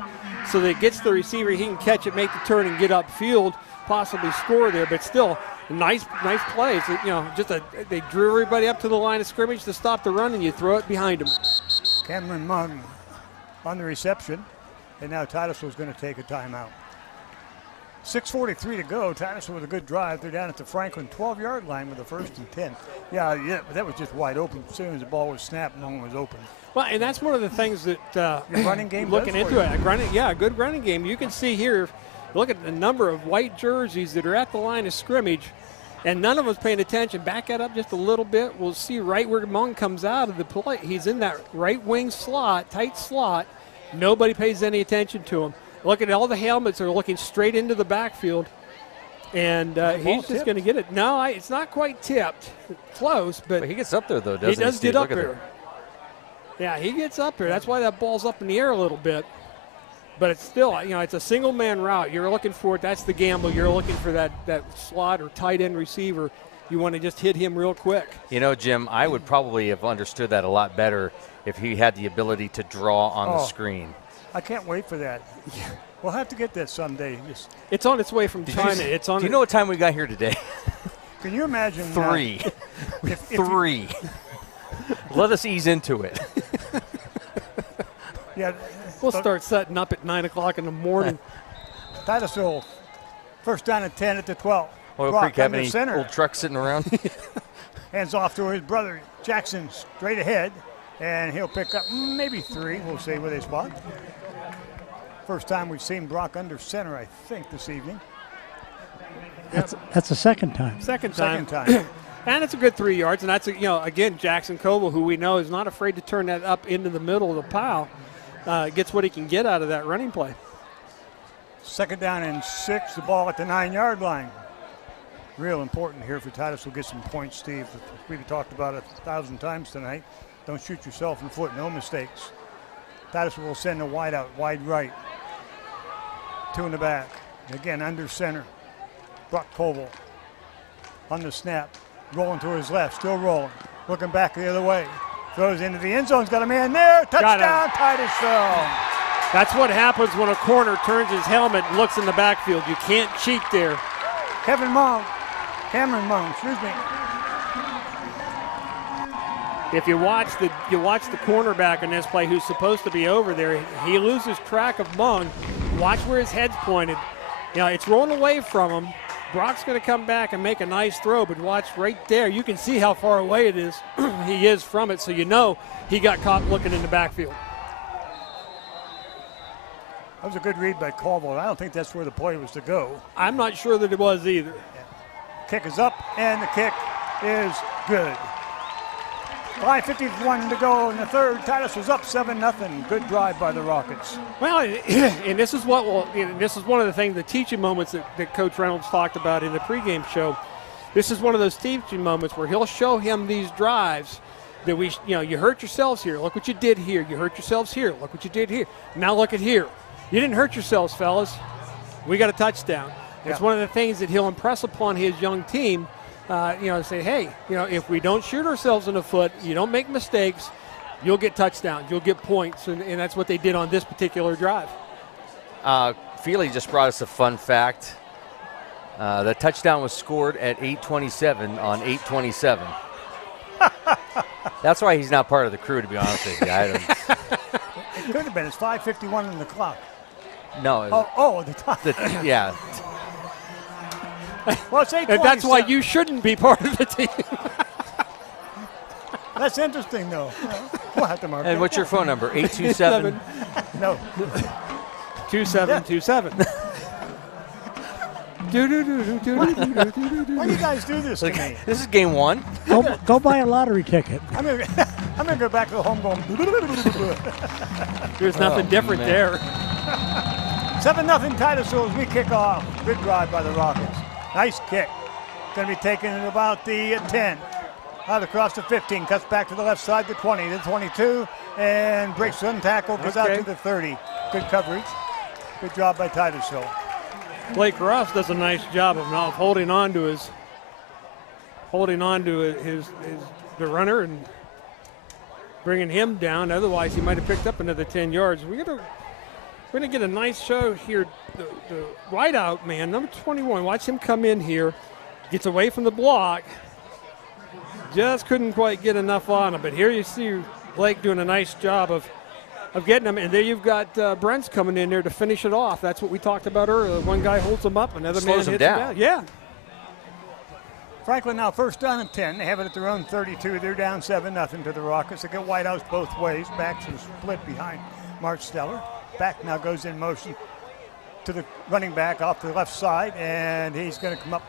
so that it gets the receiver, he can catch it, make the turn, and get upfield, possibly score there. But still, nice plays. They drew everybody up to the line of scrimmage to stop the run, and you throw it behind them. Cameron Mung on the reception, and now Titusville is going to take a timeout. 6:43 to go. Titusville with a good drive. They're down at the Franklin 12-yard line with the 1st and 10. Yeah, that was just wide open. As soon as the ball was snapped, Mung was open. Well, and that's one of the things that your running game looking into it. A good running game. You can see here, look at the number of white jerseys that are at the line of scrimmage, and none of us paying attention. Back that up just a little bit. We'll see right where Mung comes out of the play. He's in that right wing slot, tight slot. Nobody pays any attention to him. Look at all the helmets are looking straight into the backfield, and he's just going to get it. No, it's not quite tipped. Close, but he gets up there, though, doesn't he? He does get up there. Yeah, he gets up there. That's why that ball's up in the air a little bit. But it's still, it's a single-man route. You're looking for it. That's the gamble. You're looking for that slot or tight end receiver. You want to just hit him real quick. Jim, I would probably have understood that a lot better if he had the ability to draw on the screen. I can't wait for that. We'll have to get that someday. It's on its way from China. Do you know what time we got here today? Can you imagine? 3. 3. Let us ease into it. Yeah, we'll start setting up at 9 o'clock in the morning. Titusville, 1st down and 10 at the 12. Oil Creek have any old trucks sitting around? Hands off to his brother Jackson, straight ahead, and he'll pick up maybe 3. We'll see where they spot. First time we've seen Brock under center, I think, this evening. That's the second time. Second time. And it's a good 3 yards, and that's, again, Jackson Coble, who we know is not afraid to turn that up into the middle of the pile, gets what he can get out of that running play. 2nd down and 6, the ball at the 9-yard line. Real important here for Titusville to get some points, Steve. We've talked about it 1,000 times tonight. Don't shoot yourself in the foot, no mistakes. Titusville will send a wide out, wide right. 2 in the back. Again, under center. Brock Coble on the snap. Rolling to his left, still rolling. Looking back the other way. Throws into the end zone. He's got a man there. Touchdown, Titusville. That's what happens when a corner turns his helmet and looks in the backfield. You can't cheat there. Cameron Mung, excuse me. If you watch the cornerback in this play, who's supposed to be over there, he loses track of Mung. Watch where his head's pointed. It's rolling away from him. Brock's going to come back and make a nice throw, but watch right there. You can see how far away it is. He is from it, so he got caught looking in the backfield. That was a good read by Caldwell. I don't think that's where the play was to go. I'm not sure that it was either. Kick is up, and the kick is good. 5:51 to go in the third. Titus was up 7-0. Good drive by the Rockets. Well, and this is this is one of the things, the teaching moments that Coach Reynolds talked about in the pregame show. This is one of those teaching moments where he'll show him these drives that you hurt yourselves here. Look what you did here. You hurt yourselves here. Look what you did here. Now look at here. You didn't hurt yourselves, fellas. We got a touchdown. Yeah. It's one of the things that he'll impress upon his young team. Say, hey, if we don't shoot ourselves in the foot, you don't make mistakes, you'll get touchdowns, you'll get points, and that's what they did on this particular drive. Feely just brought us a fun fact. The touchdown was scored at 8:27 on 8:27. That's why he's not part of the crew, to be honest with you. It could have been. It's 5:51 on the clock. No. The time. Yeah. Well, it's 8:27. And that's why you shouldn't be part of the team. That's interesting, though. We'll have to mark And what's your phone number? 827? No. 2727. Why do you guys do this to me? This is game 1. Go buy a lottery ticket. I'm gonna go back to the home going. There's nothing different there. 7-0 Titusville as we kick off. Good drive by the Rockets. Nice kick. Going to be taken at about the 10. Out across the 15. Cuts back to the left side, the 20, the 22, and breaks one tackle, goes out to the 30. Good coverage. Good job by Titusville. Blake Ross does a nice job of holding on to the runner and bringing him down. Otherwise, he might have picked up another 10 yards. We're going to get a nice show here. The wideout man, number 21, watch him come in here. Gets away from the block. Just couldn't quite get enough on him. But here you see Blake doing a nice job of getting them. And there you've got Brent's coming in there to finish it off. That's what we talked about earlier. One guy holds them up, another Slows man them hits down. them down. Yeah. Franklin now first down and 10. They have it at their own 32. They're down 7-0 to the Rockets. They get wideouts both ways. Backs are split behind Mark Steller. Back now goes in motion to the running back off the left side, and he's going to come up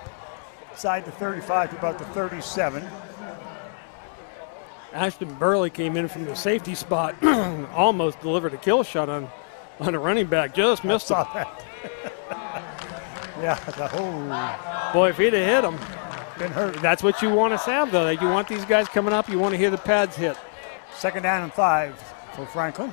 side the 35 to about the 37. Ashton Burley came in from the safety spot, almost delivered a kill shot on a running back. Just missed him. Yeah, the whole. Boy, if he'd have hit him. Been hurt. That's what you want to have, though. You want these guys coming up. You want to hear the pads hit. Second down and 5 for Franklin.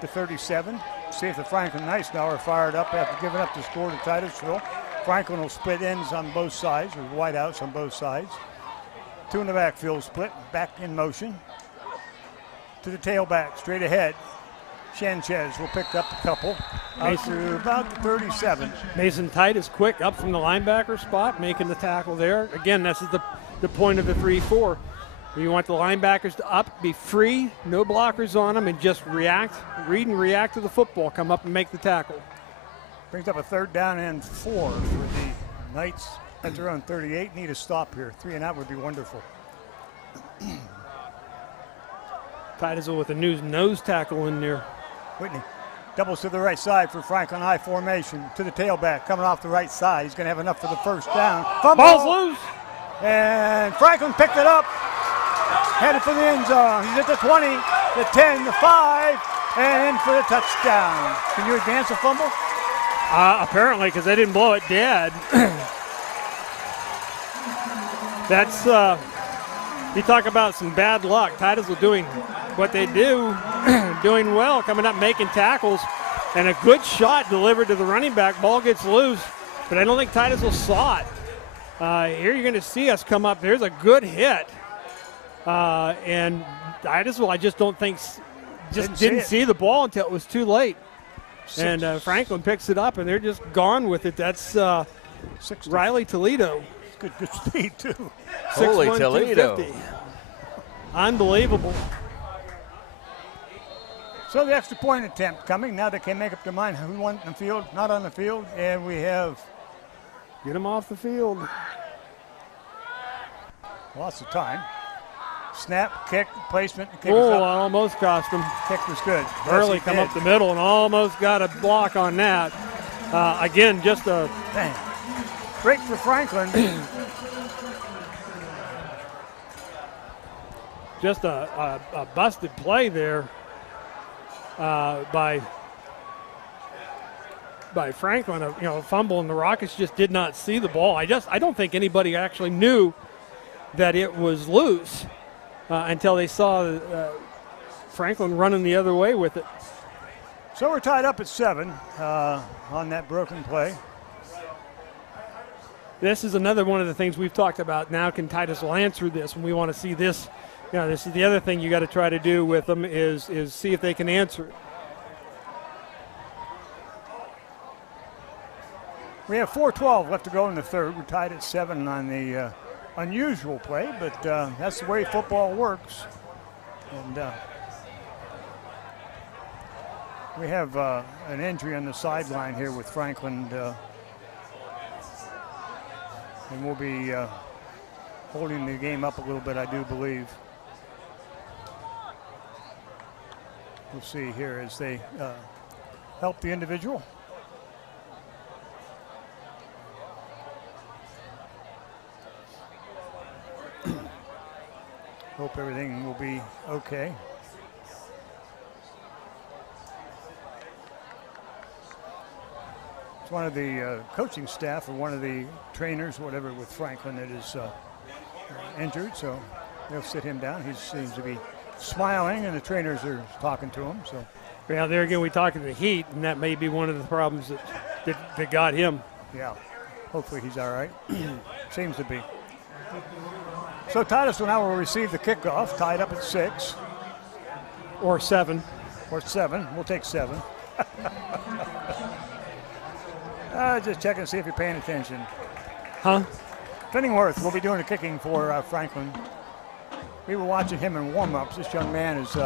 The 37. See if the Franklin Knights now are fired up after giving up the score to Titusville. Franklin will split ends on both sides, or wideouts on both sides. Two in the backfield split, back in motion. To the tailback, straight ahead. Sanchez will pick up a couple. Out to about the 37. Mason Titus quick up from the linebacker spot, making the tackle there. Again, this is the point of the 3-4. You want the linebackers to up, be free, no blockers on them, and just react, read and react to the football, come up and make the tackle. Brings up a third down and 4 for the Knights at their own 38. Need a stop here. 3 and out would be wonderful. Titusville with a new nose tackle in there. Whitney doubles to the right side for Franklin. High formation to the tailback coming off the right side. He's going to have enough for the first down. Fumble. Ball's loose. And Franklin picked it up. Headed for the end zone. He's at the 20, the 10, the 5, and in for the touchdown. Can you advance a fumble? Apparently, because they didn't blow it dead. That's, you talk about some bad luck. Titusville doing what they do, doing well, coming up making tackles, and a good shot delivered to the running back. Ball gets loose, but I don't think Titusville saw it. Here you're going to see us come up. There's a good hit. And Titusville, I just don't think, didn't see the ball until it was too late. And Franklin picks it up, and they're just gone with it. That's Riley Toledo. Good speed, too. Holy Toledo. Unbelievable. So the extra point attempt coming. Now they can make up their mind who won the field, not on the field. And we have. Get them off the field. Lots of time. Snap, kick, placement. Kick almost cost him. Kick was good. Burley yes, come up the middle and almost got a block on that. Again, just a break for Franklin. Just a busted play there by Franklin. A fumble, and the Rockets just did not see the ball. I don't think anybody actually knew that it was loose. Until they saw Franklin running the other way with it. So we're tied up at 7 on that broken play. This is another one of the things we've talked about. Now can Titusville answer this? And we want to see this. This is the other thing you got to try to do with them is see if they can answer it. We have 4:12 left to go in the third. We're tied at 7 on the unusual play, but that's the way football works. And we have an injury on the sideline here with Franklin, and we'll be holding the game up a little bit, I do believe. We'll see here as they help the individual. Hope everything will be okay. It's one of the coaching staff or one of the trainers, whatever, with Franklin that is injured, so they'll sit him down. He seems to be smiling, and the trainers are talking to him. So, yeah, there again, we talk to the heat, and that may be one of the problems that got him. Yeah, hopefully he's all right. Seems to be. So Titusville now will receive the kickoff, tied up at 6. Or 7. Or 7. We'll take 7. Just checking to see if you're paying attention. Huh? Finningworth will be doing the kicking for Franklin. We were watching him in warm-ups. This young man is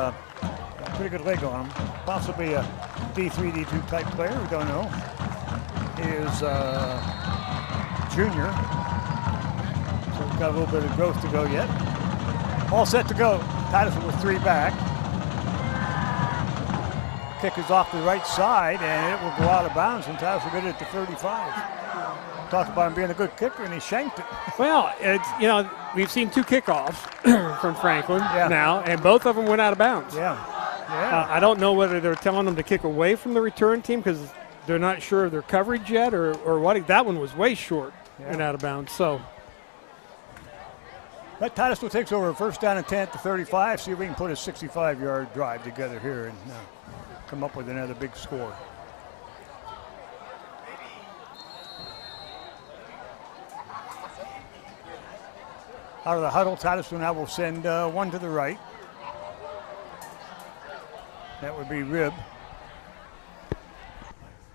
Pretty good leg on him. Possibly a D3, D2 type player. We don't know. He is junior. So he's got a little bit of growth to go yet. All set to go. Titusville with 3 back. Kick is off the right side, and it will go out of bounds, and Titusville get it at the 35. Talked about him being a good kicker, and he shanked it. Well, it's, you know, we've seen 2 kickoffs from Franklin now, and both of them went out of bounds. Yeah. I don't know whether they're telling them to kick away from the return team because they're not sure of their coverage yet, or what. That one was way short and out of bounds. So that Titusville takes over first down and 10 at the 35. See if we can put a 65-yard drive together here and come up with another big score. Out of the huddle, Titusville now will send one to the right. That would be Rib.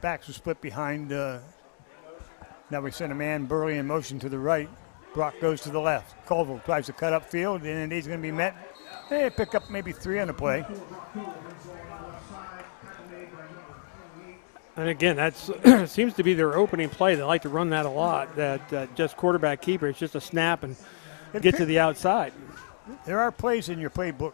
Backs are split behind. Now we send a man, Burley, in motion to the right. Brock goes to the left. Colville tries to cut up field, and he's going to be met. Hey, pick up maybe 3 on the play. And again, that seems to be their opening play. They like to run that a lot. That just quarterback keeper. It's just a snap and get to the outside. There are plays in your playbook,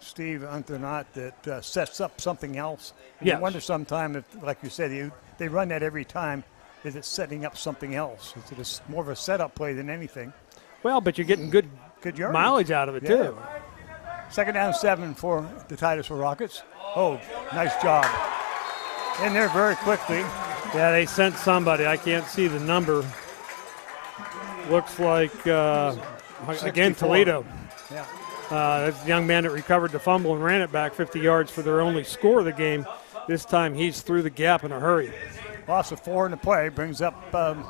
Steve, aren't there not, that sets up something else? And yes. You wonder sometime if, like you said, they run that every time. Is it setting up something else? Is it more of a setup play than anything? Well, but you're getting good mileage out of it, too. Second down 7 for the Titusville Rockets. Oh, nice job. In there very quickly. Yeah, they sent somebody. I can't see the number. Looks like, again, Toledo. Yeah. That's the young man that recovered the fumble and ran it back 50 yards for their only score of the game. This time he's through the gap in a hurry. Loss of 4 in the play. Brings up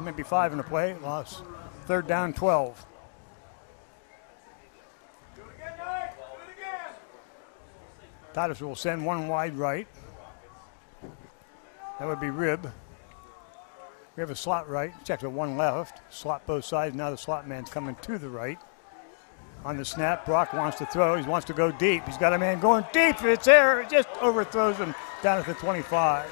maybe 5 in the play. Loss. Third down 12. Titusville will send one wide right. That would be Rib. We have a slot right. Check the one left. Slot both sides. Now the slot man's coming to the right. On the snap, Brock wants to throw. He wants to go deep. He's got a man going deep. It's there. It just overthrows him down at the 25.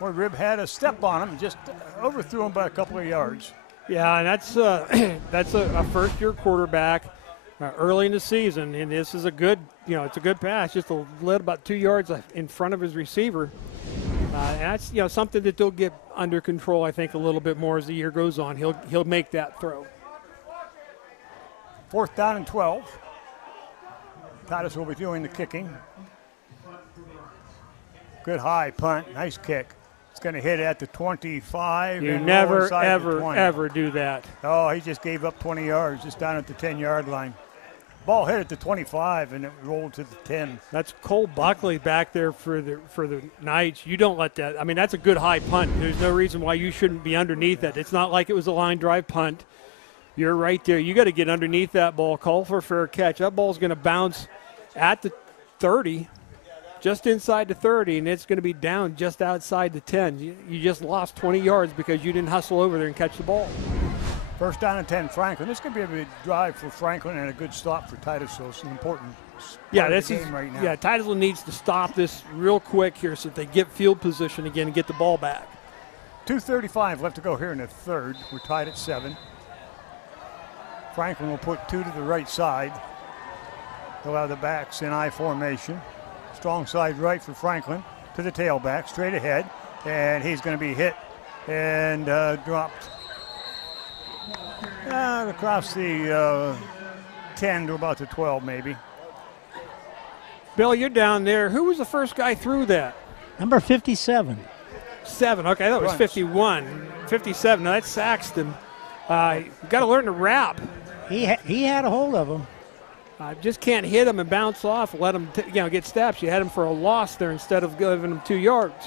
Boy, Rib had a step on him. Just overthrew him by a couple of yards. Yeah, and that's a first-year quarterback early in the season, and this is a good, it's a good pass. Just led about 2 yards in front of his receiver. And that's something that they'll get under control, I think, a little bit more as the year goes on. He'll make that throw. Fourth down and 12. Titus will be doing the kicking. Good high punt, nice kick. It's going to hit at the 25. You never, ever do that. Oh, he just gave up 20 yards, just down at the 10-yard line. Ball hit at the 25, and it rolled to the 10. That's Cole Buckley back there for the Knights. You don't let that. I mean, that's a good high punt. There's no reason why you shouldn't be underneath that. It's not like it was a line drive punt. You're right there. You got to get underneath that ball. Call for a fair catch. That ball's going to bounce at the 30, just inside the 30, and it's going to be down just outside the 10. You just lost 20 yards because you didn't hustle over there and catch the ball. First down and 10, Franklin. This could be a big drive for Franklin and a good stop for Titusville. It's an important part of the game right now. Yeah, Titusville needs to stop this real quick here so that they get field position again and get the ball back. 2:35 left to go here in the third. We're tied at 7. Franklin will put 2 to the right side. He'll have the backs in I formation. Strong side right for Franklin to the tailback, straight ahead, and he's going to be hit and dropped across the 10 to about the 12 maybe. Bill, you're down there. Who was the first guy through that? Number 57. 7, okay, I thought it was 51. 57, now that's Saxton. Got to learn to wrap. He had a hold of him. Just can't hit him and bounce off and let him get steps. You had him for a loss there instead of giving him 2 yards.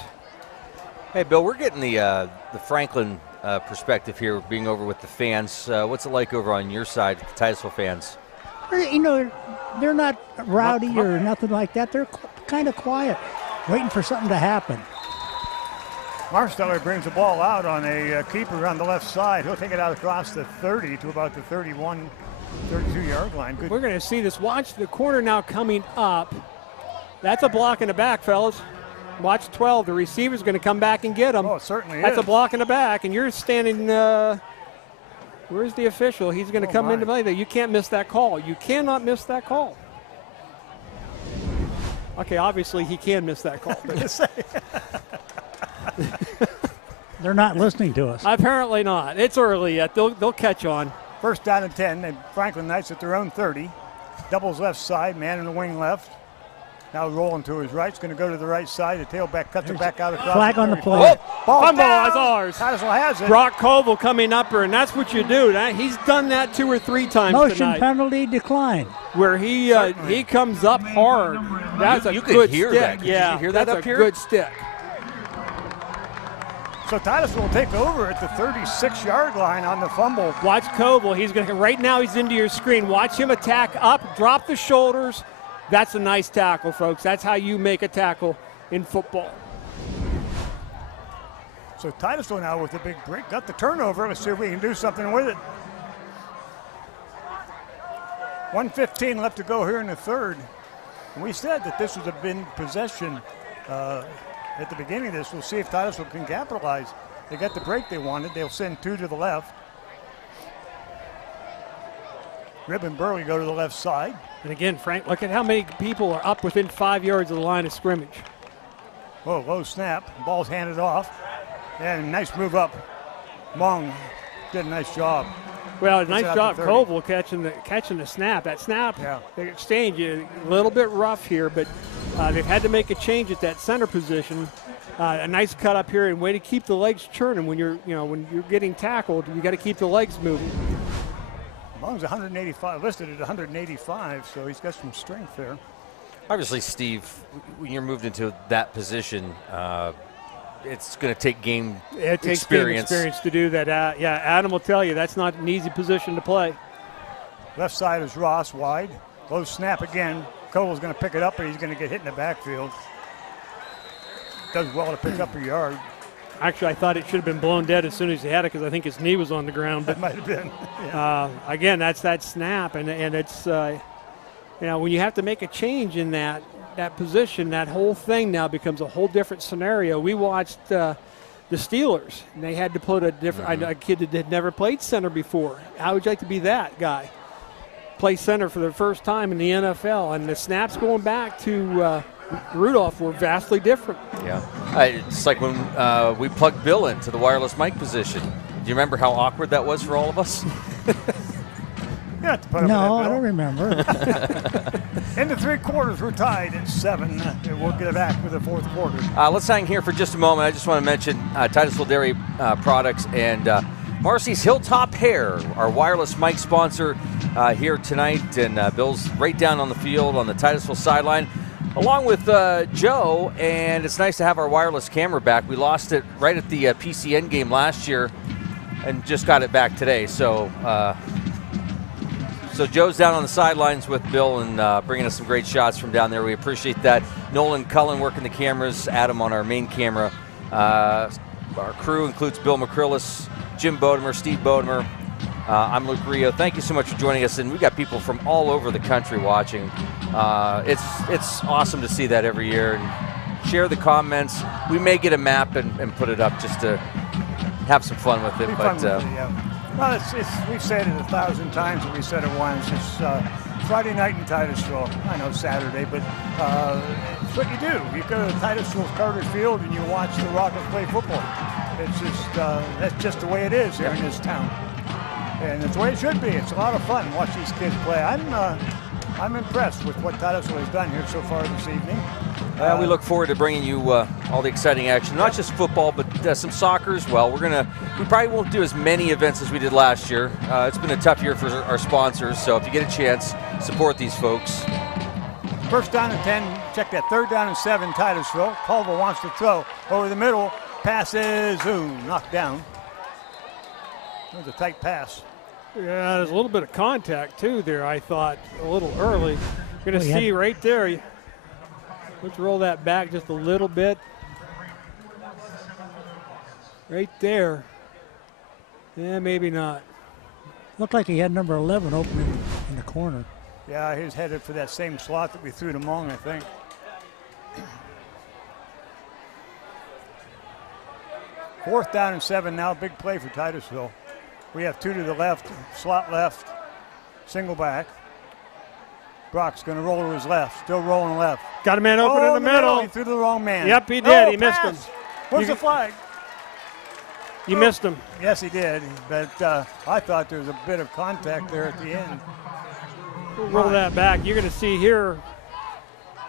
Hey, Bill, we're getting the Franklin perspective here, being over with the fans. What's it like over on your side, the Titusville fans? They're not rowdy or nothing like that. They're kind of quiet, waiting for something to happen. Marsteller brings the ball out on a keeper on the left side. He'll take it out across the 30 to about the 31 32-yard line. Good. We're going to see this. Watch the corner now coming up. That's a block in the back, fellas. Watch 12. The receiver's going to come back and get him. Oh, it certainly That's is. a block in the back, and you're standing. Where's the official? He's going to come into play there. You can't miss that call. You cannot miss that call. Okay, obviously he can miss that call. They're not listening to us. Apparently not. It's early yet. They'll catch on. First down and 10, and Franklin Knights at their own 30. Doubles left side, man in the wing left. Now rolling to his right. It's going to go to the right side. The tailback cuts it back out across. Flag on the play. Ball Fumble down. is ours. Titusville has it. Brock Koval coming up here, and that's what you do. He's done that 2 or 3 times Motion tonight. penalty decline. Where he comes up hard. That's a you good could hear stick. that. Did Yeah, you hear that that's up a here? good stick. So Titusville will take over at the 36-yard line on the fumble. Watch Koval. He's going to right now. He's into your screen. Watch him attack up, drop the shoulders. That's a nice tackle, folks. That's how you make a tackle in football. So Titusville now with a big break. Got the turnover. Let's see if we can do something with it. 1:15 left to go here in the third. And we said that this was a bin possession at the beginning of this. We'll see if Titusville can capitalize. They got the break they wanted. They'll send 2 to the left. Ribb and Burley go to the left side. And again, Frank, look at how many people are up within 5 yards of the line of scrimmage. Oh, low snap. Ball's handed off. And nice move up. Mong did a nice job. Well, Gets nice it out job, to 30. Koval, catching the snap. That snap, the exchange, a little bit rough here, but they've had to make a change at that center position. A nice cut up here and way to keep the legs churning when you're getting tackled. You got to keep the legs moving. Mong's 185, listed at 185, so he's got some strength there. Obviously, Steve, when you're moved into that position, it's going to take game It takes experience. game experience to do that. Adam will tell you that's not an easy position to play. Left side is Ross wide. Low snap again. Cole's going to pick it up, but he's going to get hit in the backfield. Does well to pick up a yard. Actually, I thought it should have been blown dead as soon as he had it because I think his knee was on the ground. But That might have been. again, that's that snap, and it's when you have to make a change in that position, that whole thing now becomes a whole different scenario. We watched the Steelers, and they had to put a different a kid that had never played center before. How would you like to be that guy? Play center for the first time in the NFL, and the snaps going back to Rudolph were vastly different. Yeah, it's like when we plugged Bill into the wireless mic position. Do you remember how awkward that was for all of us? Yeah, to put up No, with that, I Bill. don't remember. Into 3 quarters, we're tied at 7. We'll get it back with the 4th quarter. Let's hang here for just a moment. I just want to mention Titusville Dairy Products and Marcy's Hilltop Hair, our wireless mic sponsor here tonight. And Bill's right down on the field on the Titusville sideline, along with Joe. And it's nice to have our wireless camera back. We lost it right at the PCN game last year and just got it back today. So Joe's down on the sidelines with Bill and bringing us some great shots from down there. We appreciate that. Nolan Cullen working the cameras, Adam on our main camera. Our crew includes Bill McCrillis, Jim Bodemer, Steve Bodemer. I'm Luke Rio. Thank you so much for joining us. And we got people from all over the country watching. It's awesome to see that every year. And share the comments. We may get a map and put it up just to have some fun with it. Be But fun with it, yeah. Well, we've said it 1,000 times, and we said it once. It's Friday night in Titusville. I know Saturday, but it's what you do. You go to Titusville's Carter Field and you watch the Rockets play football. It's just that's just the way it is here in this town, and it's the way it should be. It's a lot of fun to watch these kids play. I'm impressed with what Titusville has done here so far this evening. We look forward to bringing you all the exciting action, not just football, but some soccer as well. We probably won't do as many events as we did last year. It's been a tough year for our sponsors, so if you get a chance, support these folks. First down and 10. Check that. 3rd down and 7. Titusville. Culver wants to throw over the middle. Passes. Knocked down. It was a tight pass. Yeah, there's a little bit of contact too there, I thought, a little early. You're going to see right there. Let's roll that back just a little bit. Right there. Yeah, maybe not. Looked like he had number 11 opening in the corner. Yeah, he's headed for that same slot that we threw to Mong, I think. Fourth down and 7 now. Big play for Titusville. We have 2 to the left, slot left, single back. Brock's going to roll to his left, still rolling left. Got a man open in the middle. He threw to the wrong man. Yep, he did. He missed him. Where's the flag? You missed him. Yes, he did. But I thought there was a bit of contact there at the end. Roll that back. You're going to see here,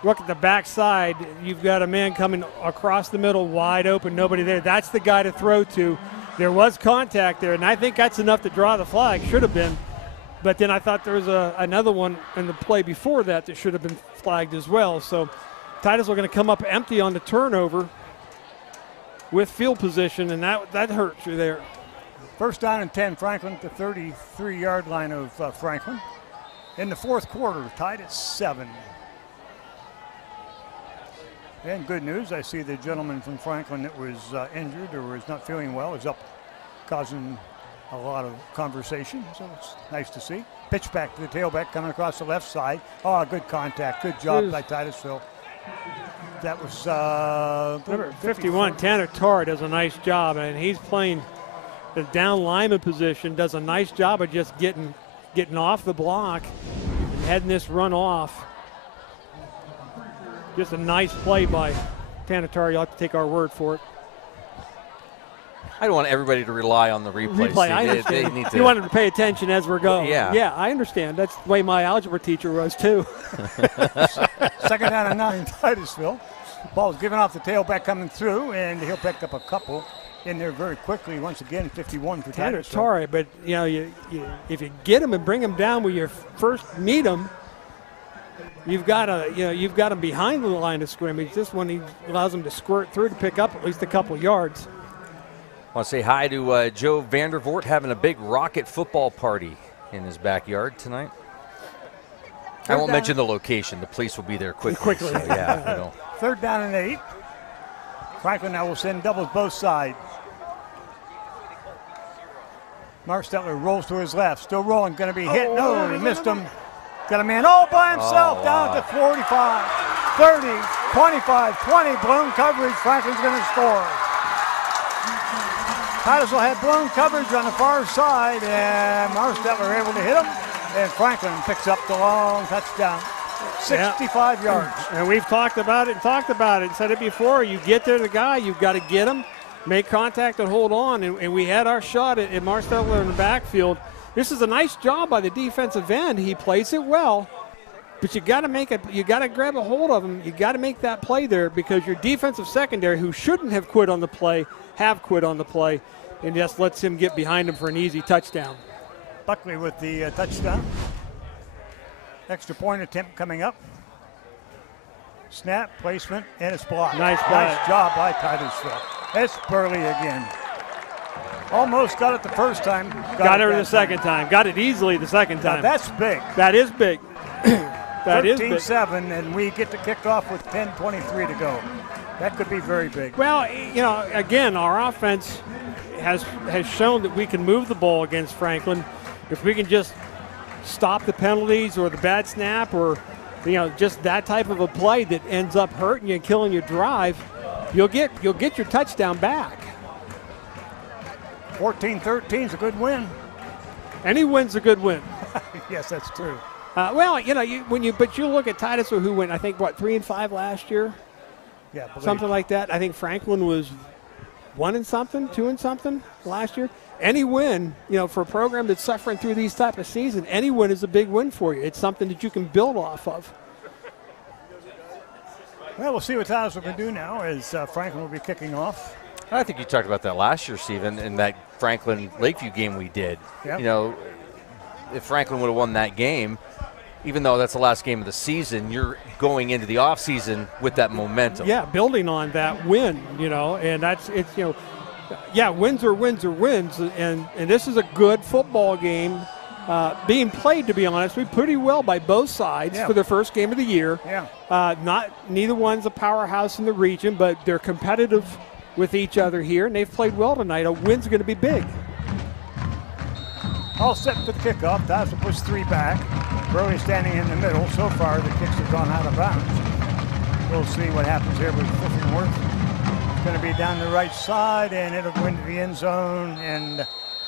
look at the backside. You've got a man coming across the middle, wide open, nobody there. That's the guy to throw to. There was contact there, and I think that's enough to draw the flag. Should have been. But then I thought there was another one in the play before that should have been flagged as well. So Titusville going to come up empty on the turnover with field position, and that hurts you there. First down and 10, Franklin at the 33-yard line of Franklin. In the fourth quarter, tied at 7. And good news, I see the gentleman from Franklin that was injured or was not feeling well is up, causing a lot of conversation, so it's nice to see. Pitch back to the tailback coming across the left side. Oh, good contact. Good job by Titusville. That was number 51, Tanner Tarr does a nice job, and he's playing the down lineman position, does a nice job of just getting off the block and heading this run off. Just a nice play by Tanner Tarr. You'll have to take our word for it. I don't want everybody to rely on the replays. I understand. They need to. You wanted to pay attention as we're going. Yeah, I understand. That's the way my algebra teacher was too. Second down and 9, Titusville. Ball's given off the tailback coming through, and he'll pick up a couple in there very quickly. Once again, 51 for Titusville. Sorry, but you if you get him and bring him down when you first meet him, you've got him behind the line of scrimmage. This one, he allows him to squirt through to pick up at least a couple yards. I want to say hi to Joe Vandervoort having a big rocket football party in his backyard tonight. I won't mention the location. The police will be there quickly. So, yeah, you know. Third down and 8. Franklin now will send doubles both sides. Mark Stetler rolls to his left. Still rolling. Going to be hit. No, he missed him. Got a man all by himself down at the 45, 30, 25, 20. Blown coverage. Franklin's going to score. Titusville had blown coverage on the far side, and Mark Stetler able to hit him. And Franklin picks up the long touchdown. 65 yards. And we've talked about it. Said it before. You get to the guy, you've got to get him, make contact, and hold on. And we had our shot at Mark Stetler in the backfield. This is a nice job by the defensive end. He plays it well, but you got to make it. You got to grab a hold of him. You got to make that play there because your defensive secondary, who shouldn't have quit on the play, have quit on the play, and just lets him get behind him for an easy touchdown. Buckley with the touchdown. Extra point attempt coming up. Snap, placement, and it's blocked. Nice job by Titusville. It's Burley again. Almost got it the first time. Got it the second time. Got it easily the second time. Now that's big. That is big. That is big. 13-7, and we get to kick off with 10:23 to go. That could be very big. Well, again, our offense has shown that we can move the ball against Franklin. If we can just stop the penalties or the bad snap or, just that type of a play that ends up hurting you and killing your drive, you'll get your touchdown back. 14-13 is a good win. Any win's a good win. Yes, that's true. But you look at Titusville, who went, I think, 3-5 last year. Yeah, something like that. I think Franklin was 1-something, 2-something last year. Any win, for a program that's suffering through these type of season, any win is a big win for you. It's something that you can build off of. Well, we'll see what Titusville can do now as Franklin will be kicking off. I think you talked about that last year, Stephen, in that Franklin-Lakeview game we did. Yep. If Franklin would have won that game, even though that's the last game of the season, you're going into the offseason with that momentum. Yeah, building on that win, and wins are wins, and this is a good football game being played, to be honest, pretty well by both sides for their first game of the year. Yeah. Neither one's a powerhouse in the region, but they're competitive with each other here, and they've played well tonight. A win's going to be big. All set for the kickoff. Titusville puts 3 back. Burley standing in the middle. So far, the kicks have gone out of bounds. We'll see what happens here with Cliftonworth. It's going to be down the right side, and it'll go into the end zone, and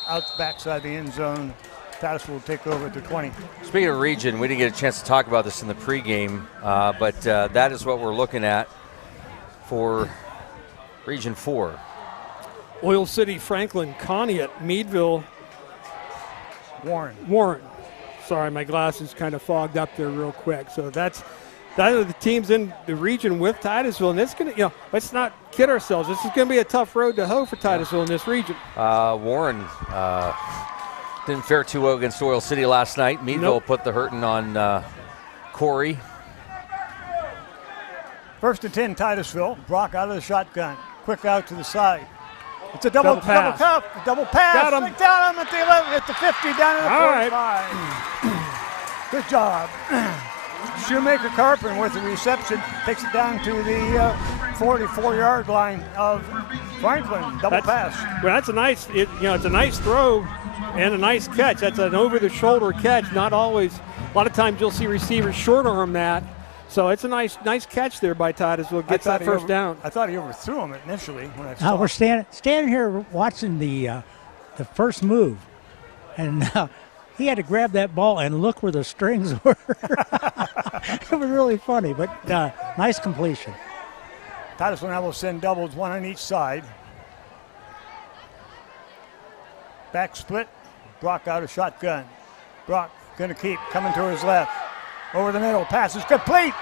out the backside of the end zone. Titusville will take over at the 20. Speaking of region, we didn't get a chance to talk about this in the pregame, but that is what we're looking at for Region 4. Oil City, Franklin, Conneaut, Meadville, Warren. Sorry, my glasses kind of fogged up there real quick. So that are the teams in the region with Titusville, and it's going to, let's not kid ourselves. This is going to be a tough road to hoe for Titusville in this region. Warren didn't fare too well against Oil City last night. Meadville put the hurting on Corey. 1st and 10, Titusville. Brock out of the shotgun. Quick out to the side. It's a double pass. Double pass. Got him. Down him at the 11, at the 50, down to the 45. Good job. Shoemaker Carpenter with the reception takes it down to the 44-yard line of Franklin. Double pass. Well, that's a nice. It's a nice throw and a nice catch. That's an over-the-shoulder catch. Not always. A lot of times you'll see receivers short arm that. So it's a nice catch there by Titusville. Gets that first down. I thought he overthrew him initially when I saw we're standing here watching the first move, and he had to grab that ball and look where the strings were. It was really funny, but nice completion. Titusville now will send doubles, 1 on each side. Back split. Brock out of shotgun. Brock going to keep coming to his left. Over the middle, pass is complete.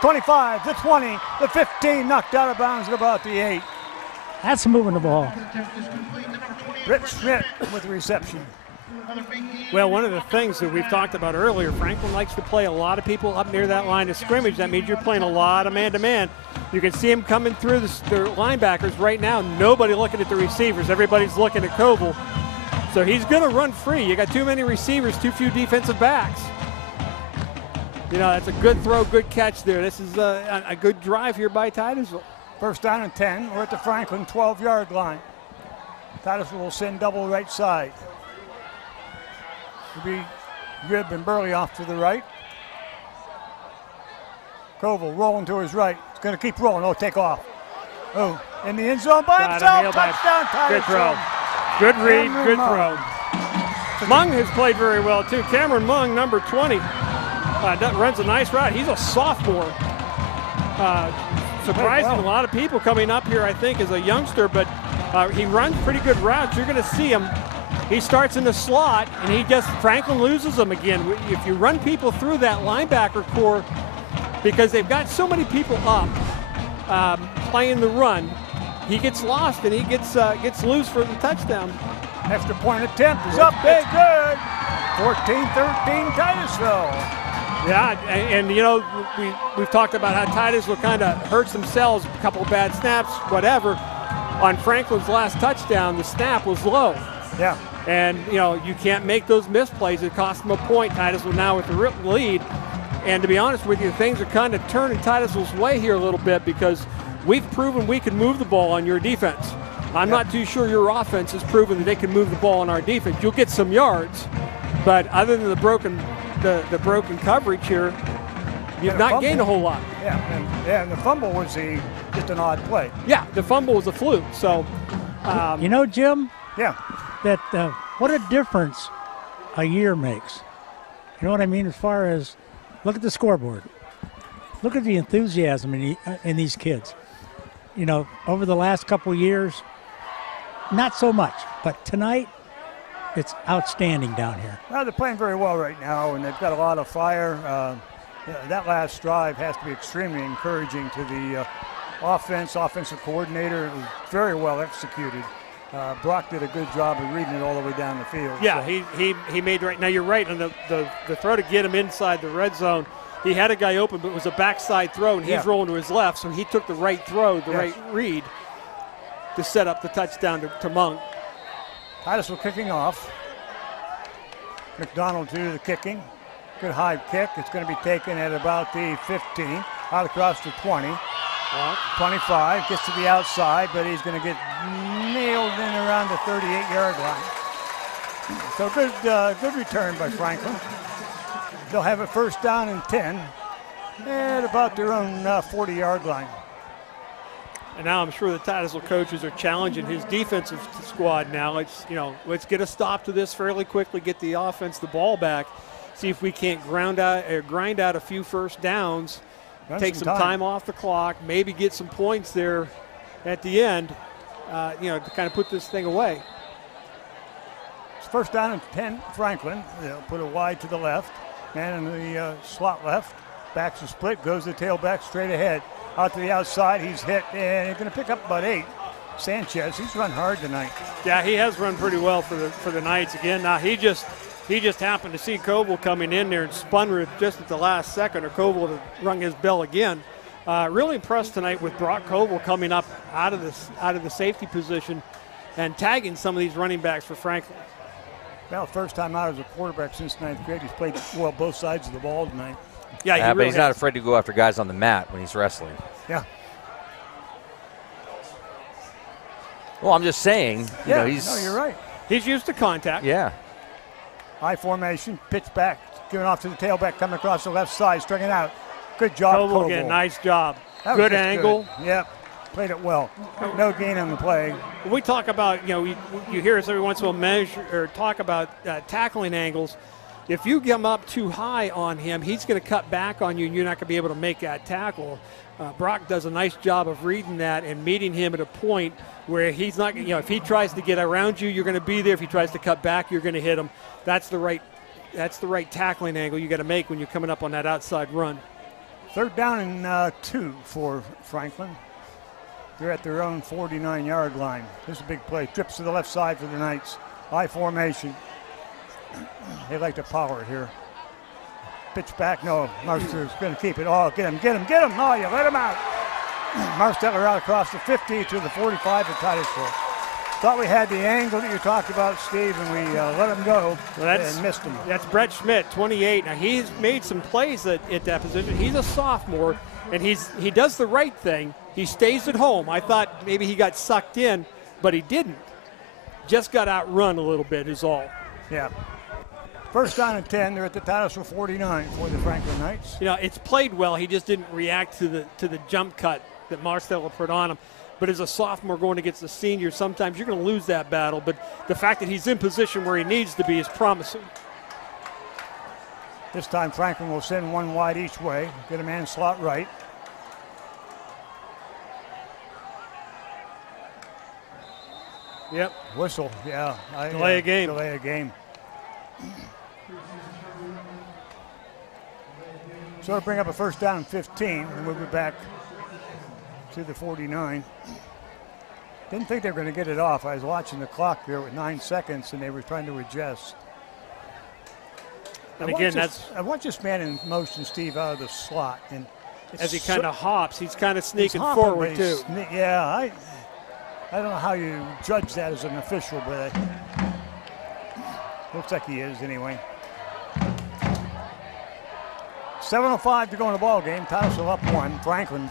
25, the 20, the 15, knocked out of bounds at about the 8. That's moving the ball. Rich Schmidt with the reception. Well, one of the things that we've talked about earlier, Franklin likes to play a lot of people up near that line of scrimmage. That means you're playing a lot of man-to-man. You can see him coming through the linebackers right now. Nobody looking at the receivers. Everybody's looking at Koval. So he's going to run free. You got too many receivers, too few defensive backs. That's a good throw, good catch there. This is a good drive here by Titusville. 1st down and 10. We're at the Franklin 12-yard line. Titusville will send double right side. It'll be Gibb and Burley off to the right. Koval rolling to his right. He's going to keep rolling. Oh, take off. Oh, in the end zone by himself. Touchdown, Titusville. Good throw. Good read, good throw. Mung has played very well, too. Cameron Mung, number 20. Runs a nice route. He's a sophomore. Surprising a lot of people coming up here, I think, as a youngster, but he runs pretty good routes. You're going to see him. He starts in the slot, and Franklin loses him again. If you run people through that linebacker core, because they've got so many people up playing the run, he gets lost, and he gets loose for the touchdown. Extra point attempt is up big. Good. 14-13 Titusville. Yeah, and we've talked about how Titusville kind of hurts themselves, a couple of bad snaps, whatever. On Franklin's last touchdown, the snap was low. Yeah. And, you can't make those misplays. It cost them a point. Titusville now with the lead. And to be honest with you, things are kind of turning Titusville's way here a little bit because we've proven we can move the ball on your defense. I'm not too sure your offense has proven that they can move the ball on our defense. You'll get some yards, but other than the broken coverage here, you've not gained a whole lot. Yeah, and the fumble was just an odd play. Yeah, the fumble was a fluke. So, Jim? Yeah. That what a difference a year makes. You know what I mean? As far as, look at the scoreboard. Look at the enthusiasm in these kids. Over the last couple of years, not so much. But tonight, it's outstanding down here. Well, they're playing very well right now, and they've got a lot of fire. That last drive has to be extremely encouraging to the offensive coordinator. It was very well executed. Brock did a good job of reading it all the way down the field. Yeah, so. he made right. Now you're right on the throw to get him inside the red zone. He had a guy open, but it was a backside throw, and he's rolling to his left, so he took the right throw, right read to set up the touchdown to Monk. Titusville kicking off. McDonald to do the kicking. Good high kick. It's going to be taken at about the 15, out across the 20. 25, gets to the outside, but he's going to get nailed in around the 38-yard line. So good return by Franklin. They'll have a first down and 10 at about their own 40-yard line. And now I'm sure the Titusville coaches are challenging his defensive squad now. Let's get a stop to this fairly quickly, get the offense the ball back, see if we can't grind out a few first downs, take some time off the clock, maybe get some points there at the end, to kind of put this thing away. It's first down and 10, Franklin. They'll put it wide to the left. Man in the slot left. Backs a split, goes the tailback straight ahead. Out to the outside, he's hit, and he's going to pick up about 8. Sanchez, he's run hard tonight. Yeah, he has run pretty well for the Knights again. Now he just happened to see Koval coming in there and spun just at the last second, or Koval had rung his bell again. Really impressed tonight with Brock Koval coming up out of the safety position and tagging some of these running backs for Franklin. Well, first time out as a quarterback since 9th grade. He's played well both sides of the ball tonight. Yeah, but he's not afraid to go after guys on the mat when he's wrestling. Yeah. Well, I'm just saying, No, you're right. He's used to contact. Yeah. High formation, pitch back, giving off to the tailback, coming across the left side, stringing out. Good job, Koval. Again, nice job. Good angle. Good. Yep. Played it well. No gain on the play. When we talk about, you hear us every once in a while measure or talk about tackling angles. If you come up too high on him, he's going to cut back on you, and you're not going to be able to make that tackle. Brock does a nice job of reading that and meeting him at a point where he's not, if he tries to get around you, you're going to be there. If he tries to cut back, you're going to hit him. That's the right tackling angle you got to make when you're coming up on that outside run. Third down and 2 for Franklin. They're at their own 49-yard line. This is a big play. Trips to the left side for the Knights. High formation. They like to power it here. Pitch back. No, Marster's going to keep it. Oh, get him. Oh, you let him out. Marsteller out across the 50 to the 45 at Titusville. Thought we had the angle that you talked about, Steve, and we let him go and missed him. That's Brett Schmidt, 28. Now, he's made some plays at that position. He's a sophomore, and he does the right thing. He stays at home. I thought maybe he got sucked in, but he didn't. Just got outrun a little bit is all. Yeah. First down and 10. They're at the Titusville 49 for the Franklin Knights. It's played well. He just didn't react to the jump cut that Marsteller put on him. But as a sophomore going against a senior, sometimes you're going to lose that battle. But the fact that he's in position where he needs to be is promising. This time Franklin will send one wide each way. Get a man slot right. Yep. Whistle, yeah. Delay a game. Delay a game. So it'll bring up a first down and 15, and we'll be back to the 49. Didn't think they were going to get it off. I was watching the clock there with 9 seconds, and they were trying to adjust. And again, I watch this man in motion, Steve, out of the slot, and as he kind of hops, he's kind of sneaking forward too. Yeah, I don't know how you judge that as an official, but looks like he is anyway. 7:05 to go in the ball game. Titusville up 1. Franklin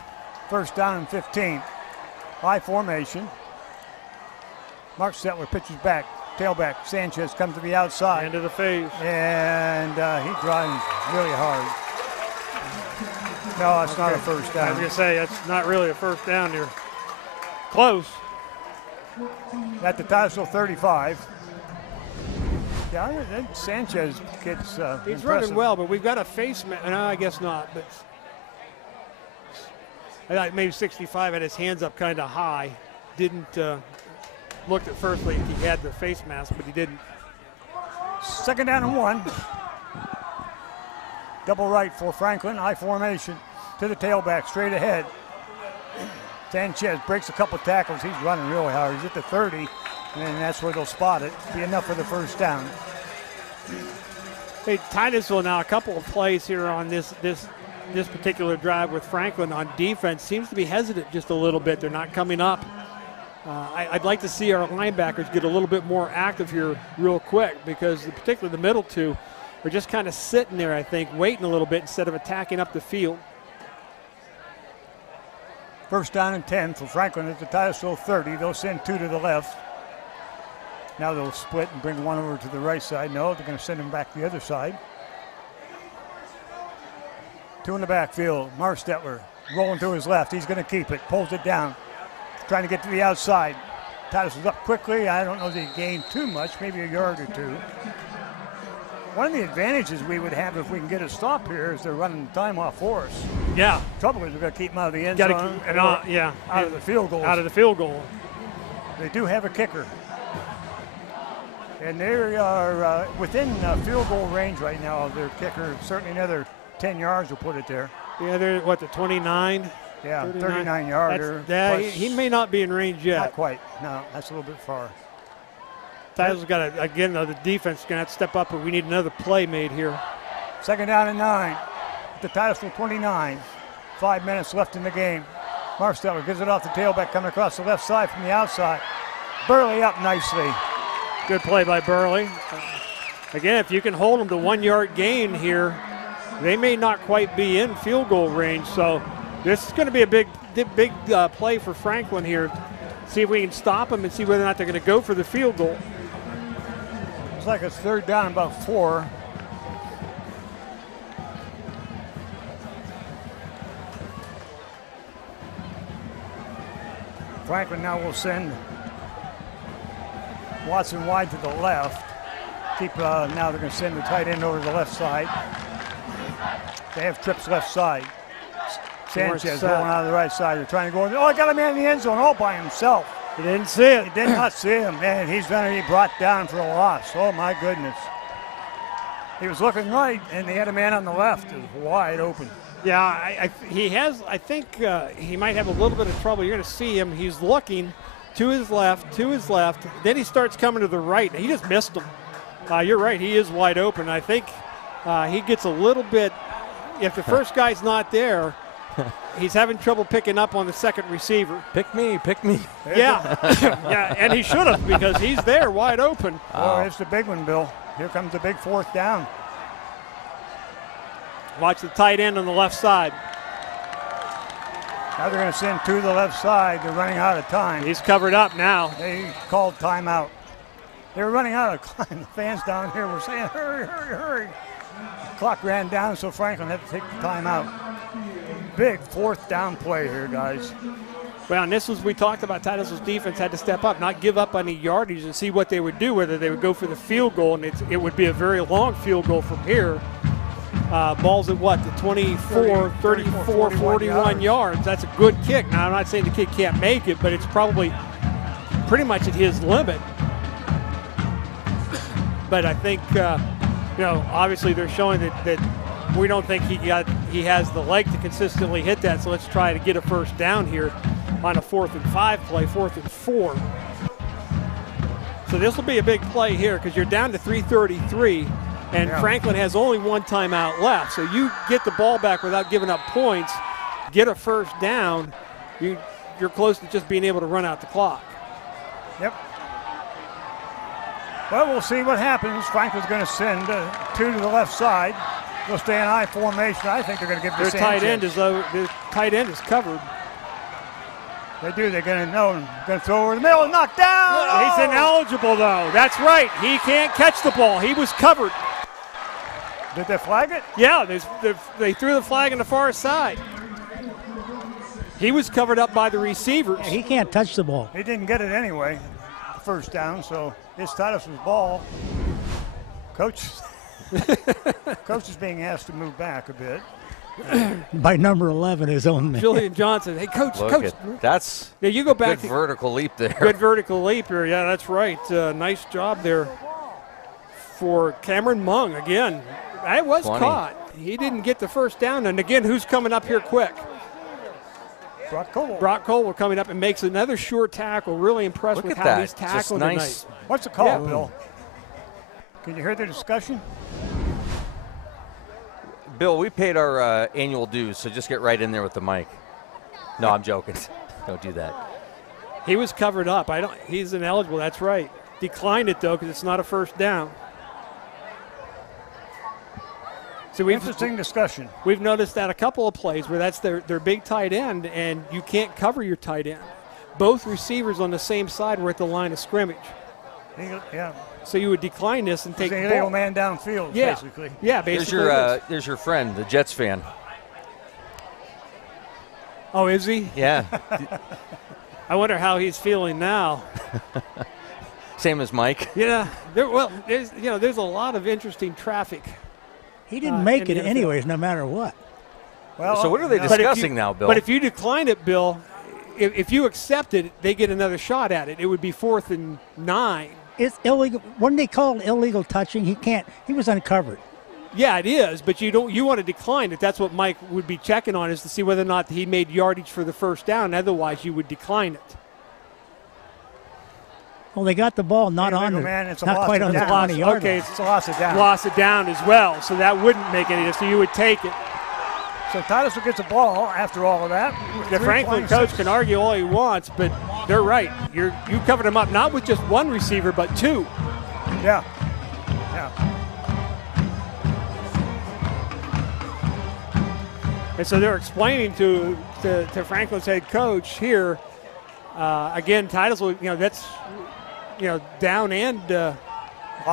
first down and 15. High formation. Mark Settler pitches back. Tailback Sanchez comes to the outside. Into the face. And he drives really hard. No, it's not a first down. I was going to say, that's not really a first down here. Close. At the Titusville 35. Yeah, Sanchez gets he's impressive. running well, but we've got a face mask. No, I guess not. But I thought maybe 65 had his hands up kind of high. Didn't look at first like he had the face mask, but he didn't. Second down and 1. Double right for Franklin. High formation to the tailback, straight ahead. Sanchez breaks a couple tackles. He's running really hard. He's at the 30, and that's where they'll spot it. Be enough for the first down. Hey, Titusville now a couple of plays here on this particular drive with Franklin on defense. Seems to be hesitant just a little bit. They're not coming up. I'd like to see our linebackers get a little bit more active here real quick, because particularly the middle two are just kind of sitting there, I think, waiting a little bit instead of attacking up the field. First down and 10 for Franklin at the Titusville 30. They'll send 2 to the left. Now they'll split and bring one over to the right side. No, they're going to send him back the other side. 2 in the backfield. Marstetler rolling to his left. He's going to keep it. Pulls it down. Trying to get to the outside. Titusville's up quickly. I don't know if he gained too much, maybe a yard or 2. One of the advantages we would have if we can get a stop here is they're running time off for us. Yeah. Trouble is we've got to keep them out of the end Gotta zone. keep, out of the field goal. Out of the field goal. They do have a kicker. And they are within field goal range right now of their kicker. Certainly another 10 yards will put it there. Yeah, they're what, the 29? Yeah, 39 yarder. Yeah, he may not be in range yet. Not quite. No, that's a little bit far. Titusville's got to, again, though, the defense is going to have to step up, but we need another play made here. 2nd down and 9. At the Titusville 29. 5 minutes left in the game. Marsteller gives it off the tailback coming across the left side from the outside. Burley up nicely. Good play by Burley. Again, if you can hold them to 1 yard gain here, they may not quite be in field goal range. So this is going to be a big play for Franklin here. See if we can stop them and see whether or not they're going to go for the field goal. It's like it's 3rd down, about 4. Franklin now will send Watson wide to the left. Now they're going to send the tight end over to the left side. They have trips left side. Sanchez rolling out of the right side. They're trying to go. Oh, I got a man in the end zone all by himself. He didn't see it. He did not see him. Man, he's going to be brought down for a loss. Oh, my goodness. He was looking right, and they had a man on the left. It was wide open. Yeah, he has. I think he might have a little bit of trouble. You're going to see him. He's looking to his left. Then he starts coming to the right. He just missed him. You're right. He is wide open. I think he gets a little bit. If the first guy's not there, he's having trouble picking up on the second receiver. Pick me. Yeah, yeah, and he should have because he's there wide open. Oh, it's the big one, Bill. Here comes the big 4th down. Watch the tight end on the left side. Now they're going to send 2 to the left side. They're running out of time. He's covered up now. They called timeout. They were running out of time. The fans down here were saying, hurry, hurry, hurry. The clock ran down, so Franklin had to take the timeout. Big 4th down play here, guys. Well, and this was, we talked about Titusville's defense had to step up, not give up any yardage and see what they would do, whether they would go for the field goal, and it would be a very long field goal from here. Ball's at what, the 24, 34, 41 yards. That's a good kick. Now, I'm not saying the kid can't make it, but it's probably pretty much at his limit. But I think, obviously they're showing that we don't think he has the leg to consistently hit that, so let's try to get a first down here on a 4th and 5 play, 4th and 4. So this will be a big play here because you're down to 3:33, and Franklin has only 1 timeout left. So you get the ball back without giving up points, get a first down, you're close to just being able to run out the clock. Yep. Well, we'll see what happens. Franklin's going to send 2 to the left side. They'll stay in I formation. I think they're going to give the tight end the tight end is covered. They do. They're going to throw over the middle and knock down. He's ineligible, though. That's right. He can't catch the ball. He was covered. Did they flag it? Yeah, they threw the flag on the far side. He was covered up by the receivers. Yeah, he can't touch the ball. He didn't get it anyway. First down, so it's Titusville's ball. Coach is being asked to move back a bit. By number 11, his own man. Julian Johnson. Hey, Coach. That's you go back. Good vertical leap there. Good vertical leap here. Yeah, that's right. Nice job there for Cameron Mung. Again, that was 20. caught. He didn't get the first down. And again, who's coming up here quick? Brock Cole coming up and makes another short tackle. Really impressed with how he's tackled tonight. What's the call, Bill? Can you hear the discussion? Bill, we paid our annual dues, so just get right in there with the mic. No, I'm joking. Don't do that. He was covered up. He's ineligible. That's right. Declined it, though, because it's not a first down. So interesting discussion. We've noticed that a couple of plays where that's their big tight end, and you can't cover your tight end. Both receivers on the same side were at the line of scrimmage. Yeah. So you would decline this and take the ball. Illegal man downfield, basically. Yeah, basically. There's your friend, the Jets fan. Oh, is he? Yeah. I wonder how he's feeling now. Same as Mike. Yeah. There's a lot of interesting traffic. He didn't make it anyways, no matter what. Well, so what are they discussing now, Bill? But if you decline it, Bill, if you accept it, they get another shot at it. It would be 4th and 9. It's illegal. When they call it illegal touching, he was uncovered. Yeah, it is, but you want to decline it. That's what Mike would be checking on, is to see whether or not he made yardage for the first down. Otherwise, you would decline it. Well, they got the ball not quite on the 20-yard Okay, line. it's a loss of down. Loss of down as well, so that wouldn't make any difference. So you would take it. So Titusville gets the ball after all of that. The Franklin coach can argue all he wants, but they're right. You covered him up not with just one receiver, but 2. Yeah. And so they're explaining to Franklin's head coach here. Again, Titusville, that's down and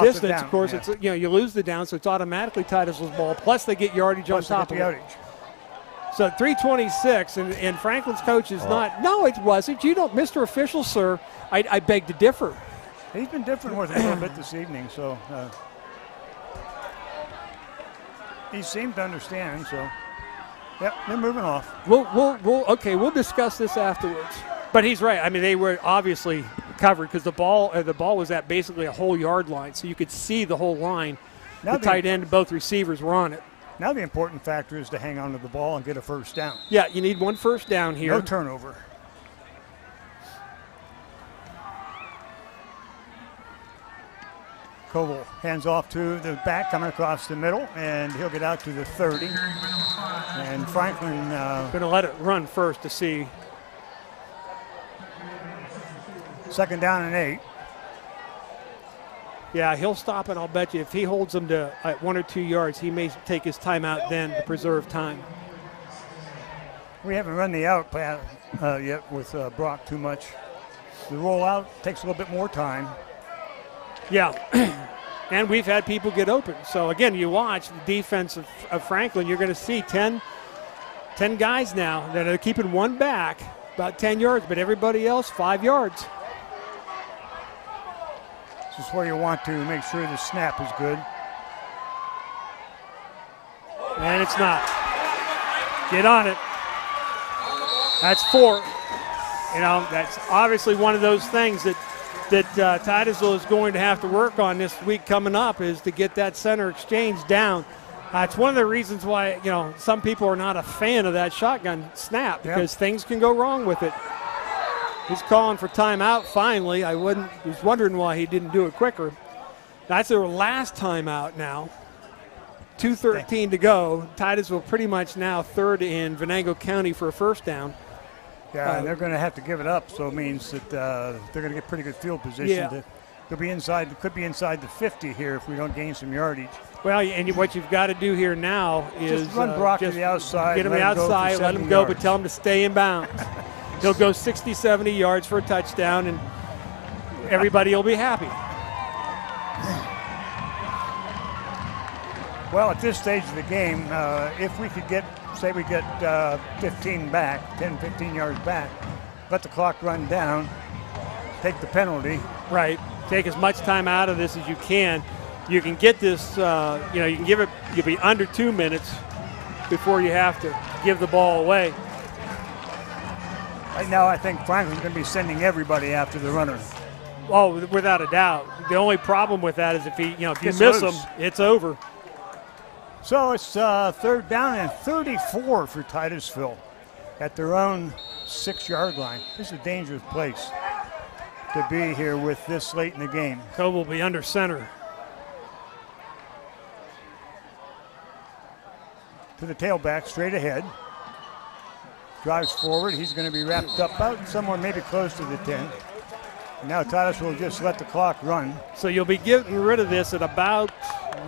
distance. Of course, it's you lose the down, so it's automatically Titusville's ball. Plus, they get yardage on top of it. So 3:26, and Franklin's coach is not. No, it wasn't. You don't, Mr. Official, sir. I beg to differ. He's been different with it a little bit this evening, so he seemed to understand. So, yep, they're moving off. We'll discuss this afterwards. But he's right. I mean, they were obviously covered because the ball was at basically a whole yard line, so you could see the whole line. The tight end and both receivers were on it. Now the important factor is to hang on to the ball and get a first down. Yeah, you need one first down here. No turnover. Koval hands off to the back, coming across the middle, and he'll get out to the 30. And Franklin going to let it run first to see. 2nd down and 8. Yeah, he'll stop it. I'll bet you if he holds them to 1 or 2 yards, he may take his timeout then to preserve time. We haven't run the out yet with Brock too much. The rollout takes a little bit more time. Yeah, and we've had people get open. So, again, you watch the defense of Franklin, you're going to see 10 guys now that are keeping one back, about 10 yards, but everybody else 5 yards. This is where you want to make sure the snap is good. And it's not. Get on it. That's 4. That's obviously one of those things that Titusville is going to have to work on this week coming up, is to get that center exchange down. It's one of the reasons why, some people are not a fan of that shotgun snap, because things can go wrong with it. He's calling for timeout finally. I was wondering why he didn't do it quicker. That's their last timeout now. 2:13 to go. Titusville pretty much now 3rd in Venango County for a first down. Yeah, and they're going to have to give it up, so it means that they're going to get pretty good field position. Yeah. Could be inside the 50 here if we don't gain some yardage. Well, and what you've got to do here now is just run Brock to the outside. Get him outside, let him go, but tell him to stay in bounds. He'll go 60, 70 yards for a touchdown, and everybody will be happy. Well, at this stage of the game, if we could get 15 back, 10, 15 yards back, let the clock run down, take the penalty. Right. Take as much time out of this as you can. You can get this, you can give it, you'll be under 2 minutes before you have to give the ball away. Right now, I think Franklin's going to be sending everybody after the runner. Oh, without a doubt. The only problem with that is if you miss him, it's over. So it's 3rd down and 34 for Titusville at their own 6-yard line. This is a dangerous place to be here with this late in the game. Cove will be under center. To the tailback, straight ahead. Drives forward. He's going to be wrapped up out somewhere maybe close to the 10. And now Titusville will just let the clock run. So you'll be getting rid of this at about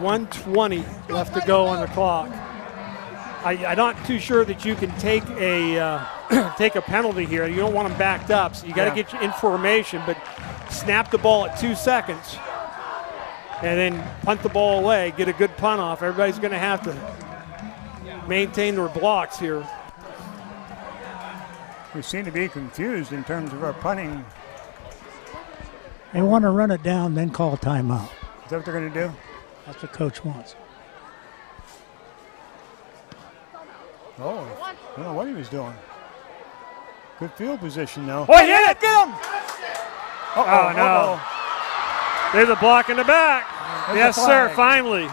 1:20 left to go on the clock. I'm not too sure that you can take a penalty here. You don't want them backed up, so you got to get your information. But snap the ball at 2 seconds and then punt the ball away, get a good punt off. Everybody's going to have to maintain their blocks here. We seem to be confused in terms of our punting. They want to run it down, then call a timeout. Is that what they're going to do? That's what coach wants. Oh, I don't know what he was doing. Good field position, though. Oh, he hit it! Get him! Oh, no. There's a block in the back. Yes, sir, finally.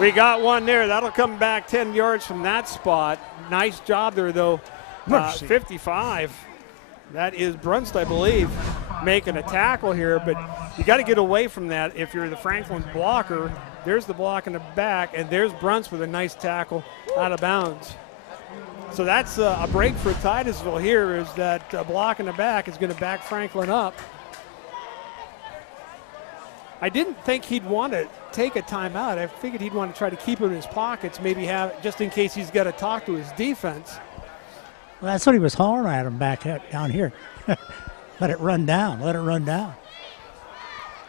We got one there. That'll come back 10 yards from that spot. Nice job there, though. 55. That is Brunst, I believe, making a tackle here, but you got to get away from that if you're the Franklin blocker. There's the block in the back, and there's Brunst with a nice tackle out of bounds. So that's a break for Titusville here, is that block in the back is going to back Franklin up. I didn't think he'd want to take a timeout. I figured he'd want to try to keep it in his pockets, maybe have, just in case he's got to talk to his defense. Well, that's what he was hollering at him down here. Let it run down. Let it run down.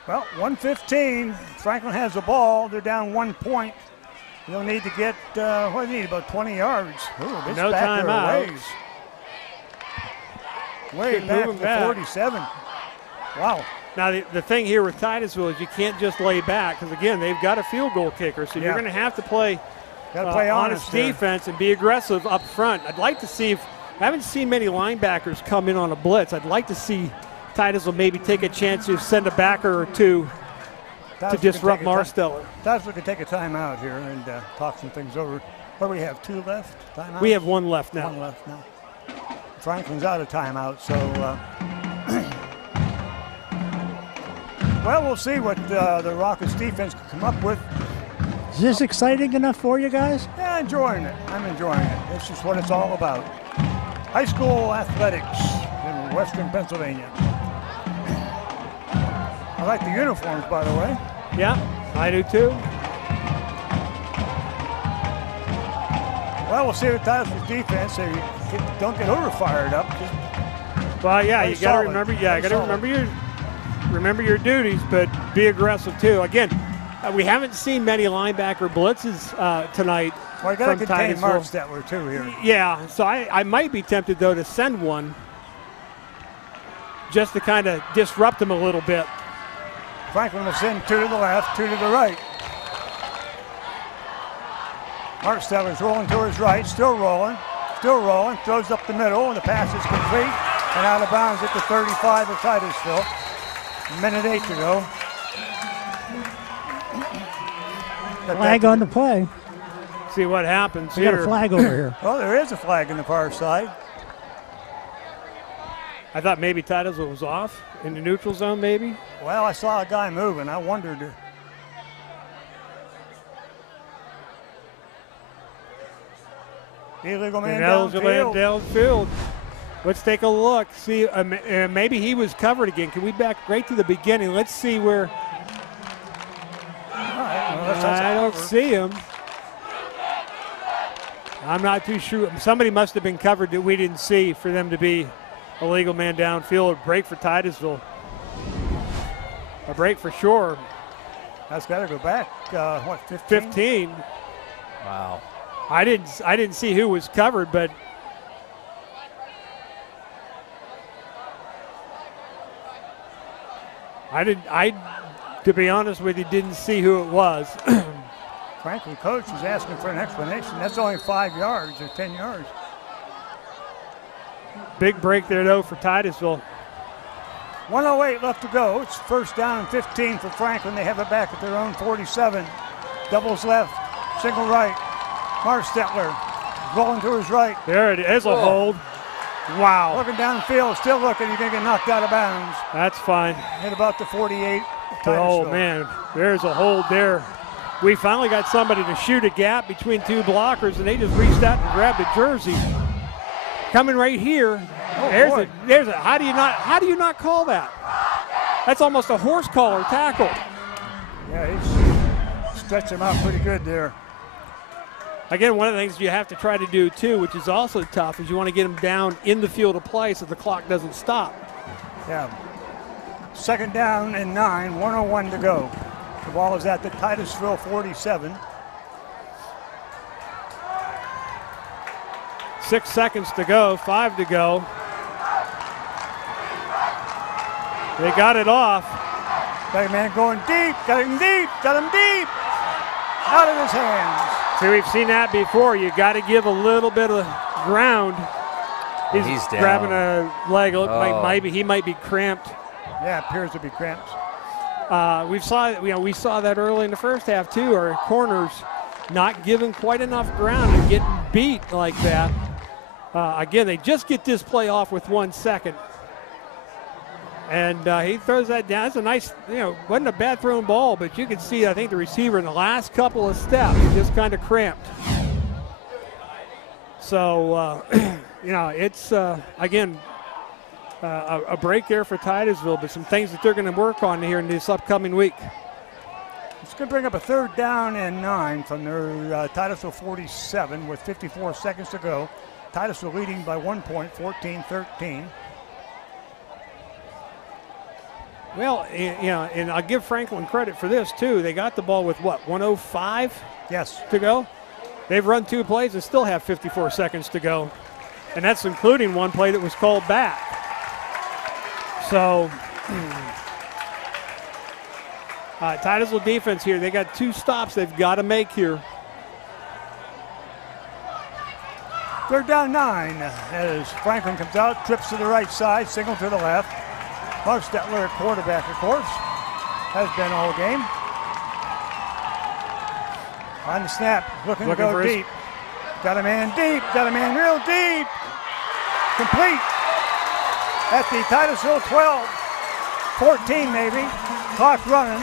Well, 1:15. Franklin has the ball. They're down 1 point. They'll need to get, what do they need, about 20 yards. Ooh, this no back there timeout. Way back to 47. Wow. Now, the thing here with Titusville is you can't just lay back, because, again, they've got a field goal kicker, so you're going to have to play honest defense and be aggressive up front. I'd like to see if – I haven't seen many linebackers come in on a blitz. I'd like to see Titusville maybe take a chance to send a backer or two to disrupt Marsteller. Titusville can take a timeout here and talk some things over. What do we have, 2 left? Timeouts? We have 1 left now. 1 left now. Franklin's out of timeout, so well, we'll see what the Rockets defense can come up with. Is this exciting enough for you guys? Yeah, enjoying it. I'm enjoying it. This is what it's all about. High school athletics in Western Pennsylvania. I like the uniforms, by the way. Yeah, I do too. Well, we'll see with Titusville's defense. They don't get over-fired up. Well, yeah, you got to remember. Yeah, got to remember your duties, but be aggressive too. Again, we haven't seen many linebacker blitzes tonight. Well, you got to contain Marsteller too here. Yeah, so I might be tempted though to send one, just to kind of disrupt them a little bit. Franklin will send 2 to the left, 2 to the right. Marsteller's rolling to his right, still rolling, throws up the middle, and the pass is complete and out of bounds at the 35 of Titusville. Minute 8 to go. Flag on the play. See what happens we here. Got a flag over here. Well, there is a flag in the far side. I thought maybe Titusville was off in the neutral zone, maybe. Well, I saw a guy moving. I wondered. Illegal man downfield. Let's take a look. See, maybe he was covered again. Can we back right to the beginning? Let's see where. I don't see him. I'm not too sure. Somebody must have been covered that we didn't see for them to be a legal man downfield. A break for Titusville. A break for sure. That's got to go back. What, 15? 15. Wow. I didn't see who was covered, but to be honest with you, didn't see who it was. Franklin coach is asking for an explanation. That's only 5 yards or 10 yards. Big break there, though, for Titusville. 1:08 left to go. It's first down and 15 for Franklin. They have it back at their own 47. Doubles left, single right. Marsteller rolling to his right. There it is, a hold. Wow. Looking down the field, still looking. You're going to get knocked out of bounds. That's fine. Hit about the 48. Oh, man, there's a hold there. We finally got somebody to shoot a gap between 2 blockers, and they just reached out and grabbed a jersey. Coming right here. Oh, there's a. How do you not call that? That's almost a horse collar tackle. Yeah, he's stretched him out pretty good there. Again, one of the things you have to try to do too, which is also tough, is you want to get him down in the field of play so the clock doesn't stop. Yeah. Second down and 9, 1:01 to go. The ball is at the Titusville 47. 6 seconds to go, 5 to go. They got it off. Got a man going deep, got him deep, out of his hands. See, we've seen that before. You got to give a little bit of ground. He's down. Grabbing a leg. He might be cramped. Yeah, appears to be cramps. We saw that early in the first half too. Our corners not giving quite enough ground and getting beat like that. Again, they just get this play off with 1 second. And he throws that down. It's a nice, wasn't a bad thrown ball, but you can see, I think, the receiver in the last couple of steps just kind of cramped. So, it's, again, a break there for Titusville, but some things that they're going to work on here in this upcoming week. It's going to bring up a 3rd down and 9 from their Titusville 47 with 54 seconds to go. Titusville leading by 1 point, 14-13. Well, and I'll give Franklin credit for this, too. They got the ball with, 1:05 to go? They've run 2 plays and still have 54 seconds to go. And that's including 1 play that was called back. So, Titusville defense here, they got 2 stops they've got to make here. 3rd down 9 as Franklin comes out, trips to the right side, signal to the left. Mark Stetler at quarterback, of course, has been all game. On the snap, looking to go deep. Got a man deep, got a man real deep. Complete at the Titusville 12, 14 maybe. Clock running.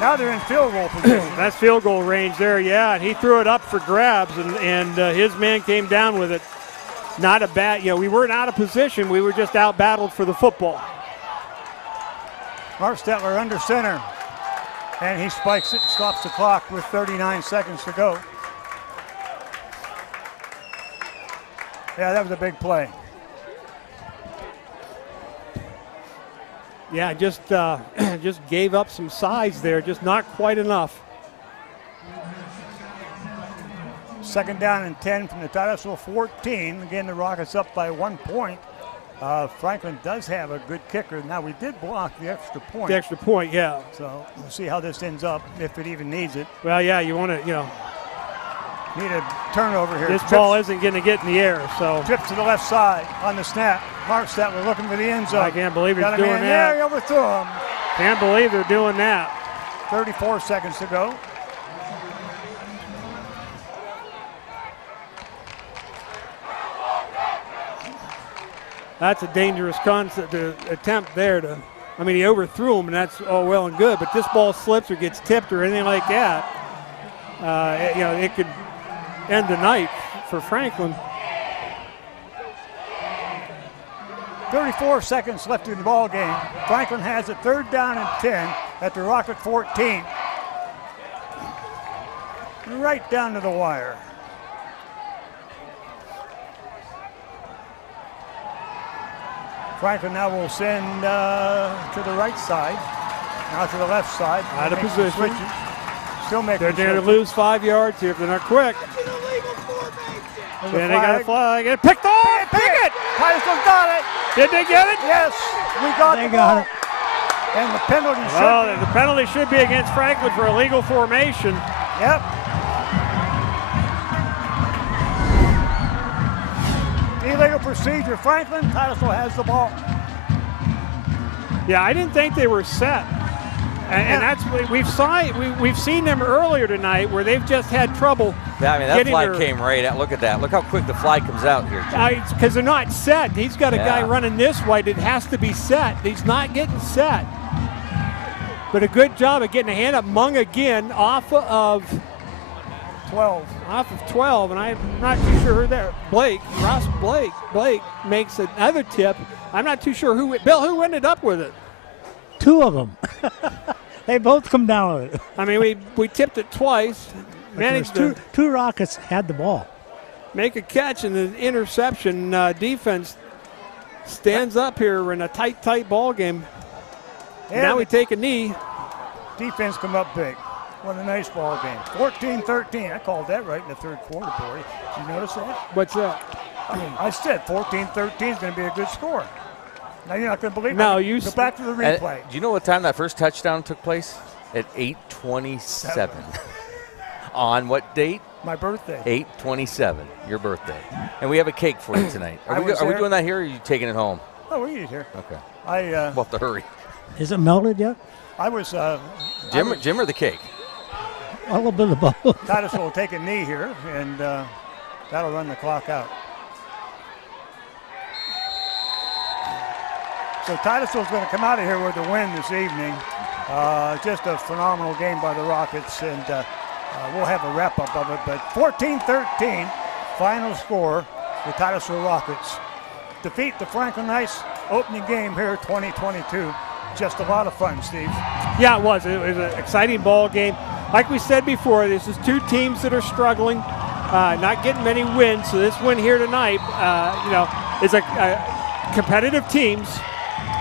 Now they're in field goal position. That's field goal range there, yeah. And he threw it up for grabs, and his man came down with it. Not a bad, we weren't out of position. We were just out battled for the football. Mark Stetler under center. And he spikes it, stops the clock with 39 seconds to go. Yeah, that was a big play. Yeah, just gave up some size there, just not quite enough. 2nd down and 10 from the Titusville 14. Again, the Rockets up by 1 point. Franklin does have a good kicker. Now, we did block the extra point. The extra point, yeah. So we'll see how this ends up, if it even needs it. Well, yeah, you want to, need a turnover here. This ball isn't going to get in the air, so. Trips to the left side on the snap. Mark Stetler looking for the end zone. I can't believe he's doing that. There, he overthrew him. Can't believe they're doing that. 34 seconds to go. That's a dangerous concept to attempt there to, he overthrew him, and that's all well and good, but this ball slips or gets tipped or anything like that, it could end the night for Franklin. 34 seconds left in the ball game. Franklin has a 3rd down and 10 at the Rocket 14. Right down to the wire. Franklin now will send to the right side. Now to the left side. Out of position. Still making They're going to lose 5 yards here if they're not quick. And they got a flag. And picked off! Pick it! Titusville got it! Did they get it? Yes, we got They got it. And the penalty the penalty should be against Franklin for illegal formation. Yep. Illegal procedure. Franklin, Titusville has the ball. Yeah, I didn't think they were set. And that's we've seen them earlier tonight where they've just had trouble. That flag came right out. Look at that. Look how quick the flag comes out here. Because they're not set. He's got a guy running this way that has to be set. He's not getting set. But a good job of getting a hand up. Mung again off of 12. Off of 12, and I'm not too sure who there. Ross Blake makes another tip. I'm not too sure who ended up with it. 2 of them. They both come down with it. We tipped it twice. Managed to two Rockets had the ball. Make a catch, and the interception. Defense stands up here in a tight ball game. And now we take a knee. Defense come up big. What a nice ball game. 14-13. I called that right in the third quarter, boy. Did you notice that? What's that? I said 14-13 is going to be a good score. Now you're not going to believe it. No, Go back to the replay. Do you know what time that first touchdown took place? At 8:27. On what date? My birthday. 8/27, your birthday. And we have a cake for you tonight. Are we doing that here, or are you taking it home? Oh, we eat here. Okay. We'll have to hurry. Is it melted yet? I was. Jim or the cake? A little bit of both. Titusville will take a knee here, and that'll run the clock out. So Titusville's going to come out of here with a win this evening. Just a phenomenal game by the Rockets, and we'll have a wrap-up of it. But 14-13, final score, the Titusville Rockets defeat the Franklin Knights opening game here 2022. Just a lot of fun, Steve. Yeah, it was. It was an exciting ball game. Like we said before, this is two teams that are struggling, not getting many wins. So this win here tonight, is a competitive teams,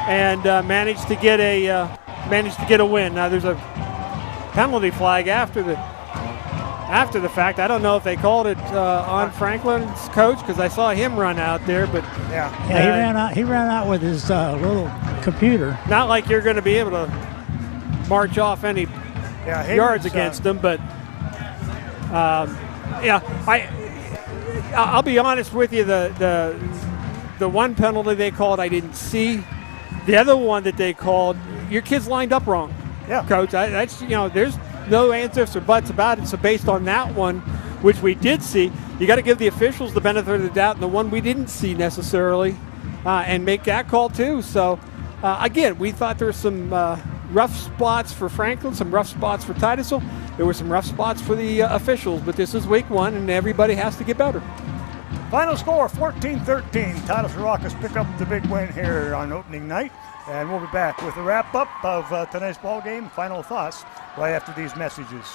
and managed to get a win. Now there's a penalty flag after the fact. I don't know if they called it on Franklin's coach, because I saw him run out there, but he ran out with his little computer. Not like you're going to be able to march off any yards against them, but I'll be honest with you. The one penalty they called, I didn't see. The other one that they called, your kids lined up wrong. Yeah, Coach. That's there's no ands, ifs, or buts about it. So based on that one, which we did see, you got to give the officials the benefit of the doubt, and the one we didn't see necessarily, and make that call too. So again, we thought there were some rough spots for Franklin, some rough spots for Titusville. There were some rough spots for the officials, but this is week one, and everybody has to get better. Final score, 14-13. Titusville Rockets pick up the big win here on opening night. And we'll be back with a wrap-up of tonight's ball game. Final thoughts right after these messages.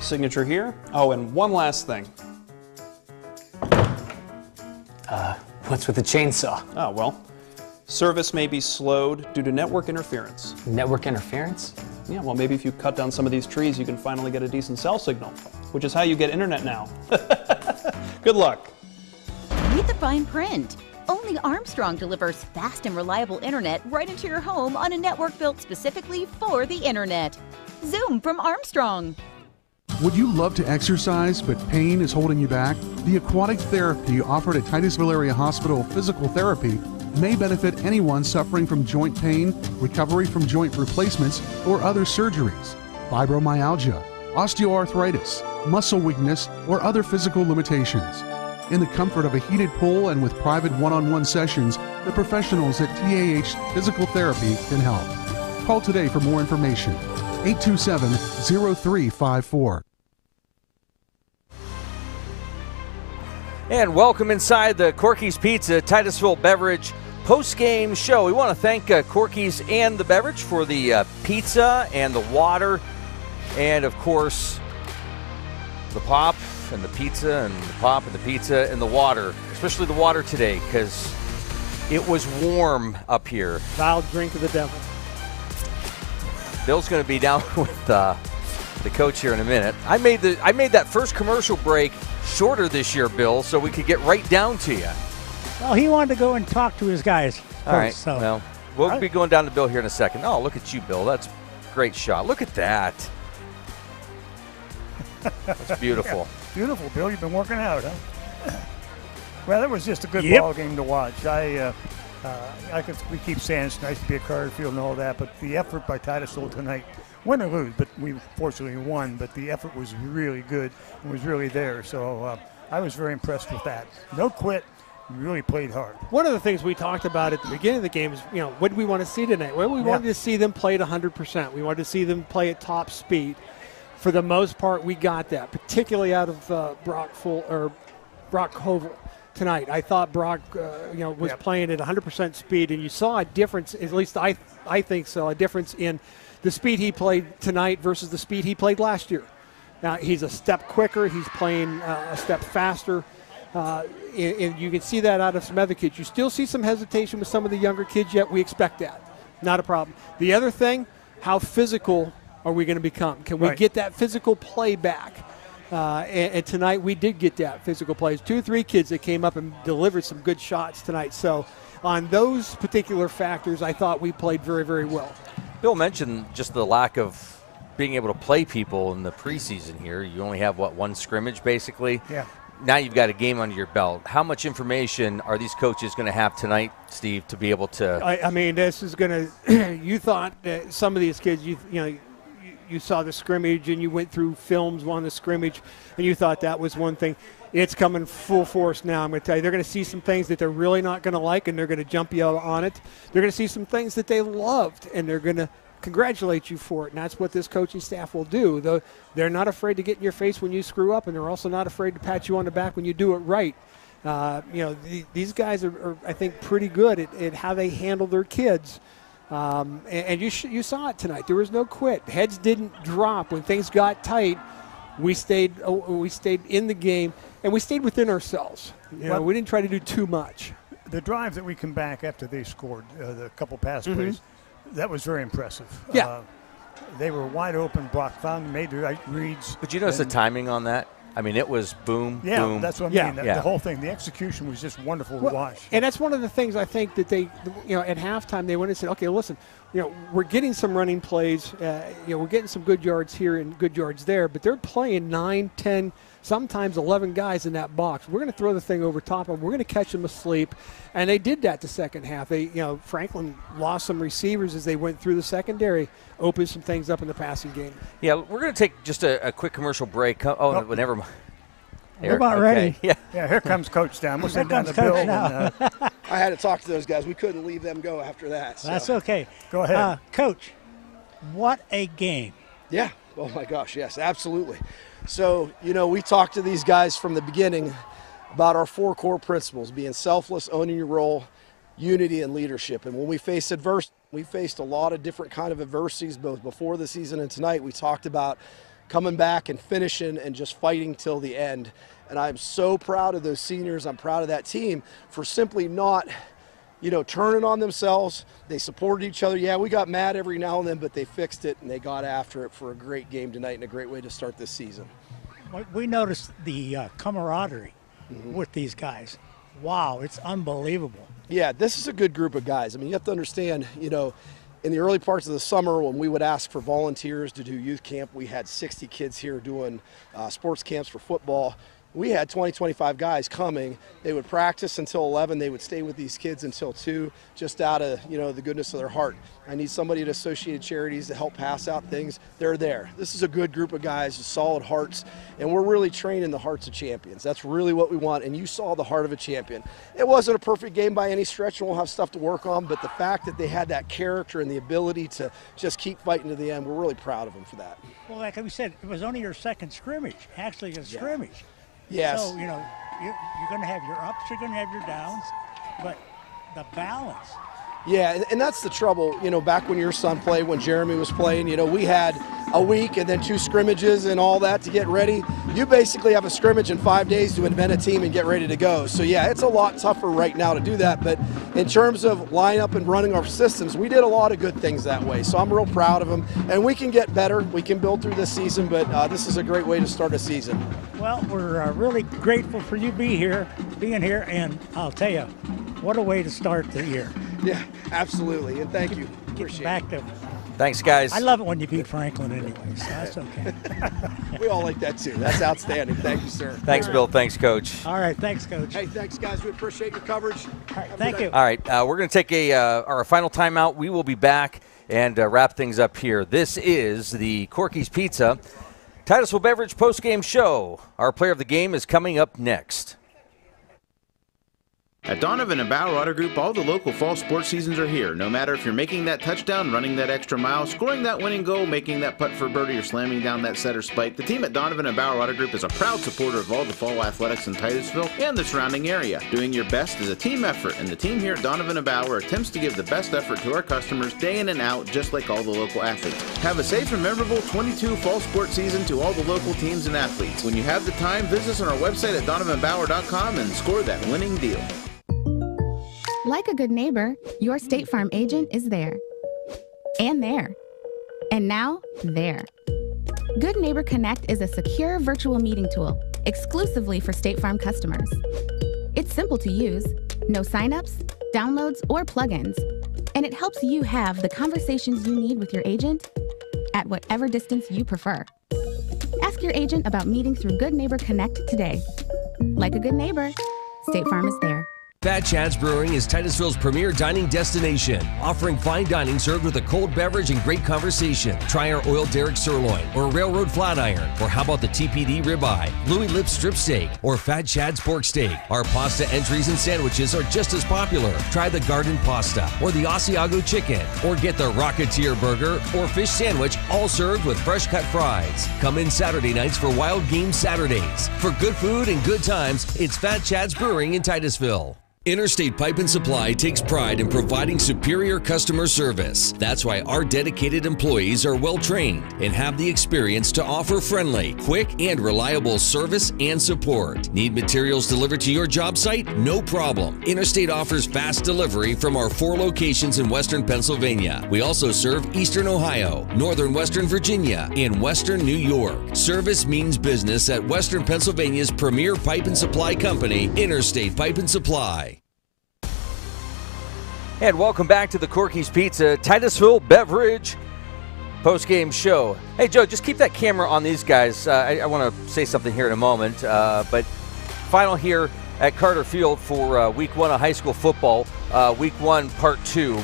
Signature here. Oh, and one last thing. What's with the chainsaw? Oh, well, service may be slowed due to network interference. Network interference? Yeah, well, maybe if you cut down some of these trees, you can finally get a decent cell signal, which is how you get internet now. Good luck. Read the fine print. Only Armstrong delivers fast and reliable internet right into your home on a network built specifically for the internet. Zoom from Armstrong. Would you love to exercise, but pain is holding you back? The aquatic therapy offered at Titusville Area Hospital Physical Therapy may benefit anyone suffering from joint pain, recovery from joint replacements, or other surgeries, fibromyalgia, osteoarthritis, muscle weakness, or other physical limitations. In the comfort of a heated pool and with private one-on-one sessions, the professionals at TAH Physical Therapy can help. Call today for more information. 827-0354. And welcome inside the Corky's Pizza Titusville Beverage post-game show. We want to thank Corky's and the Beverage for the pizza and the water, and of course the pop and the pizza and the pop and the pizza and the water, especially the water today because it was warm up here. Foul drink of the devil. Bill's going to be down with the coach here in a minute. I made that first commercial break shorter this year, Bill, so we could get right down to you. Well, he wanted to go and talk to his guys. All right. So. Well, we'll be going down to Bill here in a second. Oh, look at you, Bill. That's a great shot. Look at that. That's beautiful. Yeah, beautiful, Bill. You've been working out, huh? Well, it was just a good ball game to watch. We keep saying it's nice to be at Carter Field and all that, but the effort by Titusville tonight, win or lose, but we fortunately won, but the effort was really good and was really there. So I was very impressed with that. No quit, really played hard. One of the things we talked about at the beginning of the game is, what do we want to see tonight? Well, we wanted to see them play at 100%. We wanted to see them play at top speed. For the most part, we got that, particularly out of Brock Hovel tonight. I thought Brock, was playing at 100% speed, and you saw a difference. At least I think so. A difference in the speed he played tonight versus the speed he played last year. Now he's a step quicker. He's playing a step faster. And you can see that out of some other kids. You still see some hesitation with some of the younger kids yet. We expect that. Not a problem. The other thing, how physical are we going to become? Can we get that physical play back? And tonight we did get that physical plays. 2 or 3 kids that came up and delivered some good shots tonight. So on those particular factors, I thought we played very, very well. Bill mentioned just the lack of being able to play people in the preseason here. You only have, one scrimmage basically? Yeah. Now you've got a game under your belt. How much information are these coaches going to have tonight, Steve, to be able to? I mean, this is going to. You thought that some of these kids, you saw the scrimmage and you went through films on the scrimmage, and you thought that was one thing. It's coming full force now. I'm going to tell you, they're going to see some things that they're really not going to like, and they're going to jump you on it. They're going to see some things that they loved, and they're going to congratulate you for it, and that's what this coaching staff will do. They're not afraid to get in your face when you screw up, and they're also not afraid to pat you on the back when you do it right. These guys are, I think, pretty good at how they handle their kids. And you saw it tonight. There was no quit. Heads didn't drop when things got tight. We stayed in the game, and we stayed within ourselves. We didn't try to do too much. The drive that we come back after they scored, the couple pass plays, that was very impressive. Yeah. They were wide open. Brock found, made the right reads. But you notice the timing on that? I mean, it was boom, boom. That's what I mean. The whole thing, the execution was just wonderful to watch. And that's one of the things I think that they, at halftime they went and said, okay, listen, we're getting some running plays. We're getting some good yards here and good yards there, but they're playing 9, 10, sometimes 11 guys in that box. We're going to throw the thing over top of them. We're going to catch them asleep. And they did that the second half. They, Franklin lost some receivers as they went through the secondary, opened some things up in the passing game. Yeah, we're going to take just a quick commercial break. Never mind. We're about ready. Yeah, here comes Coach down. We'll send down the bill. Now. I had to talk to those guys. We couldn't leave them go after that. So. That's okay. Go ahead. Coach, what a game. Yeah. Oh, my gosh, yes, absolutely. So, we talked to these guys from the beginning about our 4 core principles, being selfless, owning your role, unity, and leadership. And when we faced adversity, we faced a lot of different kind of adversities, both before the season and tonight. We talked about coming back and finishing and just fighting till the end. And I'm so proud of those seniors. I'm proud of that team for simply not, turning on themselves. They supported each other. Yeah, we got mad every now and then, but they fixed it and they got after it for a great game tonight and a great way to start this season. We noticed the camaraderie with these guys. Wow, it's unbelievable. Yeah, this is a good group of guys. I mean, you have to understand, in the early parts of the summer when we would ask for volunteers to do youth camp, we had 60 kids here doing sports camps for football. We had 20, 25 guys coming. They would practice until 11. They would stay with these kids until 2, just out of, the goodness of their heart. I need somebody at Associated Charities to help pass out things. They're there. This is a good group of guys with solid hearts, and we're really training the hearts of champions. That's really what we want, and you saw the heart of a champion. It wasn't a perfect game by any stretch, and we'll have stuff to work on, but the fact that they had that character and the ability to just keep fighting to the end, we're really proud of them for that. Well, like we said, it was only your second scrimmage, actually a scrimmage. Yes. So, you're going to have your ups, you're going to have your downs, but the balance. Yeah, and that's the trouble, back when your son played, when Jeremy was playing, we had a week and then 2 scrimmages and all that to get ready. You basically have a scrimmage in 5 days to invent a team and get ready to go. So, yeah, it's a lot tougher right now to do that. But in terms of lineup and running our systems, we did a lot of good things that way. So I'm real proud of them. And we can get better. We can build through this season, but this is a great way to start a season. Well, we're really grateful for you being here, and I'll tell you, what a way to start the year. Yeah, absolutely, and thank you. Appreciate it. Thanks, guys. I love it when you beat Franklin anyway, so that's okay. We all like that, too. That's outstanding. Thank you, sir. Thanks, Bill. Thanks, Coach. All right, thanks, Coach. Hey, thanks, guys. We appreciate your coverage. All right, thank you. All right, we're going to take our final timeout. We will be back and wrap things up here. This is the Corky's Pizza Titusville Beverage postgame show. Our player of the game is coming up next. At Donovan and Bauer Auto Group, all the local fall sports seasons are here. No matter if you're making that touchdown, running that extra mile, scoring that winning goal, making that putt for birdie, or slamming down that setter spike, the team at Donovan and Bauer Auto Group is a proud supporter of all the fall athletics in Titusville and the surrounding area. Doing your best is a team effort, and the team here at Donovan and Bauer attempts to give the best effort to our customers day in and out, just like all the local athletes. Have a safe and memorable 22 fall sports season to all the local teams and athletes. When you have the time, visit us on our website at donovanbauer.com and score that winning deal. Like a good neighbor, your State Farm agent is there. And there. And now, there. Good Neighbor Connect is a secure virtual meeting tool exclusively for State Farm customers. It's simple to use, no signups, downloads, or plugins, and it helps you have the conversations you need with your agent at whatever distance you prefer. Ask your agent about meeting through Good Neighbor Connect today. Like a good neighbor, State Farm is there. Fat Chad's Brewing is Titusville's premier dining destination, offering fine dining served with a cold beverage and great conversation. Try our oiled derrick sirloin or railroad flat iron, or how about the TPD ribeye, Louis Lip strip steak, or Fat Chad's pork steak. Our pasta entries and sandwiches are just as popular. Try the garden pasta or the Asiago chicken, or get the Rocketeer burger or fish sandwich, all served with fresh cut fries. Come in Saturday nights for Wild Game Saturdays. For good food and good times, it's Fat Chad's Brewing in Titusville. Interstate Pipe and Supply takes pride in providing superior customer service. That's why our dedicated employees are well trained and have the experience to offer friendly, quick, and reliable service and support. Need materials delivered to your job site? No problem. Interstate offers fast delivery from our 4 locations in Western Pennsylvania. We also serve Eastern Ohio, Northern Western Virginia, and Western New York. Service means business at Western Pennsylvania's premier pipe and supply company, Interstate Pipe and Supply. And welcome back to the Corky's Pizza Titusville Beverage post-game show. Hey, Joe, just keep that camera on these guys. I want to say something here in a moment. But final here at Carter Field for Week 1 of high school football. Week 1, Part 2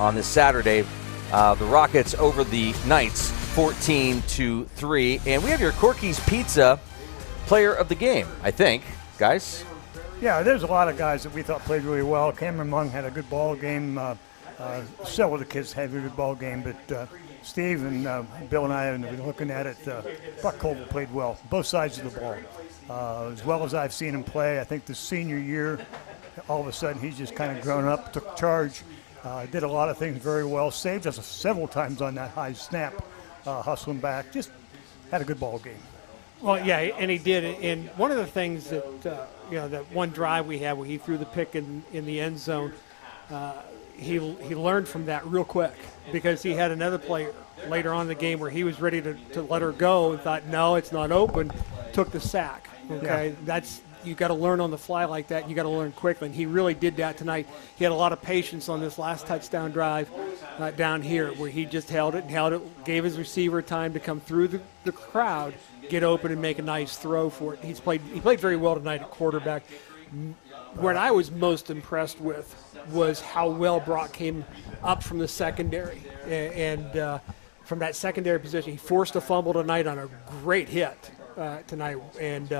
on this Saturday. The Rockets over the Knights 14-3. And we have your Corky's Pizza player of the game, I think, guys. Yeah, there's a lot of guys that we thought played really well. Cameron Mung had a good ball game. Several of the kids had a good ball game, but Steve and Bill and I have been looking at it. Buck Coble played well, both sides of the ball. As well as I've seen him play, I think the senior year, all of a sudden he's just kind of grown up, took charge, did a lot of things very well, saved us several times on that high snap, hustling back, just had a good ball game. Well, yeah, and he did. And one of the things that, that one drive we had where he threw the pick in the end zone, he learned from that real quick, because he had another play later on in the game where he was ready to let her go and thought, no, it's not open, took the sack. Okay, yeah. You got to learn on the fly like that. You got to learn quickly, and he really did that tonight. He had a lot of patience on this last touchdown drive down here, where he just held it, gave his receiver time to come through the crowd, get open, and make a nice throw for it. He played very well tonight at quarterback. What I was most impressed with was how well Brock came up from the secondary, and from that secondary position, he forced a fumble tonight on a great hit tonight, and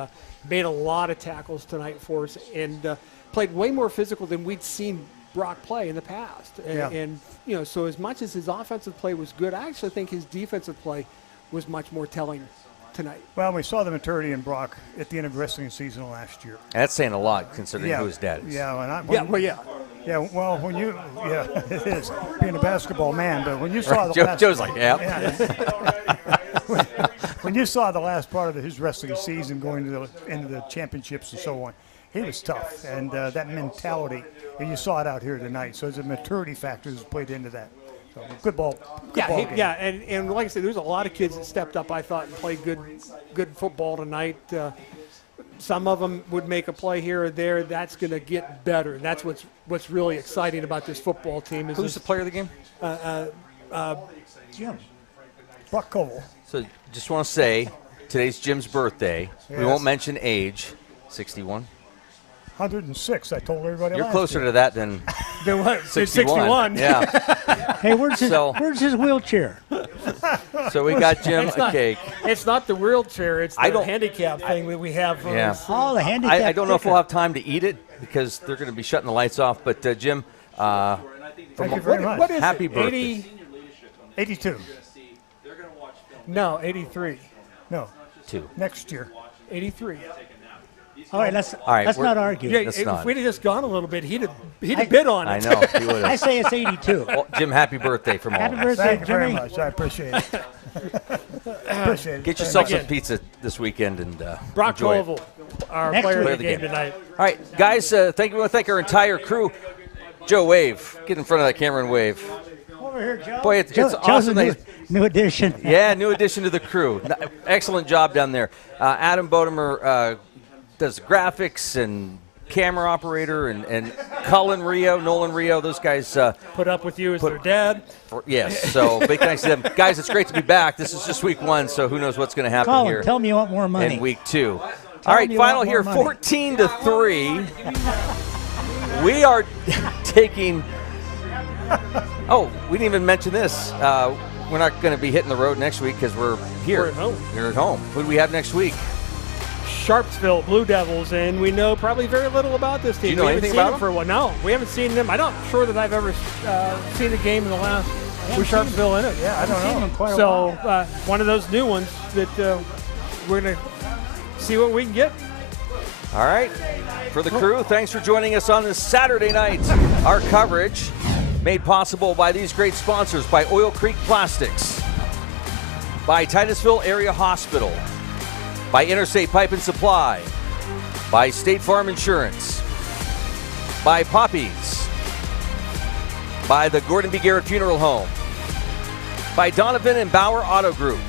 made a lot of tackles tonight for us, and played way more physical than we'd seen Brock play in the past. And so as much as his offensive play was good, I actually think his defensive play was much more telling tonight. Well, we saw the maturity in Brock at the end of wrestling season last year. That's saying a lot, considering who his dad is. Yeah, Well, when you, it is, being a basketball man, but when you saw the last... Joe's like, when you saw the last part of his wrestling season going into the championships and so on, he was tough, and that mentality, and you saw it out here tonight. So there's a maturity factor that's played into that. So good ball. Good ball game. Yeah, and like I said, there's a lot of kids that stepped up, I thought, and played good football tonight. Some of them would make a play here or there. That's going to get better, and that's what's really exciting about this football team. Who's the player of the game? Jim. Buck Coble. So just want to say, today's Jim's birthday. Yes. We won't mention age. 61. 106. I told everybody. You're last closer year. to that than There was 61. Yeah. Hey, where's his wheelchair? So we got Jim a cake. It's not the wheelchair. It's the handicap thing that we have. Yeah. Oh, the handicap. I don't know if we'll have time to eat it because they're going to be shutting the lights off. But Jim, thank you very much. What is happy it? birthday. 82. No, 83. No. 2. Next year. 83. All right, let's not argue. Yeah, if we'd have just gone a little bit, he'd have bid on it. I know. He would have. I say it's 82. Well, Jim, happy birthday from all Happy of us. birthday, Thank you very Jimmy. much. I appreciate it. Appreciate it. Get yourself some pizza this weekend and Brock enjoy Colville, it. our Next player week. of the game tonight. All right, guys, thank you. We want to thank our entire crew. Joe, wave. Get in front of that camera and wave. Over here, Joe. Boy, it's Joe's awesome. a new addition. Yeah, new addition to the crew. Excellent job down there. Adam Bodemer does graphics and camera operator, and Nolan Rio, those guys. Put up with you as their dad. Yes, so big thanks to them. Guys, it's great to be back. This is just week 1, so who knows what's going to happen Colin, here. tell me you want more money. In week 2. Tell All right, me you final want here, more money. 14-3. We are taking. Oh, we didn't even mention this. We're not going to be hitting the road next week because we're here. We're at home. You're at home. Who do we have next week? Sharpsville Blue Devils, and we know probably very little about this team. Do you know we anything haven't seen about them for a while. No, we haven't seen them. I'm not sure that I've ever seen a game in the last with Sharpsville in it. Yeah, I don't know. In quite a So while. one of those new ones that we're going to see what we can get. All right. For the crew, thanks for joining us on this Saturday night. Our coverage made possible by these great sponsors, by Oil Creek Plastics, by Titusville Area Hospital, by Interstate Pipe and Supply, by State Farm Insurance, by Poppies, by the Gordon B. Garrett Funeral Home, by Donovan and Bauer Auto Group,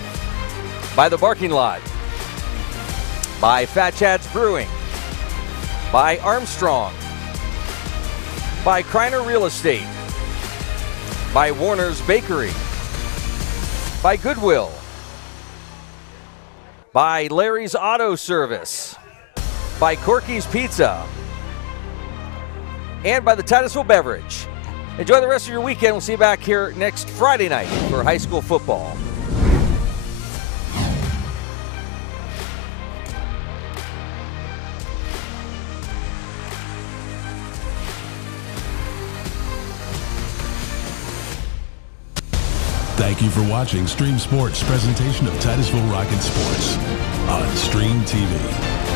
by The Barking Lot, by Fat Chad's Brewing, by Armstrong, by Kreiner Real Estate, by Warner's Bakery, by Goodwill, by Larry's Auto Service, by Corky's Pizza, and by the Titusville Beverage. Enjoy the rest of your weekend. We'll see you back here next Friday night for high school football. Thank you for watching Stream Sports' presentation of Titusville Rocket Sports on Stream TV.